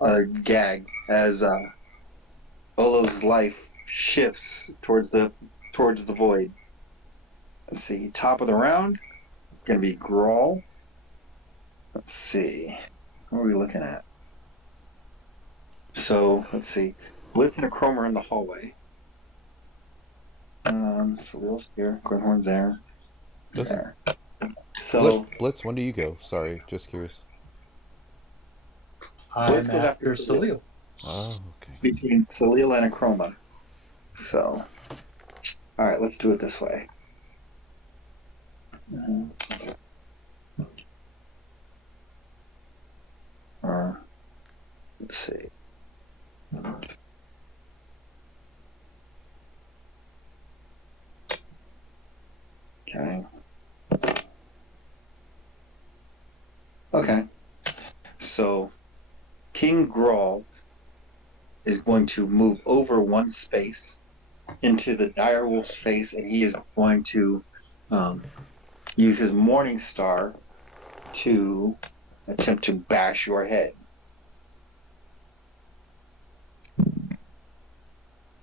a gag as Olo's life shifts towards the void. Let's see, top of the round, it's gonna be Grawl. Let's see, what are we looking at? So let's see, Blitz and a Chrome are in the hallway. Salil's here, Greenhorn's there. There. So Blitz, when do you go? Sorry, just curious. Blitz I'm goes after after Salil. Salil. Oh, okay. Between Salil and a Chroma. So, all right, let's do it this way. Let's see. Okay. Okay. So, King Grawl is going to move over one space into the direwolf's face, and he is going to use his Morning Star to attempt to bash your head.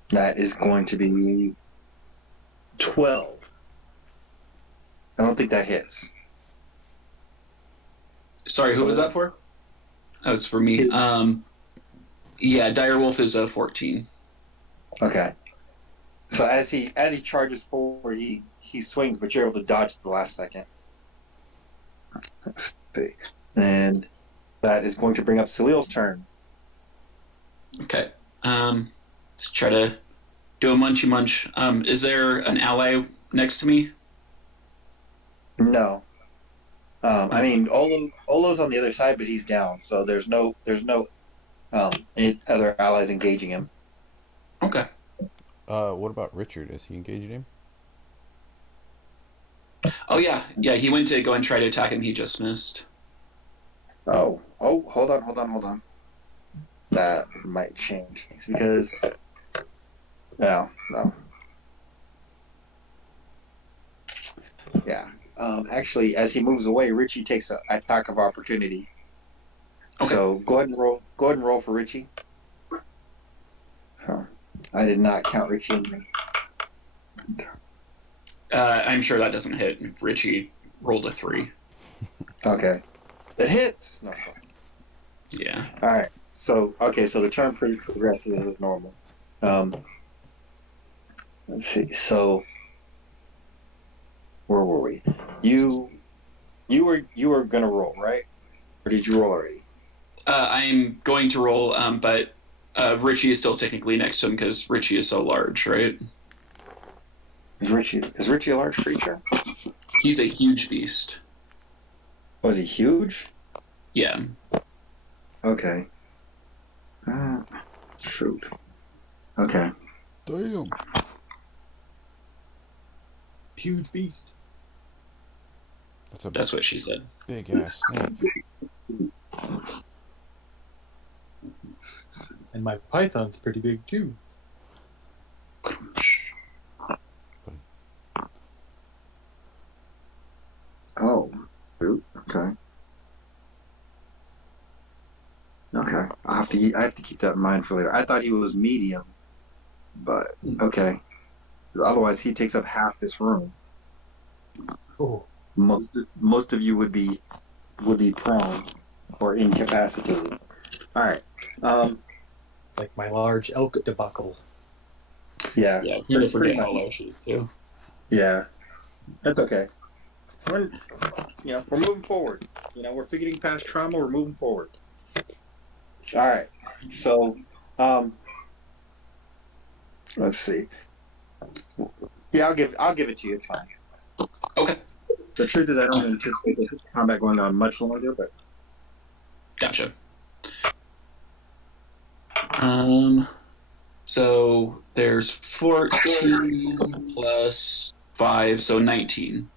That is going to be 12. I don't think that hits. Sorry, who was that for? That was for me. Yeah, Direwolf is a 14. Okay. So as he charges forward, he swings, but you're able to dodge at the last second. Let's see. And that is going to bring up Salil's turn. Okay. Let's try to do a munchy munch. Is there an ally next to me? No. I mean, Olo's on the other side, but he's down, so there's no any other allies engaging him. Okay. What about Richard? Is he engaging him? Oh yeah, he went to go and try to attack him. He just missed. Oh, hold on. That might change things because no. Yeah. Actually, as he moves away, Richie takes an attack of opportunity. Okay. So go ahead and roll for Richie. So I did not count Richie in there. I'm sure that doesn't hit. Richie rolled a 3. Okay. It hits. No. Sorry. Yeah. All right. So the turn progresses as normal. Let's see. So where were we? You were gonna roll, right? Or did you roll already? I'm going to roll, but Richie is still technically next to him because Richie is so large, right? Is Richie a large creature? He's a huge beast. Was he huge? Yeah. Okay. Shoot. Okay. Damn. Huge beast. That's what she said. Big ass snake. And my python's pretty big too. Oh. Shoot. Okay. Okay. I have to keep that in mind for later. I thought he was medium, but okay. Otherwise, he takes up half this room. Oh. Most of you would be prone or incapacitated. All right. It's like my large elk debacle. Yeah. Yeah, you forget how low she is too. Yeah. That's okay. We're moving forward. We're getting past trauma. We're moving forward. All right. So, let's see. Yeah, I'll give it to you. It's fine. Okay, The truth is, I don't anticipate this combat going on much longer, but gotcha. So there's 14 plus 5, so 19.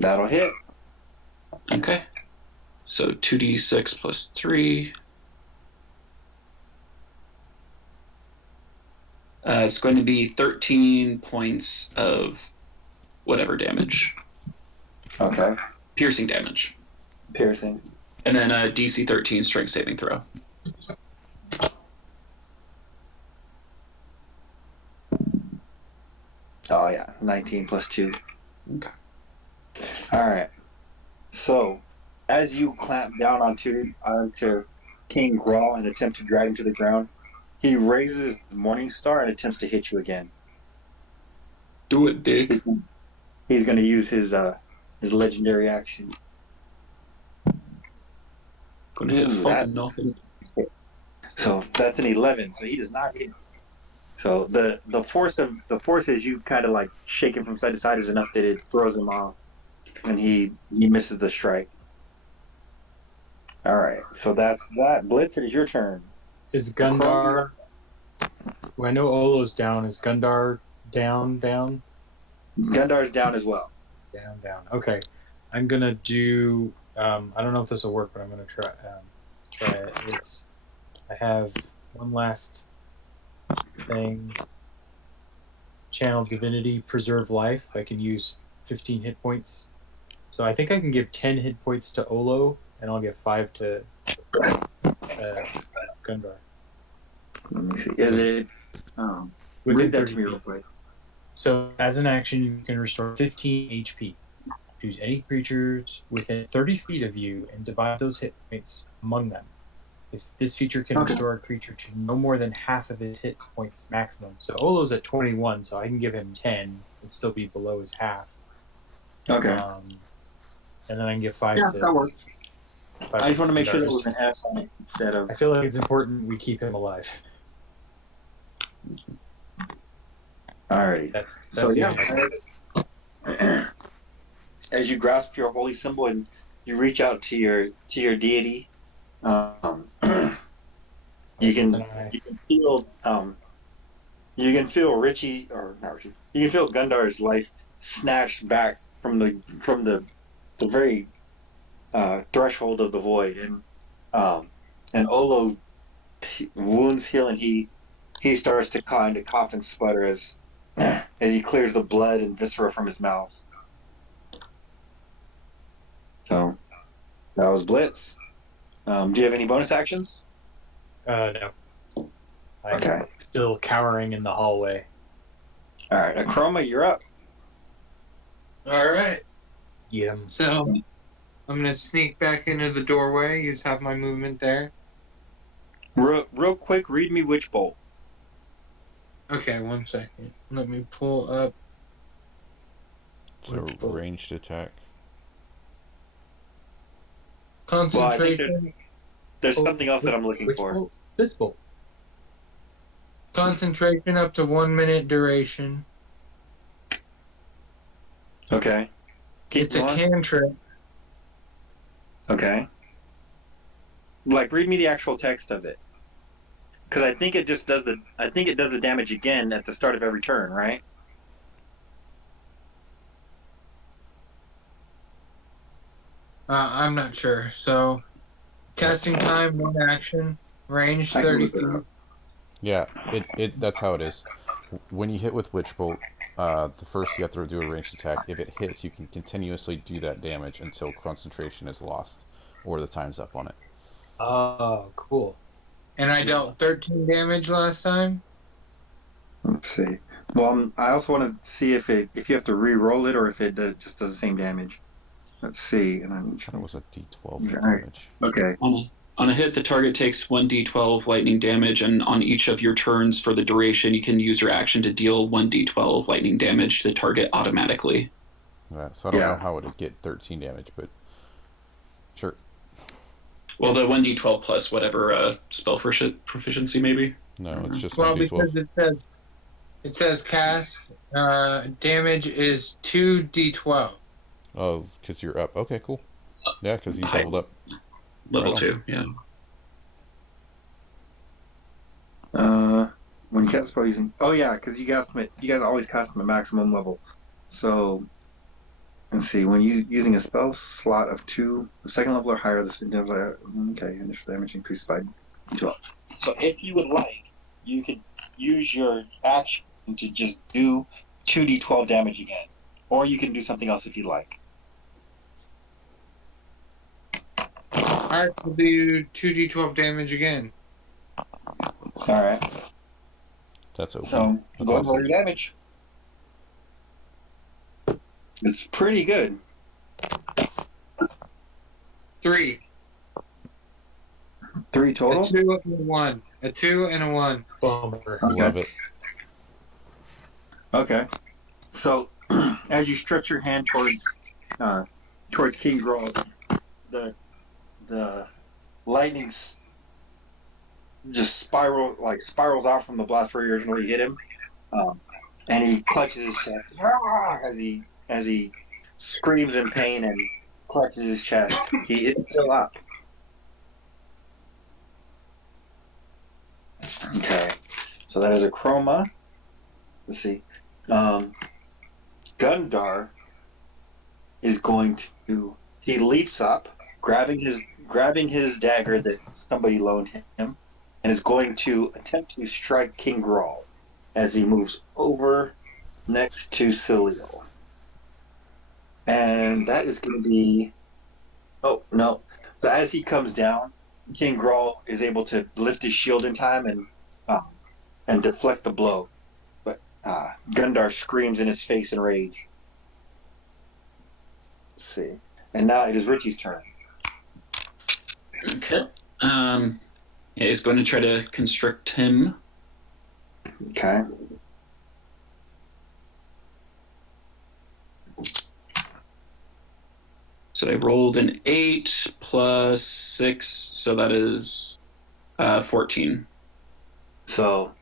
that'll hit. Okay. So 2d6 plus 3. It's going to be 13 points of whatever damage. Okay. Piercing damage. Piercing. And then a DC 13 strength saving throw. Oh yeah, 19 plus 2. Okay. All right. So, as you clamp down onto King Crawl and attempt to drag him to the ground, he raises Morning Star and attempts to hit you again. Do it, Dick. He's going to use his legendary action. Gonna hit fucking nothing. So that's an 11. So he does not hit. So the force as you kind of like shake him from side to side is enough that it throws him off, and he misses the strike. All right. So that's that. Blitz, it is your turn. Is Gundar... Well, I know Olo's down. Is Gundar down? Gundar's down as well. Down. Okay. I'm going to do... I don't know if this will work, but I'm going to try it. I have one last thing. Channel Divinity, Preserve Life. I can use 15 hit points. So I think I can give 10 hit points to Olo, and I'll give 5 to Gundar. Let me see. Is it... Within read that 30 to me feet. real quick. So, as an action, you can restore 15 HP. Choose any creatures within 30 feet of you and divide those hit points among them. This feature can restore a creature to no more than half of its hit points maximum. So Olo's at 21, so I can give him 10 and still be below his half. Okay. And then I can give 5 Yeah, to... that works. I just want to make sure Gundar. there was an S on it instead of... I feel like it's important we keep him alive. Alrighty. That's So the yeah, as you grasp your holy symbol and you reach out to your deity, you can feel Richie, or not Richie. You can feel Gundar's life snatched back from the very threshold of the void, and Olo wounds heal, and he starts to kind of cough and sputter as he clears the blood and viscera from his mouth. So that was Blitz. Do you have any bonus actions? No. I'm Okay. still cowering in the hallway. All right, Akroma, you're up. All right. Get him. So I'm gonna sneak back into the doorway. You just have my movement there. Real quick, read me Witch Bolt. Okay, 1 second. Let me pull up. So ranged attack. Concentration. There's something else that I'm looking Which for. bolt? This bolt. Concentration up to 1 minute duration. Okay. Keep It's a going. cantrip. Okay. Like, read me the actual text of it. Because I think it does the damage again at the start of every turn, right? I'm not sure. So, casting time, 1 action. Range, I can 30 look it feet. up. Yeah, it that's how it is. When you hit with Witch Bolt, the first you have to do a ranged attack. If it hits, you can continuously do that damage until concentration is lost or the time's up on it. Oh, cool. And I dealt 13 damage last time. Let's see. Well, I also want to see if you have to re-roll it or if it just does the same damage. Let's see. And I'm I thought it was a D12 Alright. damage. okay. On a hit, the target takes 1d12 lightning damage, and on each of your turns for the duration, you can use your action to deal 1d12 lightning damage to the target automatically. Yeah, so I don't Yeah. know how it would get 13 damage, but sure. Well, the 1d12 plus whatever spell proficiency, maybe. No, it's just Well, 1d12. because it says cast, Damage is 2d12. Oh, because you're up. Okay, cool. Yeah, because you leveled up. Level Right on. 2, yeah. When you cast a spell using, oh yeah, because you guys always cast them at maximum level. So let's see, when you using a spell slot of 2, the second level or higher, initial damage increases by 12. So if you would like, you could use your action to just do 2d12 damage again, or you can do something else if you like. Alright, we'll do 2d12 damage again. All right. That's okay. So That's go ahead and awesome. roll your damage. It's pretty good. 3. 3 total. A 2 and a 1. A 2 and a 1. Bummer. Love it. Okay. So as you stretch your hand towards King Grawl, the lightning just spirals out from the blast where you originally hit him, and he clutches his chest as he screams in pain and clutches his chest. He is still up. Okay, so that is a chroma. Let's see. Gundar is going to. He leaps up, grabbing his dagger that somebody loaned him, and is going to attempt to strike King Grawl as he moves over next to Cilio. And that is going to be. Oh no! So as he comes down, King Grawl is able to lift his shield in time and deflect the blow. But Gundar screams in his face in rage. Let's see. And now it is Richie's turn. Okay. Yeah, he's going to try to constrict him. Okay. So I rolled an 8 plus 6, so that is 14. So,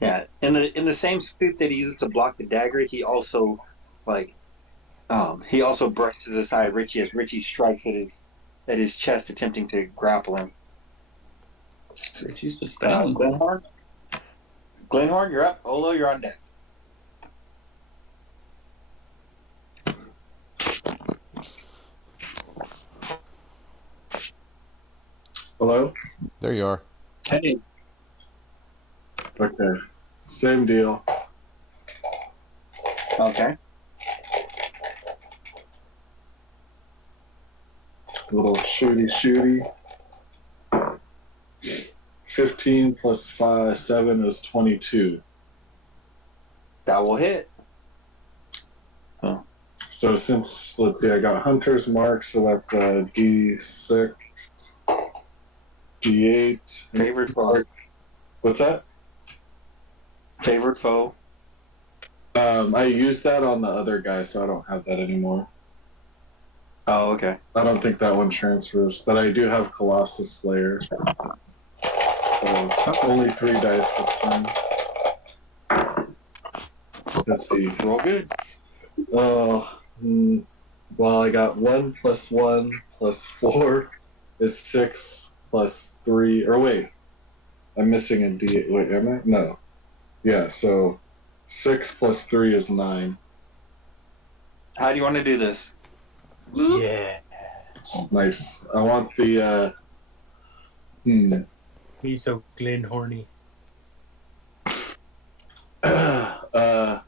yeah, in the same scoop that he uses to block the dagger, he also brushes aside Richie as Richie strikes at his chest, attempting to grapple him. Richie's just failing. Glenhorn, you're up. Olo, you're on deck. Hello? There you are. Hey. Okay. Same deal. Okay. Little shooty. 15 plus 7 is 22. That will hit. So since, let's see, I got Hunter's Mark, so that's a D6, D8. Favorite foe. What's that? Favorite foe. I used that on the other guy, so I don't have that anymore. Oh, okay. I don't think that one transfers, but I do have Colossus Slayer. So only 3 dice this time. Let's see. Roll good. Well, I got 1 plus 1 plus 4 is 6 plus 3. Or wait, I'm missing a D8. Wait, am I? No. Yeah, so 6 plus 3 is 9. How do you want to do this? Yeah. Nice. I want the, He's so Glenhorny. I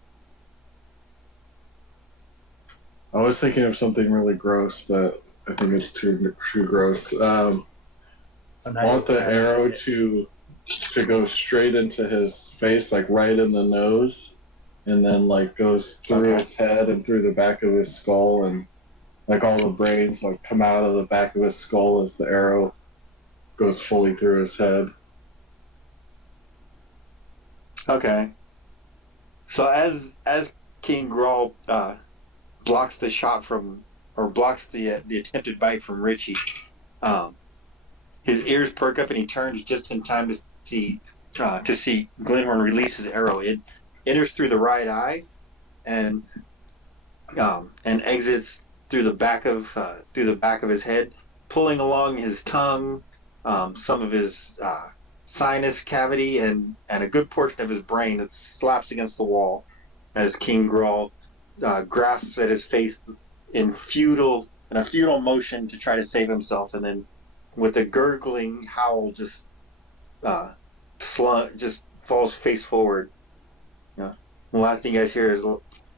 was thinking of something really gross, but I think it's too gross. I want the arrow to go straight into his face, like right in the nose, and then like goes through his head and through the back of his skull, and like all the brains like come out of the back of his skull as the arrow goes fully through his head. Okay. So as King Grawl blocks the shot blocks the attempted bite from Richie, his ears perk up and he turns just in time to see Glenhorn release his arrow. It enters through the right eye, and exits through the back of his head, pulling along his tongue, some of his sinus cavity, and a good portion of his brain that slaps against the wall as King Grawl grasps at his face in a futile motion to try to save himself, and then with a gurgling howl just falls face forward. Yeah. The last thing you guys hear is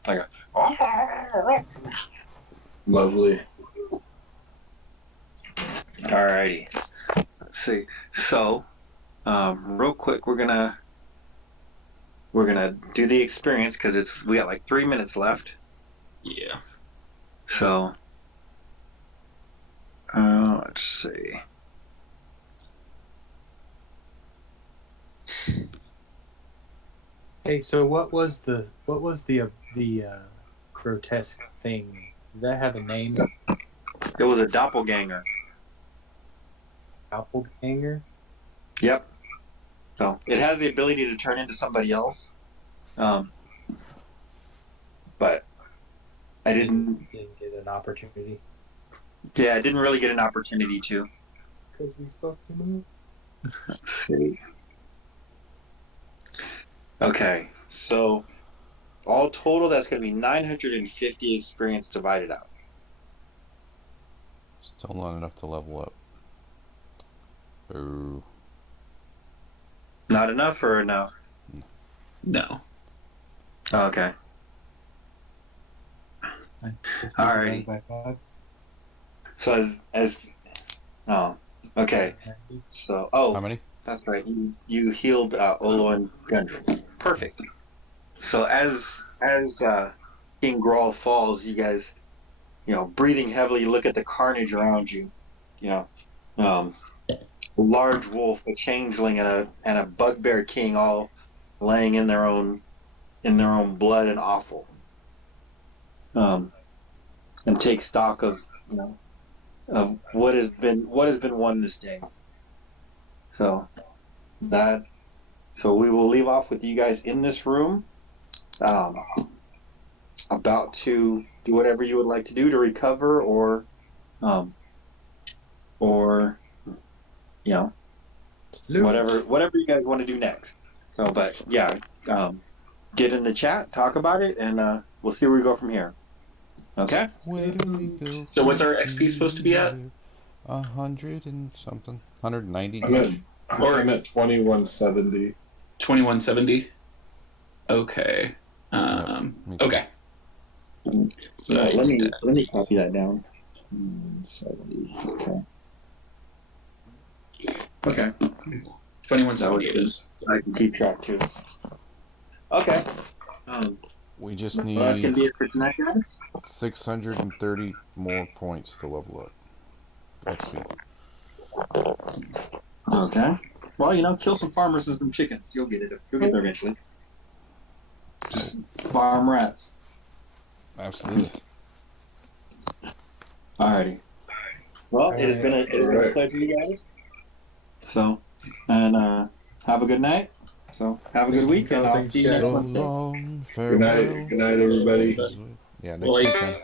like a Lovely. Alrighty. Let's see. So, real quick, we're gonna do the experience because we got like 3 minutes left. Yeah. So, let's see. Hey, so what was the grotesque thing? Did that have a name? It was a doppelganger. Doppelganger? Yep. So it has the ability to turn into somebody else. But I didn't get an opportunity. Yeah, I didn't really get an opportunity to. Because we fucked him up. Let's see. Okay, so all total, that's going to be 950 experience divided out. Still not enough to level up. Ooh. Not enough or enough? No. Oh, okay. Alrighty. By 5. So okay. So, How many? that's right. You healed Olo and Gundren. Perfect. So as King Grawl falls, you guys, breathing heavily, look at the carnage around you. A large wolf, a changeling, and a bugbear king all laying in their own blood and offal. And take stock of what has been won this day. So we will leave off with you guys in this room, about to do whatever you would like to do to recover, or whatever you guys want to do next. So, but yeah, get in the chat, talk about it, and we'll see where we go from here. Okay. Where do we go? So what's our XP supposed to be at? 100 and something. 190. I'm at 2170. 2170. Okay. Okay. Let me copy that down. 70. Okay. Okay. 2170 it is. I can keep track too. Okay. We just Well, that's gonna need be it for tonight, guys. 630 more points to level up. XP. Okay. Well, kill some farmers and some chickens. You'll get it. You'll get there eventually. Just farm rats. Absolutely. Alrighty. Well, it has been a pleasure, you guys. So, and have a good night. So, have a good week, and I'll see you next So Wednesday. long, Good night. farewell. Good night, everybody. Yeah, Well, next weekend.